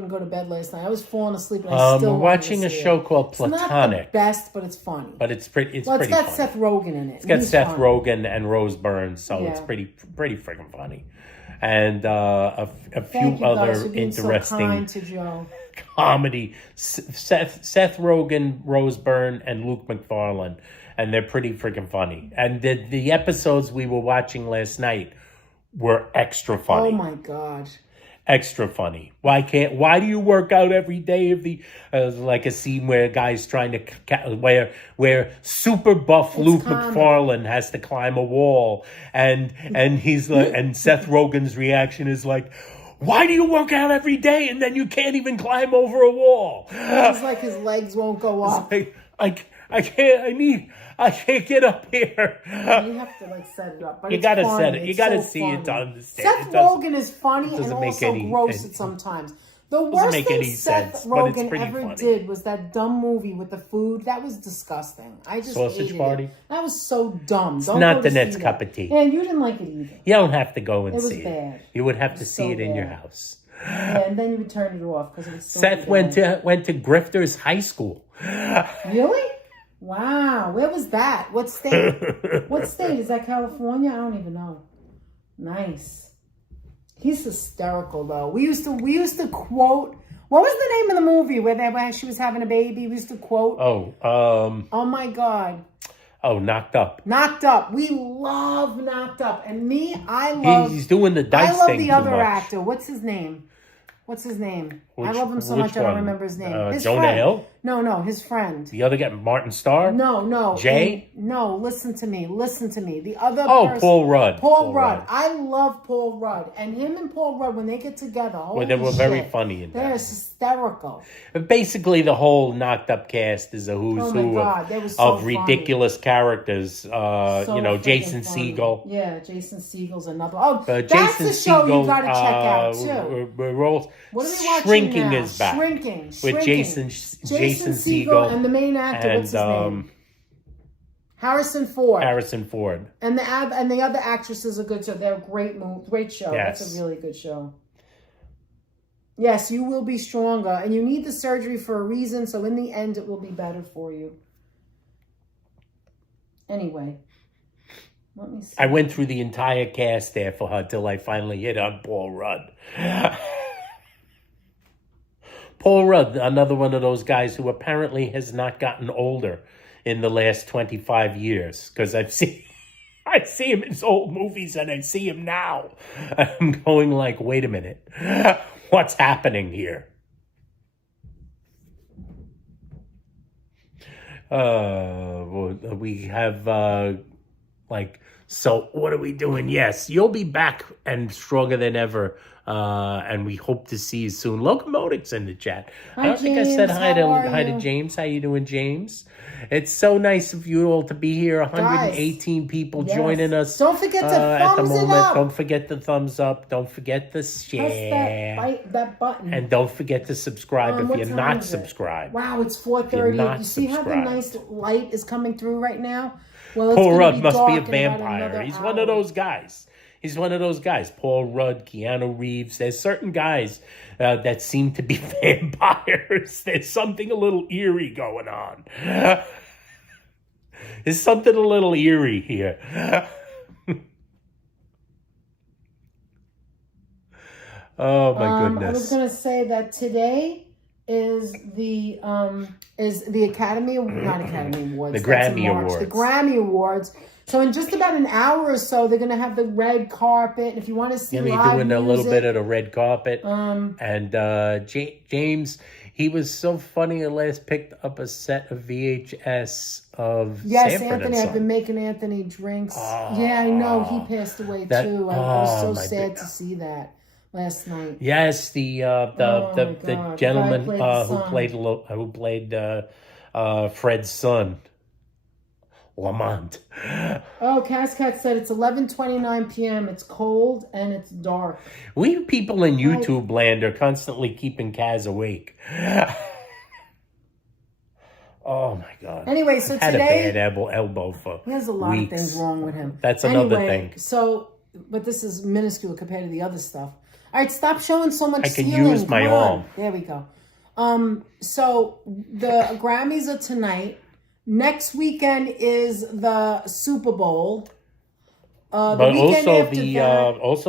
go to bed last night? I was falling asleep, and I still We're wanted watching to a see show it. called It's not the Platonic, best, but it's funny. but it's pretty. It's Well, pretty it's got funny. Seth Rogen in it. It's got He's Seth funny. Rogen and Rose Byrne, so it's Yeah. pretty freaking funny, and a Thank few you guys other for being so interesting kind to Joe. comedy. Seth Rogen, Rose Byrne, and Luke McFarlane, and they're pretty freaking funny. And the episodes we were watching last night were extra funny. Oh my God. Extra funny. Why do you work out every day of the like a scene where a guy's trying to where super buff Luke common. McFarlane has to climb a wall and he's like, and Seth Rogen's reaction is like, why do you work out every day and then you can't even climb over a wall? It's like his legs won't go up. I can't get up here. You have to like set it up. But You it's gotta funny. set it. You It's gotta so see it to funny. understand. Seth It doesn't- Rogen is funny and doesn't make also any- gross at sometimes. The doesn't worst make thing any Seth sense, but it's Rogen pretty ever funny. did was that dumb movie with the food. That was disgusting. I just Sausage hated Party? It. That was so dumb. Don't not go the to Nets see cup that. of tea. Yeah, you didn't like it either. You don't have to go and It was see bad. it. You would have to was see so it in your bad. house. Yeah, and then you would turn it off because it was so Seth bad. went to Grifters High School. Really? Wow. Where was that? What state? What state? Is that California? I don't even know. Nice. He's hysterical though. We used to quote. What was the name of the movie where she was having a baby? We used to quote. Oh My God. Knocked Up. Knocked Up. We love Knocked Up. And me, I love. He's doing the dice I love thing the too other much. actor. What's his name? I love him so Which much I don't one? remember his name. His Jonah friend. Hill? No, his friend. The other guy, Martin Starr? No. Jay? No, listen to me. The other person. Paul Rudd. Paul Rudd. I love Paul Rudd. And him and Paul Rudd, when they get together, holy Well, they were shit, very funny in they're that. hysterical. Basically, the whole knocked up cast is a who's who of ridiculous characters. Jason Segel. Yeah, Jason Segel's another. Oh, that's Jason a show Segel, you got to check out too. We're all What are we watching Shrinking now? is back. Shrinking. With Jason Segel and the main actor. and What's his name? Harrison Ford. And the other actresses are good too. They're a great show. Yes. That's a really good show. Yes, you will be stronger, and you need the surgery for a reason. So in the end, it will be better for you. Anyway, let me see. I went through the entire cast there for her till I finally hit on Paul Rudd. Paul Rudd, another one of those guys who apparently has not gotten older in the last 25 years. Because I see him in his old movies and I see him now. I'm going like, wait a minute. What's happening here? We have, so what are we doing? Yes, you'll be back and stronger than ever. And we hope to see you soon. Locomotive's in the chat. I don't think I said hi to James. How you doing, James? It's so nice of you all to be here. 118 people joining us. Don't forget to at the thumbs it moment. up. Don't forget the thumbs up. Don't forget the share. Press that button. And don't forget to subscribe if you're not subscribed. Wow, it's 4:30. You see how the nice light is coming through right now? Well, Paul Rudd must be a vampire. He's one of those guys. Paul Rudd, Keanu Reeves. There's certain guys that seem to be vampires. There's something a little eerie going on. There's something a little eerie here. Oh my goodness. I was going to say that today is the Academy, not Academy Awards. The Grammy Awards. The Grammy Awards. So in just about an hour or so, they're going to have the red carpet. And if you want to see live doing music, a little bit of the red carpet. And James, he was so funny. I last picked up a set of VHS of Yes, Sanford Anthony. I've been making Anthony drinks. Yeah, I know. He passed away too. I was so sad to see that last night. Yes, the gentleman who played Fred's son. Lamont. Oh, Cascat said it's 11:29 p.m. It's cold and it's dark. We people in YouTube land are constantly keeping Kaz awake. Oh my God. Anyway, so had today a bad elbow for he has a lot weeks. of things wrong with him. That's another thing. So, but this is minuscule compared to the other stuff. All right, stop showing so much. I can ceiling. use my Come on. arm. There we go. So the Grammys are tonight. Next weekend is the Super Bowl. But also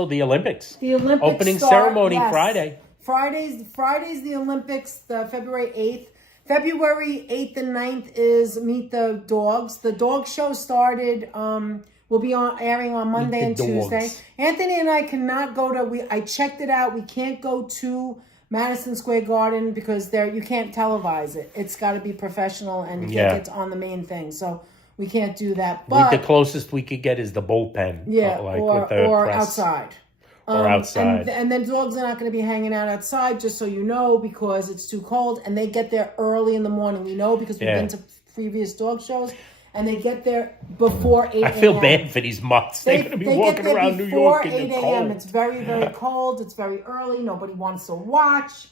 the Olympics. The Olympics opening ceremony Friday. Friday's the Olympics, the February 8th. February 8th and 9th is Meet the Dogs. The dog show started, will be airing on Monday and Tuesday. Anthony and I cannot go I checked it out. We can't go to Madison Square Garden because you can't televise it. It's got to be professional and you can't get on the main thing. So we can't do that. But the closest we could get is the bullpen. Yeah, or outside. Or outside. And then dogs are not going to be hanging out outside, just so you know, because it's too cold. And they get there early in the morning. We know because we've been to previous dog shows. And they get there before 8 a.m. I feel bad for these mutts. They're going to be walking around New York in the cold. It's very, very cold. It's very early. Nobody wants to watch.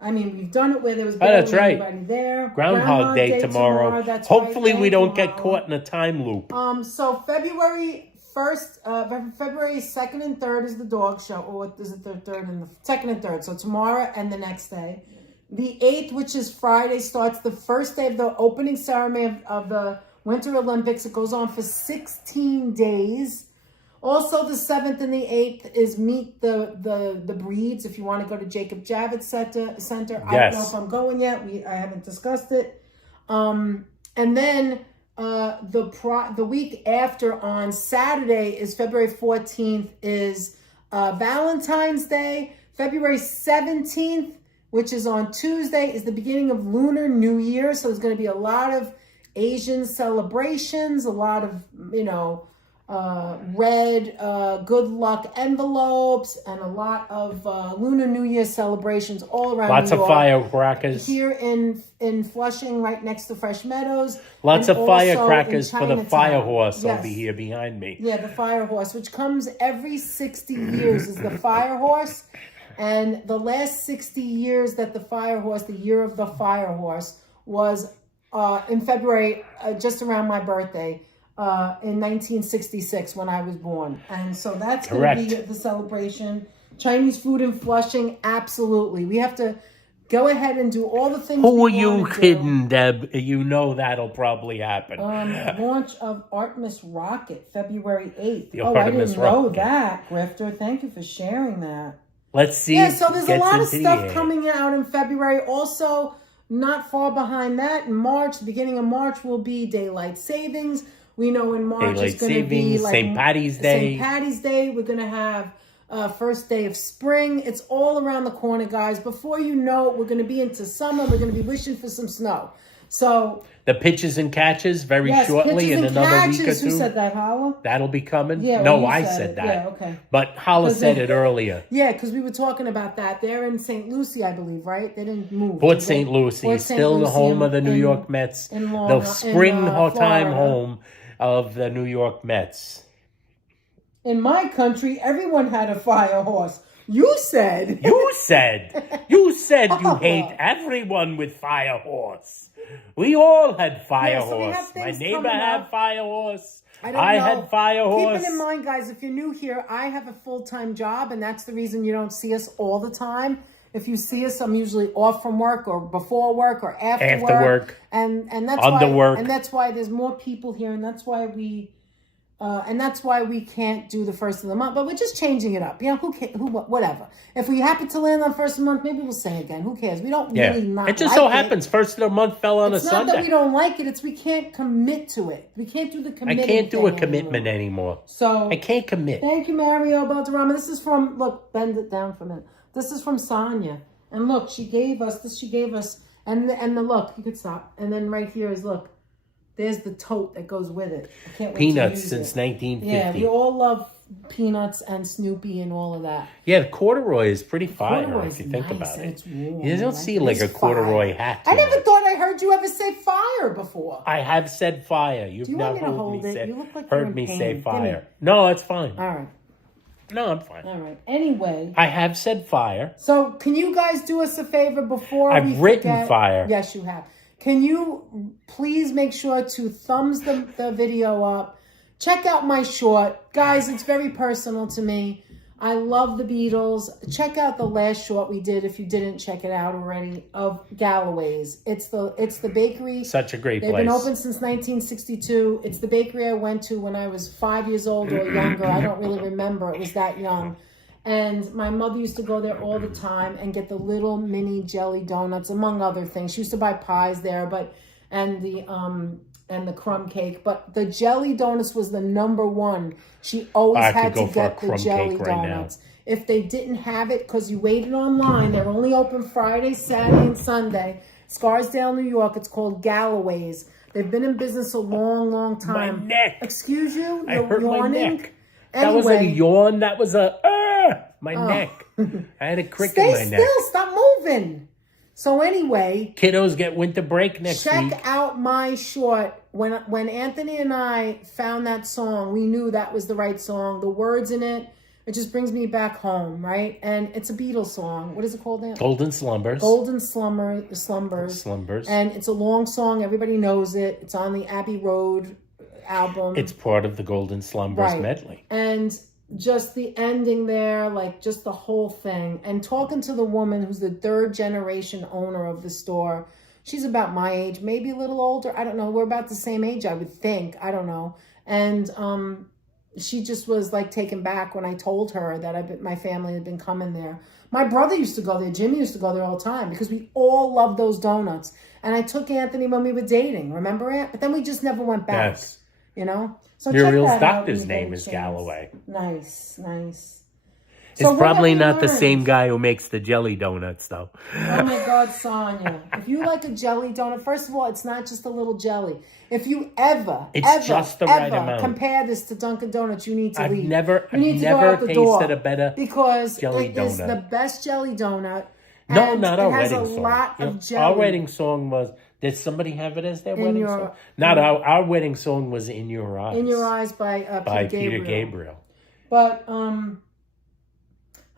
I mean, we've done it where there was barely anybody there. Groundhog Day tomorrow. That's hopefully we don't get caught in a time loop. So February 1st, February 2nd and 3rd is the dog show. Or what is it? The 3rd and the 2nd and 3rd. So tomorrow and the next day. The 8th, which is Friday, starts the first day of the opening ceremony of the Winter Olympics. It goes on for 16 days. Also, the 7th and the 8th is Meet the Breeds. If you want to go to Jacob Javits Center. I don't know if I'm going yet. I haven't discussed it. And then the week after on Saturday is February 14th is Valentine's Day. February 17th, which is on Tuesday, is the beginning of Lunar New Year. So there's going to be a lot of Asian celebrations, a lot of, red good luck envelopes, and a lot of Lunar New Year celebrations all around Lots New of York. firecrackers. Here in Flushing, right next to Fresh Meadows. Lots and of also firecrackers in for the Chinatown. fire horse Yes. over here behind me. Yeah, the fire horse, which comes every 60 years is the fire horse. And the last 60 years that the fire horse, the year of the fire horse, was in February, just around my birthday, in 1966 when I was born. And so that's going to be the celebration. Chinese food in Flushing, absolutely. We have to go ahead and do all the things. Who are you kidding, Deb? You know that'll probably happen. Launch of Artemis rocket, February 8th. The I Artemis didn't know rocket. that, Grifter. Thank you for sharing that. Let's see. Yeah, so there's a gets lot of into the stuff air. coming out in February. Also, not far behind that, in March, the beginning of March will be daylight savings. We know in March Daylight it's going to be savings, like St. Patty's Day. St. Patty's Day. We're going to have first day of spring. It's all around the corner, guys. Before you know it, we're going to be into summer. We're going to be wishing for some snow. So the pitches and catches very shortly in another week or two. Who said that, Hala? That'll be coming. Yeah, no, well, I you said it. that. Yeah, okay. But Hala said it earlier. Yeah, because we were talking about that. They're in St. Lucie, I believe, right? They didn't move. Port St. Lucie is still the home of the New York Mets. The springtime home of the New York Mets. In my country, everyone had a fire horse. You said. You said you hate everyone with fire horse. We all had fire horse. My neighbor had fire horse. I had fire horse. Keep it in mind, guys, if you're new here, I have a full-time job, and that's the reason you don't see us all the time. If you see us, I'm usually off from work or before work or after work. And that's why and that's why there's more people here, and that's why we can't do the first of the month, but we're just changing it up. Whatever. If we happen to land on first of the month, maybe we'll say again. Who cares? We don't really not. It just so happens first of the month fell on a Sunday. It's not that we don't like it. It's we can't commit to it. We can't do the commitment. I can't do a commitment anymore. So I can't commit. Thank you, Mario Balderrama. This is from bend it down for a minute. This is from Sonia, and look, she gave us this. She gave us and the look. You could stop, and then right here is look. There's the tote that goes with it. I can't wait Peanuts to use since it. 1950. Yeah, we all love Peanuts and Snoopy and all of that. Yeah, the corduroy is pretty fire if you think about it. It's warm. You don't see like a corduroy hat. I never thought I heard you ever say fire before. I have said fire. You've Do you never want me to hold it? You look like you're heard in me pain. say Give fire. me. No, it's fine. All right. No, I'm fine. All right. Anyway. I have said fire. So can you guys do us a favor before I've written fire. Yes, you have. Can you please make sure to thumbs the video up? Check out my short. Guys, it's very personal to me. I love the Beatles. Check out the last short we did if you didn't check it out already of Galloway's. It's the bakery. Such a great They've place. been open since 1962. It's the bakery I went to when I was 5 years old or younger. I don't really remember. It was that young. And my mother used to go there all the time and get the little mini jelly donuts, among other things. She used to buy pies there, and the crumb cake. But the jelly donuts was the number one. She always had to get the jelly donuts. If they didn't have it, because you waited online, they're only open Friday, Saturday, and Sunday. Scarsdale, New York. It's called Galloway's. They've been in business a long, long time. My neck. Excuse you? I hurt yawning? my neck. Anyway, that was a yawn. That was my neck. I had a crick in my neck. Stay still. Stop moving. So anyway, kiddos get winter break next week. Check out my short. When Anthony and I found that song, we knew that was the right song. The words in it, it just brings me back home, right? And it's a Beatles song. What is it called, Anthony? Golden Slumbers. Golden Slumbers. And it's a long song. Everybody knows it. It's on the Abbey Road album. It's part of the Golden Slumbers medley. And just the ending there, like just the whole thing. And talking to the woman who's the third generation owner of the store. She's about my age, maybe a little older. I don't know. We're about the same age, I would think. I don't know. And she just was like taken back when I told her that my family had been coming there. My brother used to go there. Jimmy used to go there all the time because we all loved those donuts. And I took Anthony when we were dating. Remember it? But then we just never went back. Yes. You know? So Muriel's doctor's name is Galloway. Nice. It's So what probably have we not the learned? same guy who makes the jelly donuts, though. Oh my God, Sonia. If you like a jelly donut, first of all, it's not just a little jelly. If you It's just the right amount. compare this to Dunkin' Donuts, you need to I've leave. never You need to go out the tasted door a better because jelly it is donut. the best jelly donut. No, and not our it has wedding a song. lot You know, of jelly. our wedding song was. Did somebody have it as their wedding your- song? Not our wedding song was "In Your Eyes." In Your Eyes by Peter Gabriel. But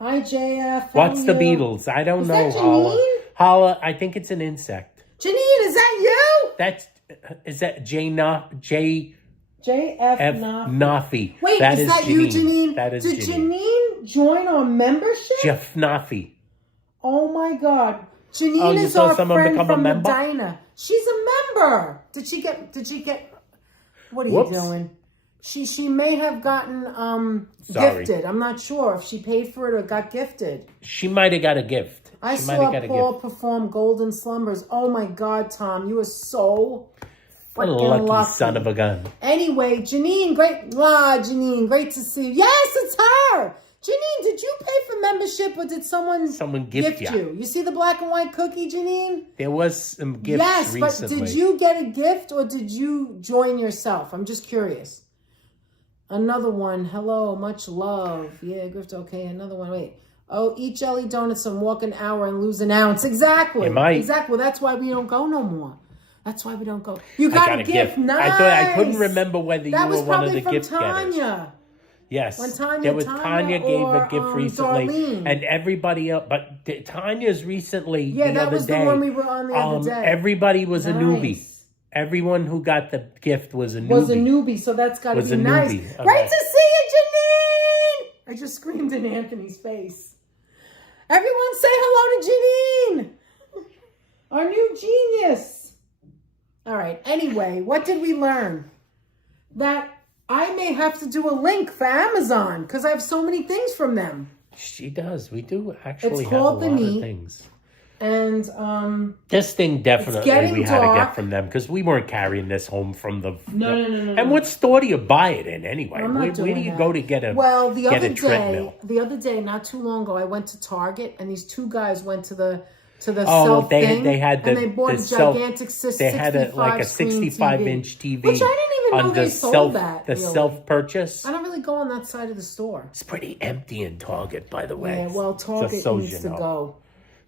hi JF. What's the how are you? Beatles? I don't Is know. that Holla. Janine? Holla. I think it's an insect. Janine, is that you? Is that JF JF Nafi? Wait, That is that you, Janine? That is Did Janine. Janine join our membership? Jeff Nafi. Oh my God. Janine Oh, you is saw our someone friend become a from member? Medina. She's a member. Did she get what are Whoops. you doing? She may have gotten Sorry. gifted. I'm not sure if she paid for it or got gifted. She might have got a gift. I She might saw have got a Paul gift. perform Golden Slumbers. Oh my God, Tom, you are so What a freaking lucky son of a gun. Anyway, Janine, Janine, great to see you. Yes, it's her. Janine, did you pay for membership or did someone gift you? You see the black and white cookie, Janine? There was some gifts Yes, recently. but did you get a gift or did you join yourself? I'm just curious. Another one. Hello, much love. Yeah, gift. Okay, another one. Wait. Oh, eat jelly donuts and walk an hour and lose an ounce. Exactly. It might. Exactly. Well, that's why we don't go no more. That's why we don't go. You I got a gift. Nice. I thought I couldn't remember whether that you was were one of the probably gift from getters. Tanya. Yes, When Tanya Tanya gave or, a gift recently, Darlene. and everybody else. But Tanya's recently. Yeah, the that other was day, the one we were on the other day. Everybody was a newbie. Nice. Everyone who got the gift was a newbie. Was a newbie, so that's got to Was be a nice. newbie. Great Okay. to see you, Janine! I just screamed in Anthony's face. Everyone say hello to Janine! Our new genius. All right, anyway, what did we learn? That I may have to do a link for Amazon because I have so many things from them. She does. We do actually It's have a called lot the of Neat. things. And This thing definitely getting we had to dark. get from them because we weren't carrying this home from the. No. And what store do you buy it in anyway? I'm not Where doing do you that. go to get a Well, the treadmill? other day, not too long ago, I went to Target and these two guys went to the Oh, self they thing, had the and they bought the a self- gigantic They had like a 65 65-inch TV, which I didn't even know on they the sold that. The really. self-purchase. I don't really go on that side of the store. It's pretty empty in Target, by the way. Yeah, well, Target Just so needs you to know. go.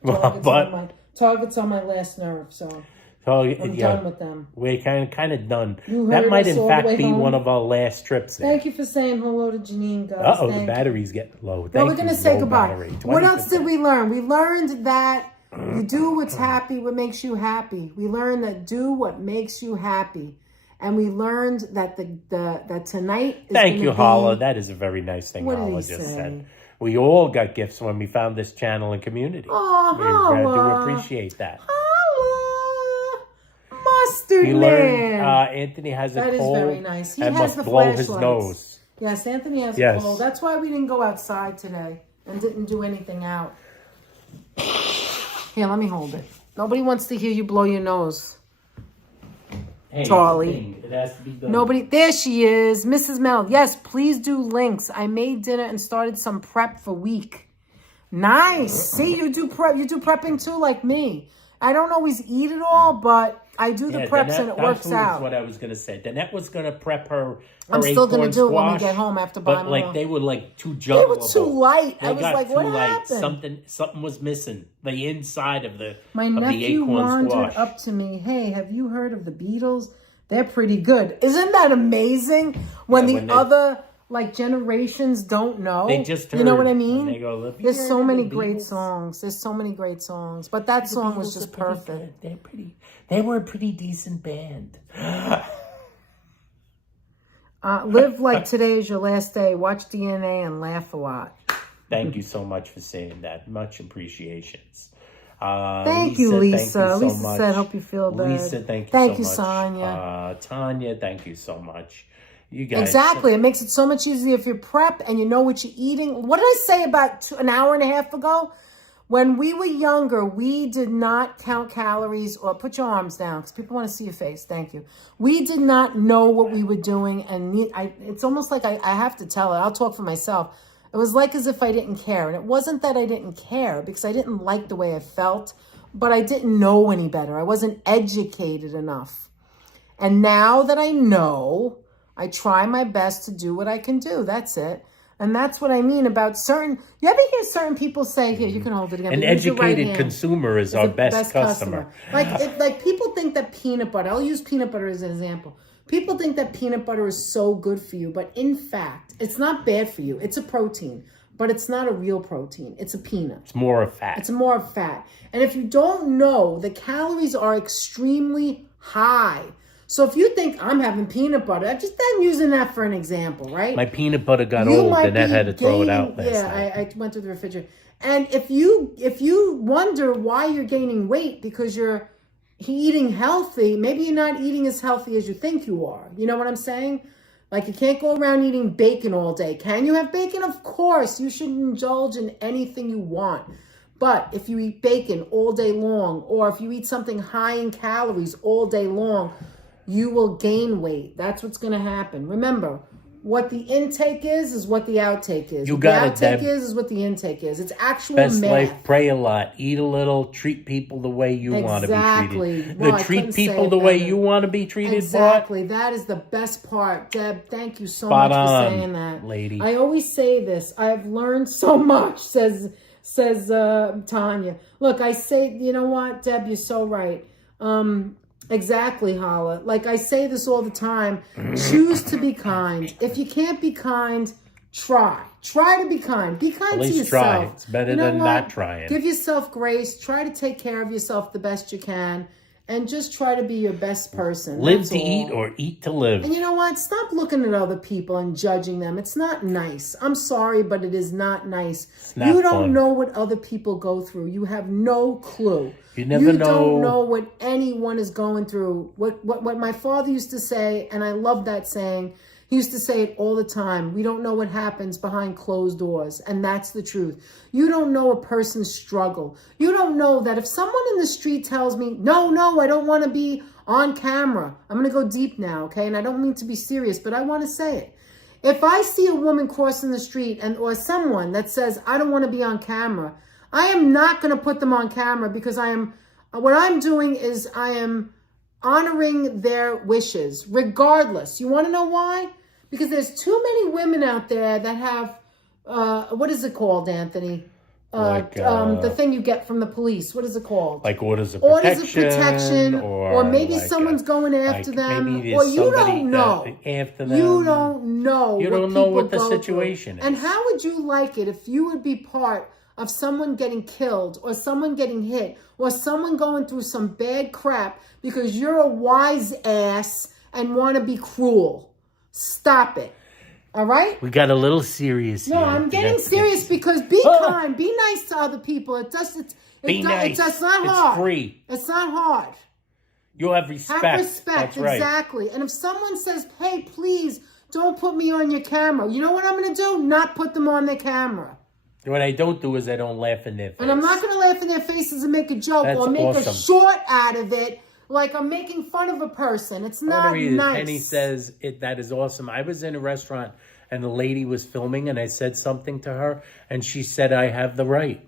Well, Target's on my last nerve, so I'm done with them. We're kind of done. You That heard might us in all the fact way be home. one of our last trips there. Thank you for saying hello to Janine, guys. Uh-oh, the Thank you. battery's getting low. Well, Thank we're going to you, say low goodbye. battery, What else 20%. did we learn? We learned that you do what's happy, what makes you happy. We learned that do what makes you happy. And we learned that that tonight is Thank gonna you, be- Holla. That is a very nice thing What did Holla he just say? said. We all got gifts when we found this channel and community. Oh, We Holla. do appreciate that. Holla. Mustard We Man. learned Anthony has a That is cold very nice. He and has must the blow his flashlights. nose. Yes, Anthony has Yes. a cold. That's why we didn't go outside today and didn't do anything out. Here, let me hold it. Nobody wants to hear you blow your nose. Hey, Charlie. it has to be done. Nobody. There she is, Mrs. Mel. Yes, please do links. I made dinner and started some prep for week. Nice. See, you do prep. You do prepping too, like me. I don't always eat it all, but I do the preps and it works That's out. what I was gonna say. Danette was gonna prep her. I'm still gonna acorn do it when we squash, get home after but buying like more. they were like too They juggleable. were too light. I They was got like, too what light. happened? Something was missing. The inside of the My of the nephew acorn wandered squash. up to me. Hey, have you heard of the Beatles? They're pretty good. Isn't that amazing? When Yeah, the when they- other like generations don't know. They just you know what heard, I mean? and they go, "Have you There's heard so of many the great Beatles?" songs. There's so many great songs. But that The song was Beatles just are pretty perfect. good. They're pretty. They were a pretty decent band. Live like today is your last day. Watch DNA and laugh a lot. Thank you so much for saying that. Much appreciations. Thank you, Lisa. Thank you so Lisa much. said, hope you feel better. Lisa, thank you Thank so you, much. Sonia. Tanya, thank you so much. You guys. Exactly. It makes it so much easier if you prep and you know what you're eating. What did I say about an hour and a half ago? When we were younger, we did not count calories or put your arms down because people want to see your face. Thank you. We did not know what we were doing. And it's almost like I have to tell it. I'll talk for myself. It was like as if I didn't care. And it wasn't that I didn't care because I didn't like the way I felt, but I didn't know any better. I wasn't educated enough. And now that I know, I try my best to do what I can do. That's it. And that's what I mean about certain, you ever hear certain people say, here, you can hold it again. An educated consumer is our best customer. Like people think that peanut butter, I'll use peanut butter as an example. People think that peanut butter is so good for you, but in fact, it's not bad for you. It's a protein, but it's not a real protein. It's a peanut. It's more of fat. It's more of fat. And if you don't know, the calories are extremely high. So if you think I'm having peanut butter, I'm using that for an example, right? My peanut butter got old and I had to throw it out last night. I went to the refrigerator. And if you wonder why you're gaining weight because you're eating healthy, maybe you're not eating as healthy as you think you are. You know what I'm saying? Like you can't go around eating bacon all day. Can you have bacon? Of course. You should indulge in anything you want. But if you eat bacon all day long, or if you eat something high in calories all day long, you will gain weight. That's what's going to happen. Remember, what the intake is what the outtake is. You what got the outtake it, Deb. is what the intake is. It's actual Best math. life, pray a lot, eat a little, treat people the way you want to be treated. Well, I treat couldn't say people it the way better. you want to be treated. Exactly. That is the best part. Deb, thank you so Spot much for on, saying that. lady. I always say this. I've learned so much, says Tanya. Look, I say, you know what, Deb, you're so right. Exactly, Hala. Like I say this all the time, choose to be kind. If you can't be kind, try. Try to be kind. Be kind At to least yourself. try. It's better than not trying. Give yourself grace. Try to take care of yourself the best you can. And just try to be your best person. Live That's to all. eat or eat to live. And you know what? Stop looking at other people and judging them. It's not nice. I'm sorry, but it is not nice. You don't fun. know what other people go through. You have no clue. You never know. Don't know what anyone is going through. What my father used to say, and I love that saying, he used to say it all the time. We don't know what happens behind closed doors. And that's the truth. You don't know a person's struggle. You don't know that if someone in the street tells me, no, I don't want to be on camera. I'm going to go deep now, okay? And I don't mean to be serious, but I want to say it. If I see a woman crossing the street or someone that says, I don't want to be on camera, I am not going to put them on camera because what I'm doing is I am honoring their wishes, regardless. You want to know why? Because there's too many women out there that have, what is it called, Anthony? The thing you get from the police. What is it called? Like orders of protection. Or maybe like someone's going after them. Or you don't know. After them. You don't know. You don't know what the situation is. And how would you like it if you would be part of someone getting killed or someone getting hit or someone going through some bad crap because you're a wise ass and want to be cruel? Stop it. All right? We got a little serious here. No, I'm getting serious because be kind. Be nice to other people. It's not hard. It's free. It's not hard. You have respect. Have respect. That's right. Exactly. And if someone says, hey, please don't put me on your camera, you know what I'm going to do? Not put them on their camera. What I don't do is I don't laugh in their face. And I'm not going to laugh in their faces and make a joke or make a short out of it. Like I'm making fun of a person. It's not nice. Penny says that is awesome. I was in a restaurant and the lady was filming and I said something to her and she said I have the right.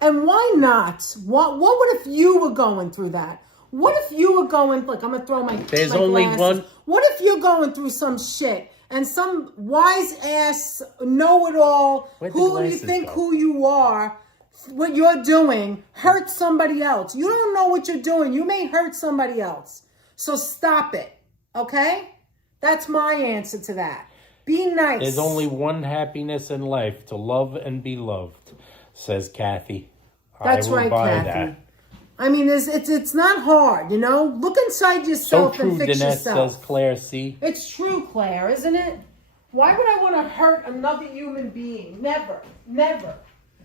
And why not? What would if you were going through that? What if you were going, look, I'm going to throw my There's my only glasses. one. What if you're going through some shit and some wise ass know-it-all, who you think who you are, what you're doing, hurt somebody else. You don't know what you're doing. You may hurt somebody else. So stop it. Okay? That's my answer to that. Be nice. There's only one happiness in life, to love and be loved, says Kathy. That's right, Kathy. That. I mean, it's not hard, you know? Look inside yourself and fix Danette, yourself. says Claire C. It's true, Claire, isn't it? Why would I want to hurt another human being? Never. Never.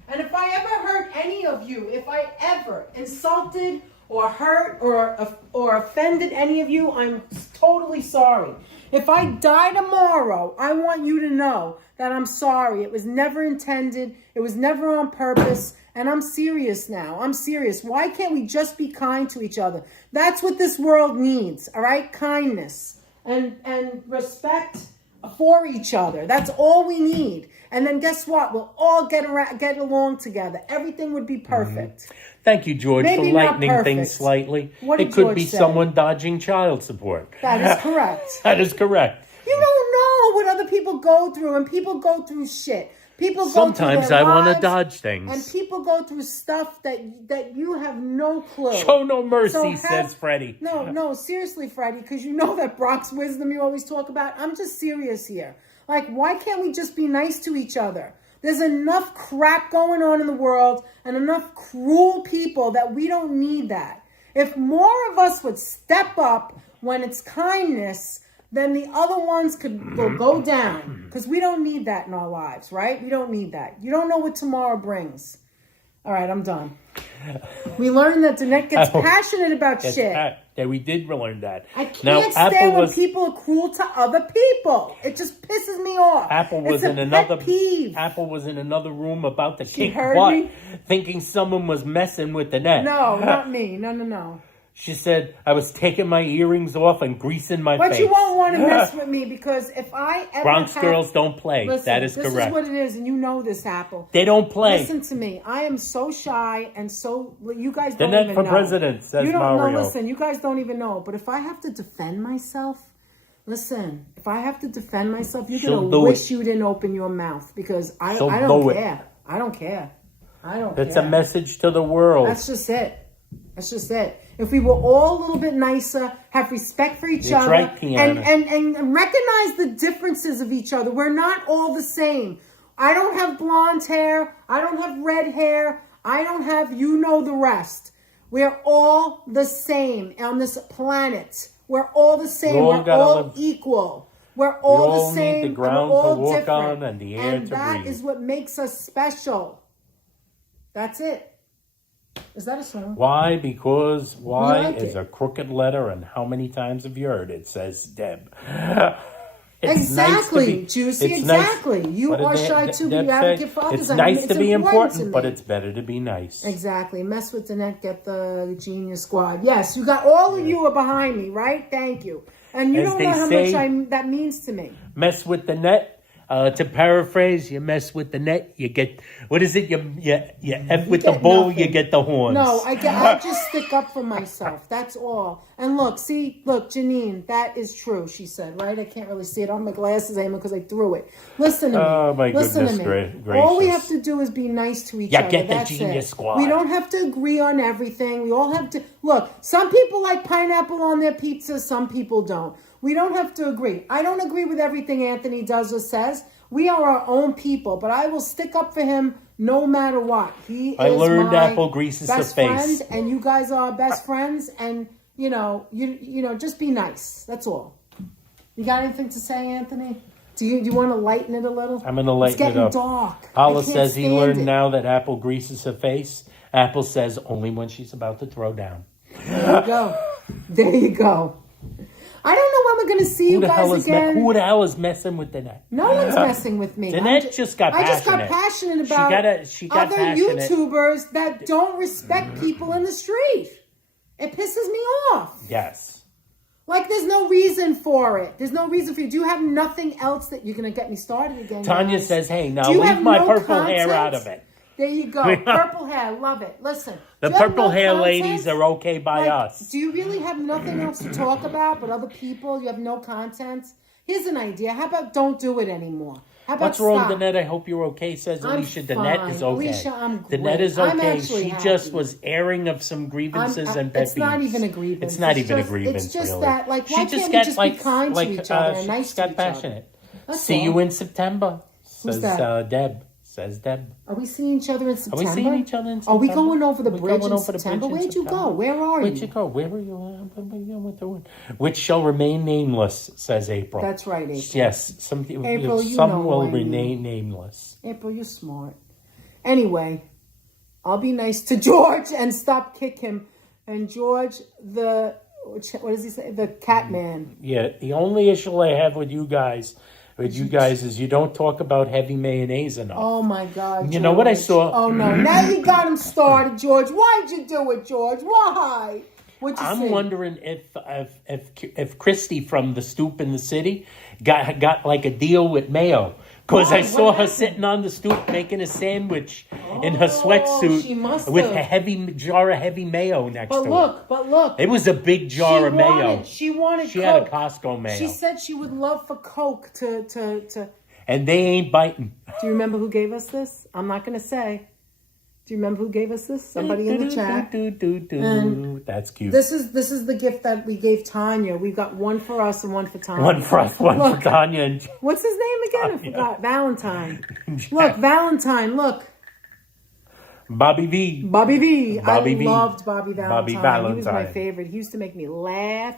And if I ever hurt any of you, if I ever insulted or hurt or offended any of you, I'm totally sorry. If I die tomorrow, I want you to know that I'm sorry. It was never intended. It was never on purpose. And I'm serious now. I'm serious. Why can't we just be kind to each other? That's what this world needs, all right? Kindness and respect for each other. That's all we need. And then guess what? We'll all get along together. Everything would be perfect. Thank you, George, Maybe for not lightening perfect. things slightly. What did It could George be say? someone dodging child support. That is correct. That is correct. You don't know what other people go through, and people go through shit. People go Sometimes through their I want to lives, dodge things. and people go through stuff that you have no clue. Show no mercy, So says Freddie. No, seriously, Freddie, because you know that Brock's wisdom you always talk about. I'm just serious here. Like, why can't we just be nice to each other? There's enough crap going on in the world and enough cruel people that we don't need that. If more of us would step up when it's kindness, then the other ones will go down. Because we don't need that in our lives, right? We don't need that. You don't know what tomorrow brings. All right, I'm done. We learned that Danette gets passionate about shit. Yeah, we did learn that. I can't stand when people are cruel to other people. It just pisses me off. Apple was it's in a another pet peeve. Apple was in another room about to She kick heard butt, me? thinking someone was messing with the net. No, not me. No. She said I was taking my earrings off and greasing my face. But you won't want to mess with me because if I ever Bronx girls don't play. Listen, that is correct. This is what it is, and you know this, Apple. They don't play. Listen to me. I am so shy and so you guys The don't net even for know. president, says you don't Mario. know. Listen, you guys don't even know. But if I have to defend myself, listen. If I have to defend myself, you're gonna wish you didn't open your mouth because I don't care. I don't care. It's a message to the world. That's just it. That's just it. If we were all a little bit nicer, have respect for each other, right, Tiana. and recognize the differences of each other. We're not all the same. I don't have blonde hair. I don't have red hair. I don't have, you know, the rest. We're all the same on this planet. We're all the same. We're all equal. We're all the same. Need the ground and we're all to walk different. on and the air and to that breathe. is what makes us special. That's it. Is that a song? Why? Because why like is it. a crooked letter, and how many times have you heard it? Says Deb. Exactly, Juicy, exactly. You are shy too, but you advocate for others. It's nice to be important, to but me. it's better to be nice. Exactly. Mess with Danette, get the Genius Squad. Yes, you got all of you are behind me, right? Thank you. And you As don't they know how say, much that means to me. Mess with the net. To paraphrase, you mess with the net, you get, what is it? You F with the get bull, nothing. you get the horns. No, I just stick up for myself. That's all. And look, Janine, that is true, she said, right? I can't really see it on my glasses anymore because I threw it. Listen to me. Oh, my Listen goodness to me. gracious. All we have to do is be nice to each other. Get the That's Genius it. Squad. We don't have to agree on everything. We all have to, look, some people like pineapple on their pizza, some people don't. We don't have to agree. I don't agree with everything Anthony does or says. We are our own people, but I will stick up for him no matter what. He I is learned my apple greases the best face. friend, and you guys are best friends. And you know, just be nice. That's all. You got anything to say, Anthony? Do you want to lighten it a little? I'm going to lighten it up. It's getting dark. Paula I can't says he stand learned it. now that Apple greases her face. Apple says only when she's about to throw down. There you go. There you go. I don't know when we're going to see you guys again. Who the hell is messing with the net? No one's messing with me. Danette just got passionate. I just got passionate about She got other passionate. YouTubers that don't respect people in the street. It pisses me off. Yes. Like, there's no reason for it. There's no reason for you. Do you have nothing else that you're going to get me started again? Tanya guys? says, hey, now Do you leave have my no purple hair content? out of it. There you go. Purple hair. Love it. Listen. The do you have purple no hair content? ladies are okay by us. Do you really have nothing else to talk about but other people? You have no content? Here's an idea. How about don't do it anymore? How about What's wrong, stop? Danette? I hope you're okay, says I'm Alicia. Danette fine. is okay. Alicia, I'm great. Danette is I'm okay. actually She just happy. was airing of some grievances and pet It's not peeves. even a grievance. It's not It's even just- a grievance, it's just really. that, like, why She can't we got, just be kind to each other and nice she to got each other? passionate. That's See all. you in September, Who's says that? Deb. Says Deb. Are we seeing each other in Are September? we seeing each other in September? Are we going over the We're bridge going in over the September? bridge in Where'd you September. go? Where are Where'd you? you go? Where were you? What the one? Which shall remain nameless, says April. That's right, April. Yes, some April, you some know will I mean. remain nameless. April, you're smart. Anyway, I'll be nice to George and stop kick him. And George, what does he say? The cat man. Yeah, the only issue I have with you guys is you don't talk about heavy mayonnaise enough. Oh my God! You know what I George. saw? Oh no! Now you got him started, George. Why'd you do it, George? Why? What'd you I'm see? wondering if Christy from the stoop in the city got like a deal with Mayo. Because I Why? saw What her happened? sitting on the stoop making a sandwich in her she sweatsuit must with have. a heavy jar of heavy mayo next But to look, it. It was a big jar of mayo. She wanted She Coke. had a Costco mayo. She said she would love for Coke to. And they ain't biting. Do you remember who gave us this? I'm not going to say. Do you remember who gave us this? Somebody in the chat. And that's cute. This is the gift that we gave Tanya. We got one for us and one for Tanya. One for us, one for Tanya. And what's his name again? I forgot. Valentine. Look, Valentine. Look. Bobby V. Bobby V. Bobby V. Loved Bobby Valentine. Bobby Valentine. He was my favorite. He used to make me laugh.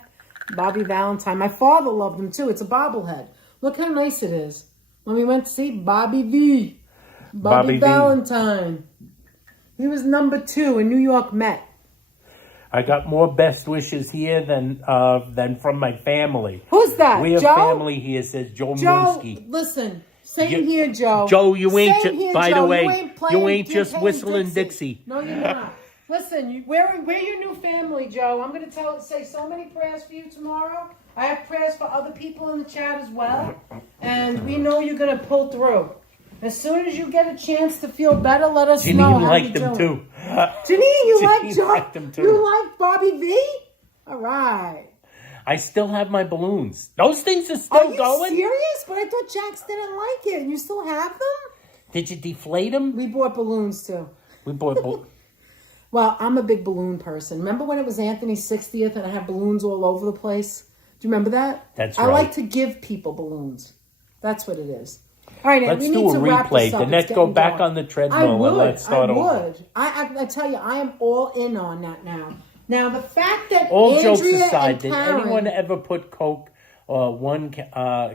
Bobby Valentine. My father loved him too. It's a bobblehead. Look how nice it is. When we went to see Bobby V. Bobby Valentine. He was number 2 in New York Met. I got more best wishes here than from my family. Who's that? We have Joe? family here, says Joe Moonsky. Listen. Same here, Joe. Joe, you ain't Same here, by Joe. the way, you ain't you're just playing whistling Dixie. No, you're not. Listen, we're your new family, Joe. I'm going to say so many prayers for you tomorrow. I have prayers for other people in the chat as well. And we know you're going to pull through. As soon as you get a chance to feel better, let us know Janine how liked you're them doing. too. Janine, you like Joe? Liked them too. You like Bobby V? All right. I still have my balloons. Those things are Are still you going. serious? But I thought Jax didn't like it. And you still have them? Did you deflate them? We bought balloons too. We bought. Well, I'm a big balloon person. Remember when it was Anthony's 60th and I had balloons all over the place? Do you remember that? That's I right. like to give people balloons. That's what it is. All right, Let's we do need a to wrap replay. this up. The next It's go getting back dark. on the treadmill and let's start over. I tell you, I am all in on that now. Now, the fact that All Andrea jokes aside, and did Karen anyone ever put Coke or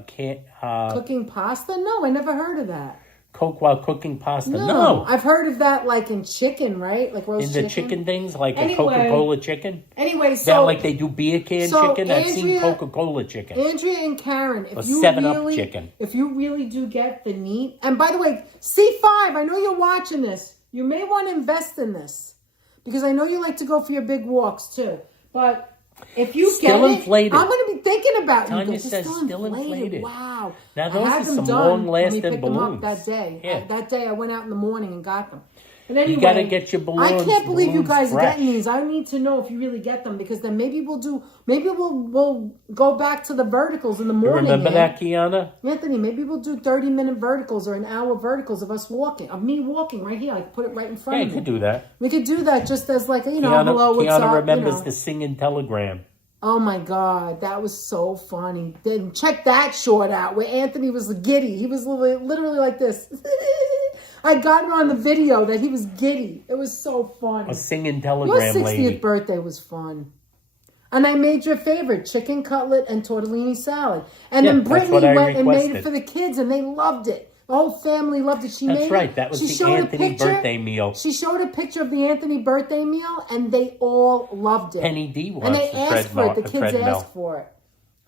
cooking pasta? No, I never heard of that. Coke while cooking pasta? No. I've heard of that like in chicken, right? Like roast In the chicken things, like Anyway. a Coca-Cola chicken? Anyway, That so like they do beer can so chicken? I've seen Andrea- Coca-Cola chicken. Andrea and Karen, Or 7-Up chicken. If you really do get the neat, and by the way, C5, I know you're watching this. You may want to invest in this because I know you like to go for your big walks too. But if you Still get inflated. it, I'm going to be thinking about you. Tanya guys. It's says still inflated. Wow. Now, I those had are them some done long-lasting when we picked them balloons. up that day. Yeah. That day I went out in the morning and got them. But anyway, You gotta get your balloons. I can't believe you balloons guys are fresh. getting these. I need to know if you really get them because then maybe we'll go back to the verticals in the You morning. remember yeah? that, Kiana? Anthony, maybe we'll do 30-minute verticals or an hour verticals of us walking, of me walking right here. I could put it right in front Yeah, of you me. could do that. We could do that just as like, hello, what's Kiana up? remembers the singing telegram. Oh my God, that was so funny. Then check that short out where Anthony was giddy. He was literally like this. I got it on the video that he was giddy. It was so funny. A singing Your telegram 60th lady. birthday was fun. And I made your favorite, chicken cutlet and tortellini salad. And Yeah, then that's Brittany what I went and made it requested. for the kids and they loved it. The whole family loved it. That's right. That was the Anthony birthday meal. She showed a picture of the Anthony birthday meal and they all loved it. Penny D wants and they the asked for it. The kids treadmill. asked for it.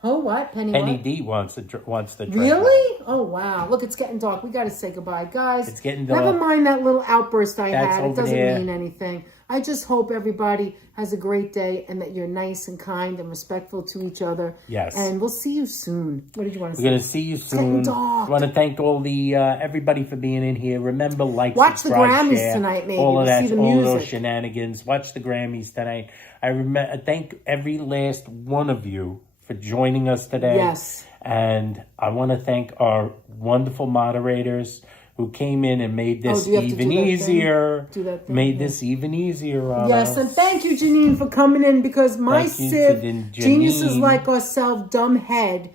Oh, what? Penny what? D wants the treadmill. Really? Oh, wow. Look, it's getting dark. We got to say goodbye. Guys, It's getting dark. never mind that little outburst I That's had. It over doesn't there. mean anything. I just hope everybody has a great day and that you're nice and kind and respectful to each other. Yes. And we'll see you soon. What did you want to say? We're going to see you soon. getting I dark. want to thank all the everybody for being in here. Remember, like, Watch the subscribe, Grammys share, tonight, maybe. all of We'll that, see the all those music. shenanigans. Watch the Grammys tonight. I thank every last one of you for joining us today. Yes. And I want to thank our wonderful moderators who came in and made this do you have to even do that thing? easier. Do that thing, Made yeah. this even easier on Yes, us. and thank you, Janine, for coming in because my Thank you sieve, to Janine. geniuses like ourselves, dumb head,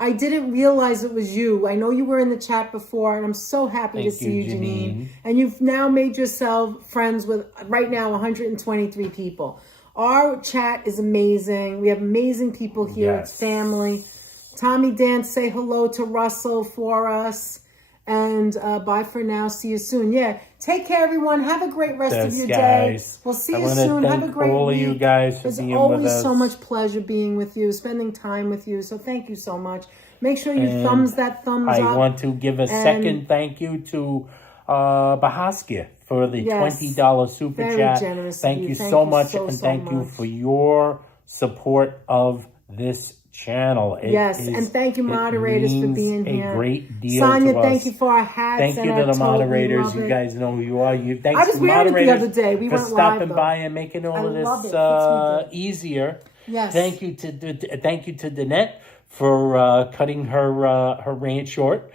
I didn't realize it was you. I know you were in the chat before, and I'm so happy to Thank see you, you, Janine. Janine. And you've now made yourself friends with, right now, 123 people. Our chat is amazing. We have amazing people here. Yes. It's family. Tommy Dance, say hello to Russell for us. And bye for now. See you soon. Yeah. Take care, everyone. Have a great rest of your day. We'll see I you wanna soon. Have a thank great all week. of you guys for It's being with always us. so much pleasure being with you, spending time with you. So thank you so much. Make sure you And thumbs that thumbs I up. want to give a second thank you to Bahaska for the Yes. $20 super Very chat. generous of Thank you. you Thank so you much, so, and so thank you much. for your support of this channel. Yes, and thank you, moderators, for being here. A great deal Sonia, to thank us. you for our hats. Thank and you our to the tote. We moderators. love You it. guys know who you are. Thanks I was to wearing it the moderators other day. We for went stopping live, though. by and making all I of this love it. Fits me good. easier. Yes. Thank you to Danette for cutting her rant short.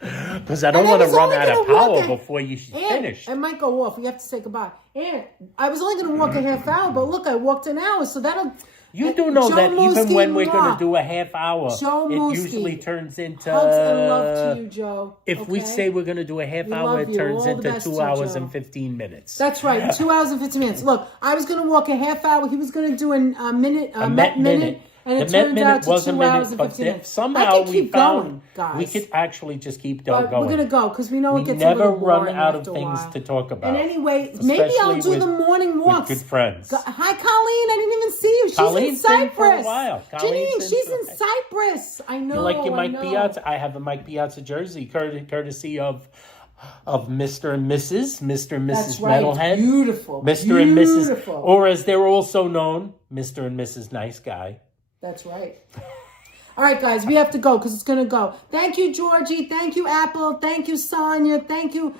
Because I don't want to run out of power before you finish. It might go off. We have to say goodbye. And I was only going to walk a half hour, but look, I walked an hour, so that'll... You do know Joe that even Muski, when we're going mwah. to do a half hour, Joe it Muski. usually turns into... Hugs and love to you, Joe. If we say we're going to do a half We hour, love it you. turns All the into best 2 to you, hours Joe. and 15 minutes. That's right, 2 hours and 15 minutes. Look, I was going to walk a half hour. He was going to do a minute, a Met minute. And it turned out to 2 hours and 15 minutes. Somehow we found going, guys. we could actually just keep But going. we're going to go because we know We it gets never a little run boring out of after a things while. to talk about. And anyway, maybe I'll do Especially the morning walks. with good friends. Hi, Colleen. I didn't even see you. She's Colleen's in been for a Cyprus. while. Janine, Colleen's she's been in for- Cyprus. I know. You like your Mike I know. Piazza? I have a Mike Piazza jersey, courtesy of Mr. and Mrs. Mr. and Mrs. That's right. Metalhead. Beautiful. Mr. and Mrs. Beautiful. Or as they're also known, Mr. and Mrs. Nice Guy. That's right. All right, guys, we have to go because it's going to go. Thank you, Georgie. Thank you, Apple. Thank you, Sonia. Thank you,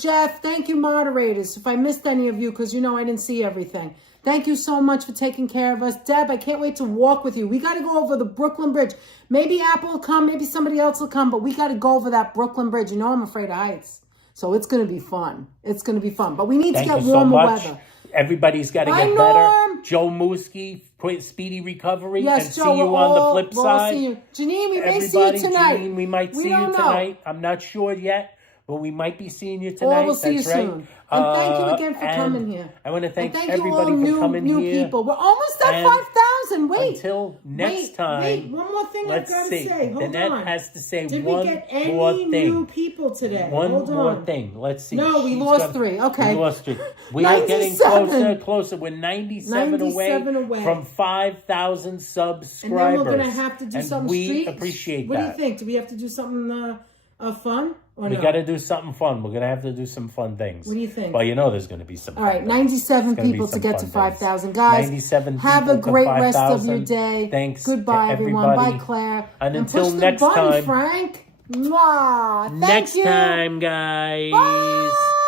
Jeff. Thank you, moderators. If I missed any of you, because you know I didn't see everything. Thank you so much for taking care of us. Deb, I can't wait to walk with you. We got to go over the Brooklyn Bridge. Maybe Apple will come. Maybe somebody else will come. But we got to go over that Brooklyn Bridge. You know I'm afraid of heights. So it's going to be fun. It's going to be fun. But we need to get warmer weather. Everybody's got to Bye, get Norm. better. Joe Muski, speedy recovery. Yes, and Joe, see you we'll on the all- flip we'll all side. see you. Janine, we may see Everybody, you tonight. Janine, we might see you don't know. tonight. I'm not sure yet, but we might be seeing you tonight. Or we'll see That's you right. soon. And thank you again for coming here. I want to thank you everybody all for coming new here. people. We're almost at And 5,000. Wait. Until next time. Wait, one more thing I've let's got to see. say. Hold Danette on. has to say Did one we get any more thing. new people today? One Hold more on. thing. Let's see. No, we She's lost got- 3. Okay. We lost 3. We are getting 97. closer and closer. We're 97 away from 5,000 subscribers. And then we're going to have to do and something we street. appreciate What that. do you think? Do we have to do something fun? Or We no? got to do something fun. We're going to have to do some fun things. What do you think? Well, you know there's going to be some All fun right, things. 97 It's gonna be people to some get to fun things. 5,000. Guys, 97 have a people to great rest of 5,000. your day. Thanks Goodbye, to everyone. Bye, everybody. Claire. And push until the next button, time. Frank. Mwah. Thank Next you. time, guys. Bye.